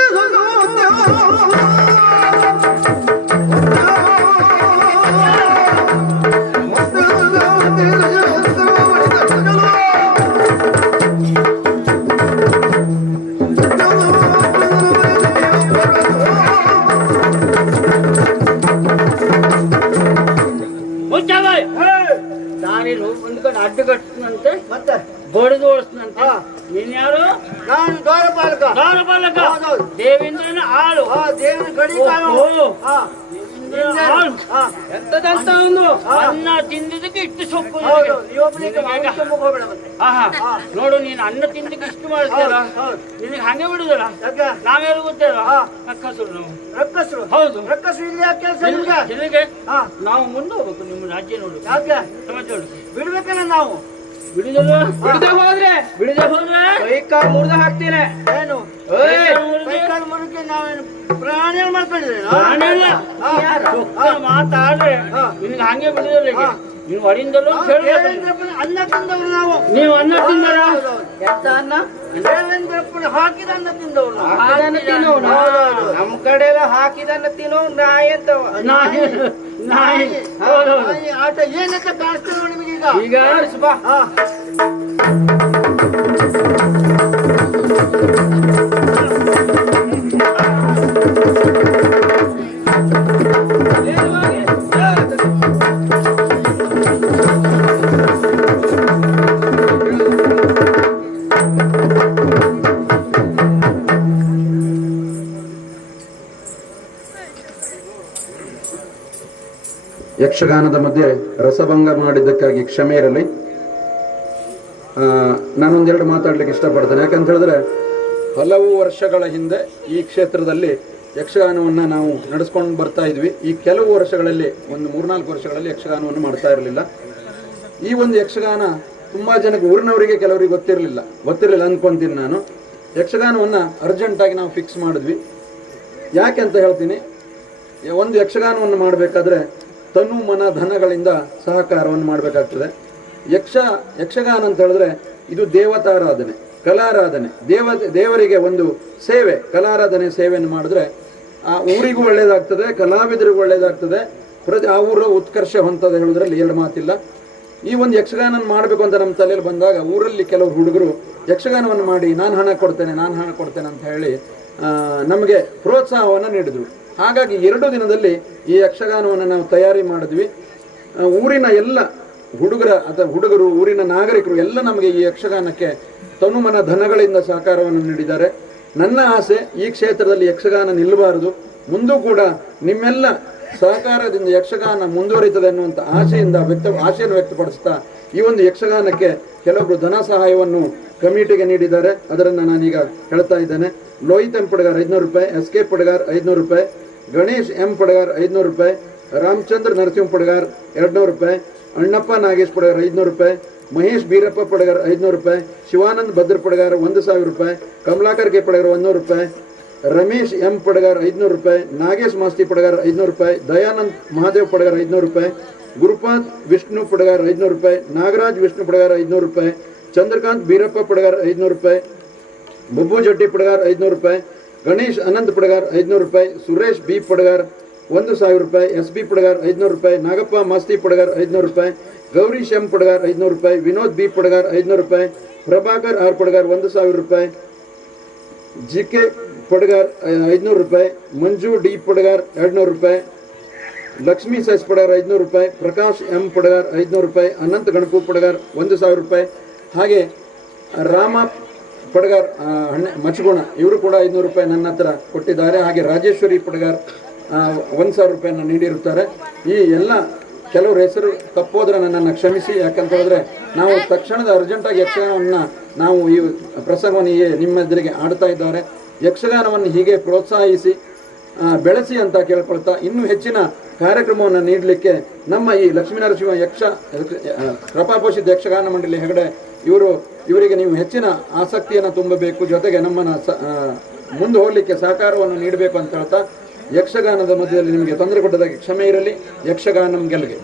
ದಾರಿಲು ಒಂದು ಕಡೆ ಅಡ್ಡಗಟ್ಟನಂತೆ ಮತ್ತೆ ಬಡಿದು ಓಡಿಸ್ನಂತೆ. ನೀನ್ ಯಾರು? ನಾನು ದ್ವಾರಪಾಲಕ. ದ್ವಾರಪಾಲಕ. ದೇವೇಂದ್ರನ ಆಳು. ದೇವರ ಗಡಿ ಎಂತದಂತ ಒಂದು ಅನ್ನ ತಿಂದಿದ್ದಕ್ಕೆ ಇಷ್ಟು ಸೊಪ್ಪು. ನೋಡು, ನೀನು ಅನ್ನ ತಿಂದಕ್ಕೆ ಇಷ್ಟು ಮಾಡಿದ್ಯಲ್ಲ, ನಿನಗೆ ಹಂಗೆ ಬಿಡುದಲ್ಲ. ನಾವ್ಯಾರು ಗೊತ್ತಲ್ಲ, ರಕ್ಕಸರು ನಾವು. ರಕ್ಕಸರು? ಹೌದು, ರಕ್ಕಸರು. ಇಲ್ಲಿ ಯಾಕೆ ಕೆಲಸ ನಿಮ್ಗೆ? ಜನಗೆ ನಾವು ಮುಂದೆ ಹೋಗ್ಬೇಕು. ನಿಮ್ಮ ರಾಜ್ಯ ನೋಡು. ಯಾಕೆ ಸಮಾಜ ಬಿಡ್ಬೇಕಲ್ಲ ನಾವು? ಬಿಡದೆ ಹೋದ್ರೆ ಕೈ ಕಾಲು ಮುರಿದು ಹಾಕ್ತೇನೆ. ಏನು ಕೈಕಾಲು ಮುರಿಕೆ ನಾವೇನು ಪ್ರಾಣಿ ಮಾಡ್ಕೊಂಡಿದ್ರೆ ಮಾತಾಡ್ರೆ ನಿನ್ಗೆ ಹಂಗೆ ಬಿಡುದಿಲ್ಲ. ನೀವು ಹೊಡಿಂದಲೂ ಅನ್ನ ತಿಂದವ್ರು ನಾವು. ನೀವು ಅನ್ನ ತಿಂದರ? ಎಂತ ಅನ್ನ? ದೇವೇಂದ್ರಪ್ಪನ ಹಾಕಿದ ಅನ್ನ ತಿಂದವ್ರು. ನಮ್ಮ ಕಡೆ ಎಲ್ಲ ಹಾಕಿದ ಅನ್ನ ತಿನ್ನೋ ನಾಯಿ ಅಂತ. ನಾಯಿ ಆಟ ಏನಂತ ಕಾಣಿಸ್ತೇವೆ ನಿಮಗೆ ಈಗ? ಈಗ ಸುಬಾ ಯಕ್ಷಗಾನದ ಮಧ್ಯೆ ರಸಭಂಗ ಮಾಡಿದ್ದಕ್ಕಾಗಿ ಕ್ಷಮೆ ಇರಲಿ. ನಾನೊಂದೆರಡು ಮಾತಾಡ್ಲಿಕ್ಕೆ ಇಷ್ಟಪಡ್ತೇನೆ. ಯಾಕಂತ ಹೇಳಿದ್ರೆ ಹಲವು ವರ್ಷಗಳ ಹಿಂದೆ ಈ ಕ್ಷೇತ್ರದಲ್ಲಿ ಯಕ್ಷಗಾನವನ್ನು ನಾವು ನಡೆಸ್ಕೊಂಡು ಬರ್ತಾ ಇದ್ವಿ. ಈ ಕೆಲವು ವರ್ಷಗಳಲ್ಲಿ, ಒಂದು 3-4 ವರ್ಷಗಳಲ್ಲಿ ಯಕ್ಷಗಾನವನ್ನು ಮಾಡ್ತಾ ಇರಲಿಲ್ಲ. ಈ ಒಂದು ಯಕ್ಷಗಾನ ತುಂಬ ಜನಕ್ಕೆ, ಊರಿನವರಿಗೆ ಕೆಲವರಿಗೆ ಗೊತ್ತಿರಲಿಲ್ಲ ಅಂದ್ಕೊಂತೀನಿ ನಾನು. ಯಕ್ಷಗಾನವನ್ನು ಅರ್ಜೆಂಟಾಗಿ ನಾವು ಫಿಕ್ಸ್ ಮಾಡಿದ್ವಿ. ಯಾಕೆ ಅಂತ ಹೇಳ್ತೀನಿ. ಒಂದು ಯಕ್ಷಗಾನವನ್ನು ಮಾಡಬೇಕಾದ್ರೆ ತನು ಮನ ಧನಗಳಿಂದ ಸಹಕಾರವನ್ನು ಮಾಡಬೇಕಾಗ್ತದೆ. ಯಕ್ಷಗಾನ ಅಂತ ಹೇಳಿದ್ರೆ ಇದು ದೇವತಾರಾಧನೆ, ಕಲಾರಾಧನೆ, ದೇವರಿಗೆ ಒಂದು ಸೇವೆ, ಕಲಾರಾಧನೆ ಸೇವೆಯನ್ನು ಮಾಡಿದ್ರೆ ಆ ಊರಿಗೂ ಒಳ್ಳೇದಾಗ್ತದೆ, ಕಲಾವಿದರಿಗೂ ಒಳ್ಳೇದಾಗ್ತದೆ, ಆ ಊರ ಉತ್ಕರ್ಷ ಹೊಂತದ ಹೇಳೋದ್ರಲ್ಲಿ ಎರಡು ಮಾತಿಲ್ಲ. ಈ ಒಂದು ಯಕ್ಷಗಾನ ಮಾಡಬೇಕು ಅಂತ ನಮ್ಮ ತಲೆಯಲ್ಲಿ ಬಂದಾಗ ಊರಲ್ಲಿ ಕೆಲವರು ಹುಡುಗರು ಯಕ್ಷಗಾನವನ್ನು ಮಾಡಿ ನಾನು ಹಣ ಕೊಡ್ತೇನೆ ಅಂತ ಹೇಳಿ ನಮಗೆ ಪ್ರೋತ್ಸಾಹವನ್ನು ನೀಡಿದರು. ಹಾಗಾಗಿ 2 ದಿನದಲ್ಲಿ ಈ ಯಕ್ಷಗಾನವನ್ನು ನಾವು ತಯಾರಿ ಮಾಡಿದ್ವಿ. ಊರಿನ ಎಲ್ಲ ಹುಡುಗರು, ಊರಿನ ನಾಗರಿಕರು ಎಲ್ಲ ನಮಗೆ ಈ ಯಕ್ಷಗಾನಕ್ಕೆ ತನುಮನ ಧನಗಳಿಂದ ಸಹಕಾರವನ್ನು ನೀಡಿದ್ದಾರೆ. ನನ್ನ ಆಸೆ ಈ ಕ್ಷೇತ್ರದಲ್ಲಿ ಯಕ್ಷಗಾನ ನಿಲ್ಲಬಾರದು, ಮುಂದೂ ಕೂಡ ನಿಮ್ಮೆಲ್ಲ ಸಹಕಾರದಿಂದ ಯಕ್ಷಗಾನ ಮುಂದುವರಿತದೆ ಅನ್ನುವಂಥ ಆಶೆಯನ್ನು ವ್ಯಕ್ತಪಡಿಸ್ತಾ ಈ ಒಂದು ಯಕ್ಷಗಾನಕ್ಕೆ ಕೆಲವೊಬ್ಬರು ಧನ ಸಹಾಯವನ್ನು ಕಮಿಟಿಗೆ ನೀಡಿದ್ದಾರೆ. ಅದನ್ನು ನಾನೀಗ ಹೇಳ್ತಾ ಇದ್ದೇನೆ. ಲೋಹಿತ್ ಎಂ ಪಡಗಾರ್ 500 ರೂಪಾಯಿ, ಎಸ್ ಕೆ ಪಡಗಾರ್ 500 ರೂಪಾಯಿ, ಗಣೇಶ್ ಎಂ ಪಡಗಾರ್ 500 ರೂಪಾಯಿ, ರಾಮಚಂದ್ರ ನರಸಿಂಹ ಪಡಗಾರ್ 200 ರೂಪಾಯಿ, ಅಣ್ಣಪ್ಪ ನಾಗೇಶ್ ಪಡಗಾರ್ 500 ರೂಪಾಯಿ, ಮಹೇಶ್ ಬೀರಪ್ಪ ಪಡಗಾರ್ 500 ರೂಪಾಯಿ, ಶಿವಾನಂದ್ ಭದ್ರ ಪಡಗಾರ್ 1000 ರೂಪಾಯಿ, ಕಮಲಾಕರ್ ಕೆ ಪಡಗಾರ್ 100 ರೂಪಾಯಿ, ರಮೇಶ್ ಎಂ ಪಡಗಾರ್ 500 ರೂಪಾಯಿ, ನಾಗೇಶ್ ಮಾಸ್ತಿ ಪಡಗಾರ್ 500 ರೂಪಾಯಿ, ದಯಾನಂದ್ ಮಹಾದೇವ್ ಪಡಗಾರ್ 500 ರೂಪಾಯಿ, ಗುರುಪಾದ್ ವಿಷ್ಣು ಪಡಗಾರ್ 500 ರೂಪಾಯಿ, ನಾಗರಾಜ್ ವಿಷ್ಣು ಪಡಗಾರ್ 500 ರೂಪಾಯಿ, ಚಂದ್ರಕಾಂತ್ ಬೀರಪ್ಪ ಪಡಗಾರ್ 500 ರೂಪಾಯಿ, ಬಬ್ಬು ಜಡ್ಡಿ ಪಡಗಾರ್ 500 ರೂಪಾಯಿ, ಗಣೇಶ್ ಅನಂತ್ ಪಡಗಾರ್ 500 ರೂಪಾಯಿ, ಸುರೇಶ್ ಬಿ ಪಡಗಾರ್ 1000 ರೂಪಾಯಿ, ಎಸ್ ಬಿ ಪಡಗಾರ್ 500 ರೂಪಾಯಿ, ನಾಗಪ್ಪ ಮಾಸ್ತಿ ಪಡಗಾರ್ 500 ರೂಪಾಯಿ, ಗೌರೀಶ್ ಎಂ ಪಡಗಾರ್ 500 ರೂಪಾಯಿ, ವಿನೋದ್ ಬಿ ಪಡಗಾರ್ 500 ರೂಪಾಯಿ, ಪ್ರಭಾಕರ್ ಆರ್ ಪಡಗಾರ್ 1000 ರೂಪಾಯಿ, ಜಿ ಕೆ ಪಡಗಾರ್ 500 ರೂಪಾಯಿ, ಮಂಜು ಡಿ ಪಡಗಾರ್ 200 ರೂಪಾಯಿ, ಲಕ್ಷ್ಮೀ ಸೆಸ್ ಪಡಗಾರ್ 500 ರೂಪಾಯಿ, ಪ್ರಕಾಶ್ ಎಂ ಪಡಗಾರ್ 500 ರೂಪಾಯಿ, ಅನಂತ್ ಗಣಪು ಪಡಗಾರ್ 1000 ರೂಪಾಯಿ, ಹಾಗೆ ರಾಮ ಪಡಗಾರ್ ಮಚಗುಣ ಇವರು ಕೂಡ 500 ರೂಪಾಯಿ ನನ್ನ ಹತ್ರ ಕೊಟ್ಟಿದ್ದಾರೆ. ಹಾಗೆ ರಾಜೇಶ್ವರಿ ಪಡಗಾರ್ 1,000 ರೂಪಾಯಿಯನ್ನು ನೀಡಿರುತ್ತಾರೆ. ಈ ಎಲ್ಲ ಕೆಲವರು ಹೆಸರು ತಪ್ಪೋದ್ರೆ ನನ್ನನ್ನು ಕ್ಷಮಿಸಿ. ಯಾಕಂತ ಹೇಳಿದ್ರೆ ನಾವು ತಕ್ಷಣದ ಅರ್ಜೆಂಟಾಗಿ ಯಕ್ಷಗಾನವನ್ನು ನಾವು ಈ ಪ್ರಸಂಗವನ್ನು ನಿಮ್ಮ ಎದುರಿಗೆ ಆಡ್ತಾ ಇದ್ದಾರೆ. ಯಕ್ಷಗಾನವನ್ನು ಹೀಗೆ ಪ್ರೋತ್ಸಾಹಿಸಿ ಬೆಳೆಸಿ ಅಂತ ಕೇಳ್ಕೊಳ್ತಾ ಇನ್ನೂ ಹೆಚ್ಚಿನ ಕಾರ್ಯಕ್ರಮವನ್ನು ನೀಡಲಿಕ್ಕೆ ನಮ್ಮ ಈ ಲಕ್ಷ್ಮೀನರಸಿಂಹ ಕೃಪಾಪೋಷಿತ ಯಕ್ಷಗಾನ ಮಂಡಳಿ ಹೆಗಡೆ ಇವರಿಗೆ ನೀವು ಹೆಚ್ಚಿನ ಆಸಕ್ತಿಯನ್ನು ತುಂಬಬೇಕು, ಜೊತೆಗೆ ನಮ್ಮನ್ನು ಮುಂದೆ ಹೋಗಲಿಕ್ಕೆ ಸಹಕಾರವನ್ನು ನೀಡಬೇಕು ಅಂತ ಹೇಳ್ತಾ ಯಕ್ಷಗಾನದ ಮಧ್ಯದಲ್ಲಿ ನಿಮಗೆ ತೊಂದರೆ ಕೊಟ್ಟದಾಗಿ ಕ್ಷಮೆ ಇರಲಿ. ಯಕ್ಷಗಾನಂ ಗೆಲ್ಗೆ.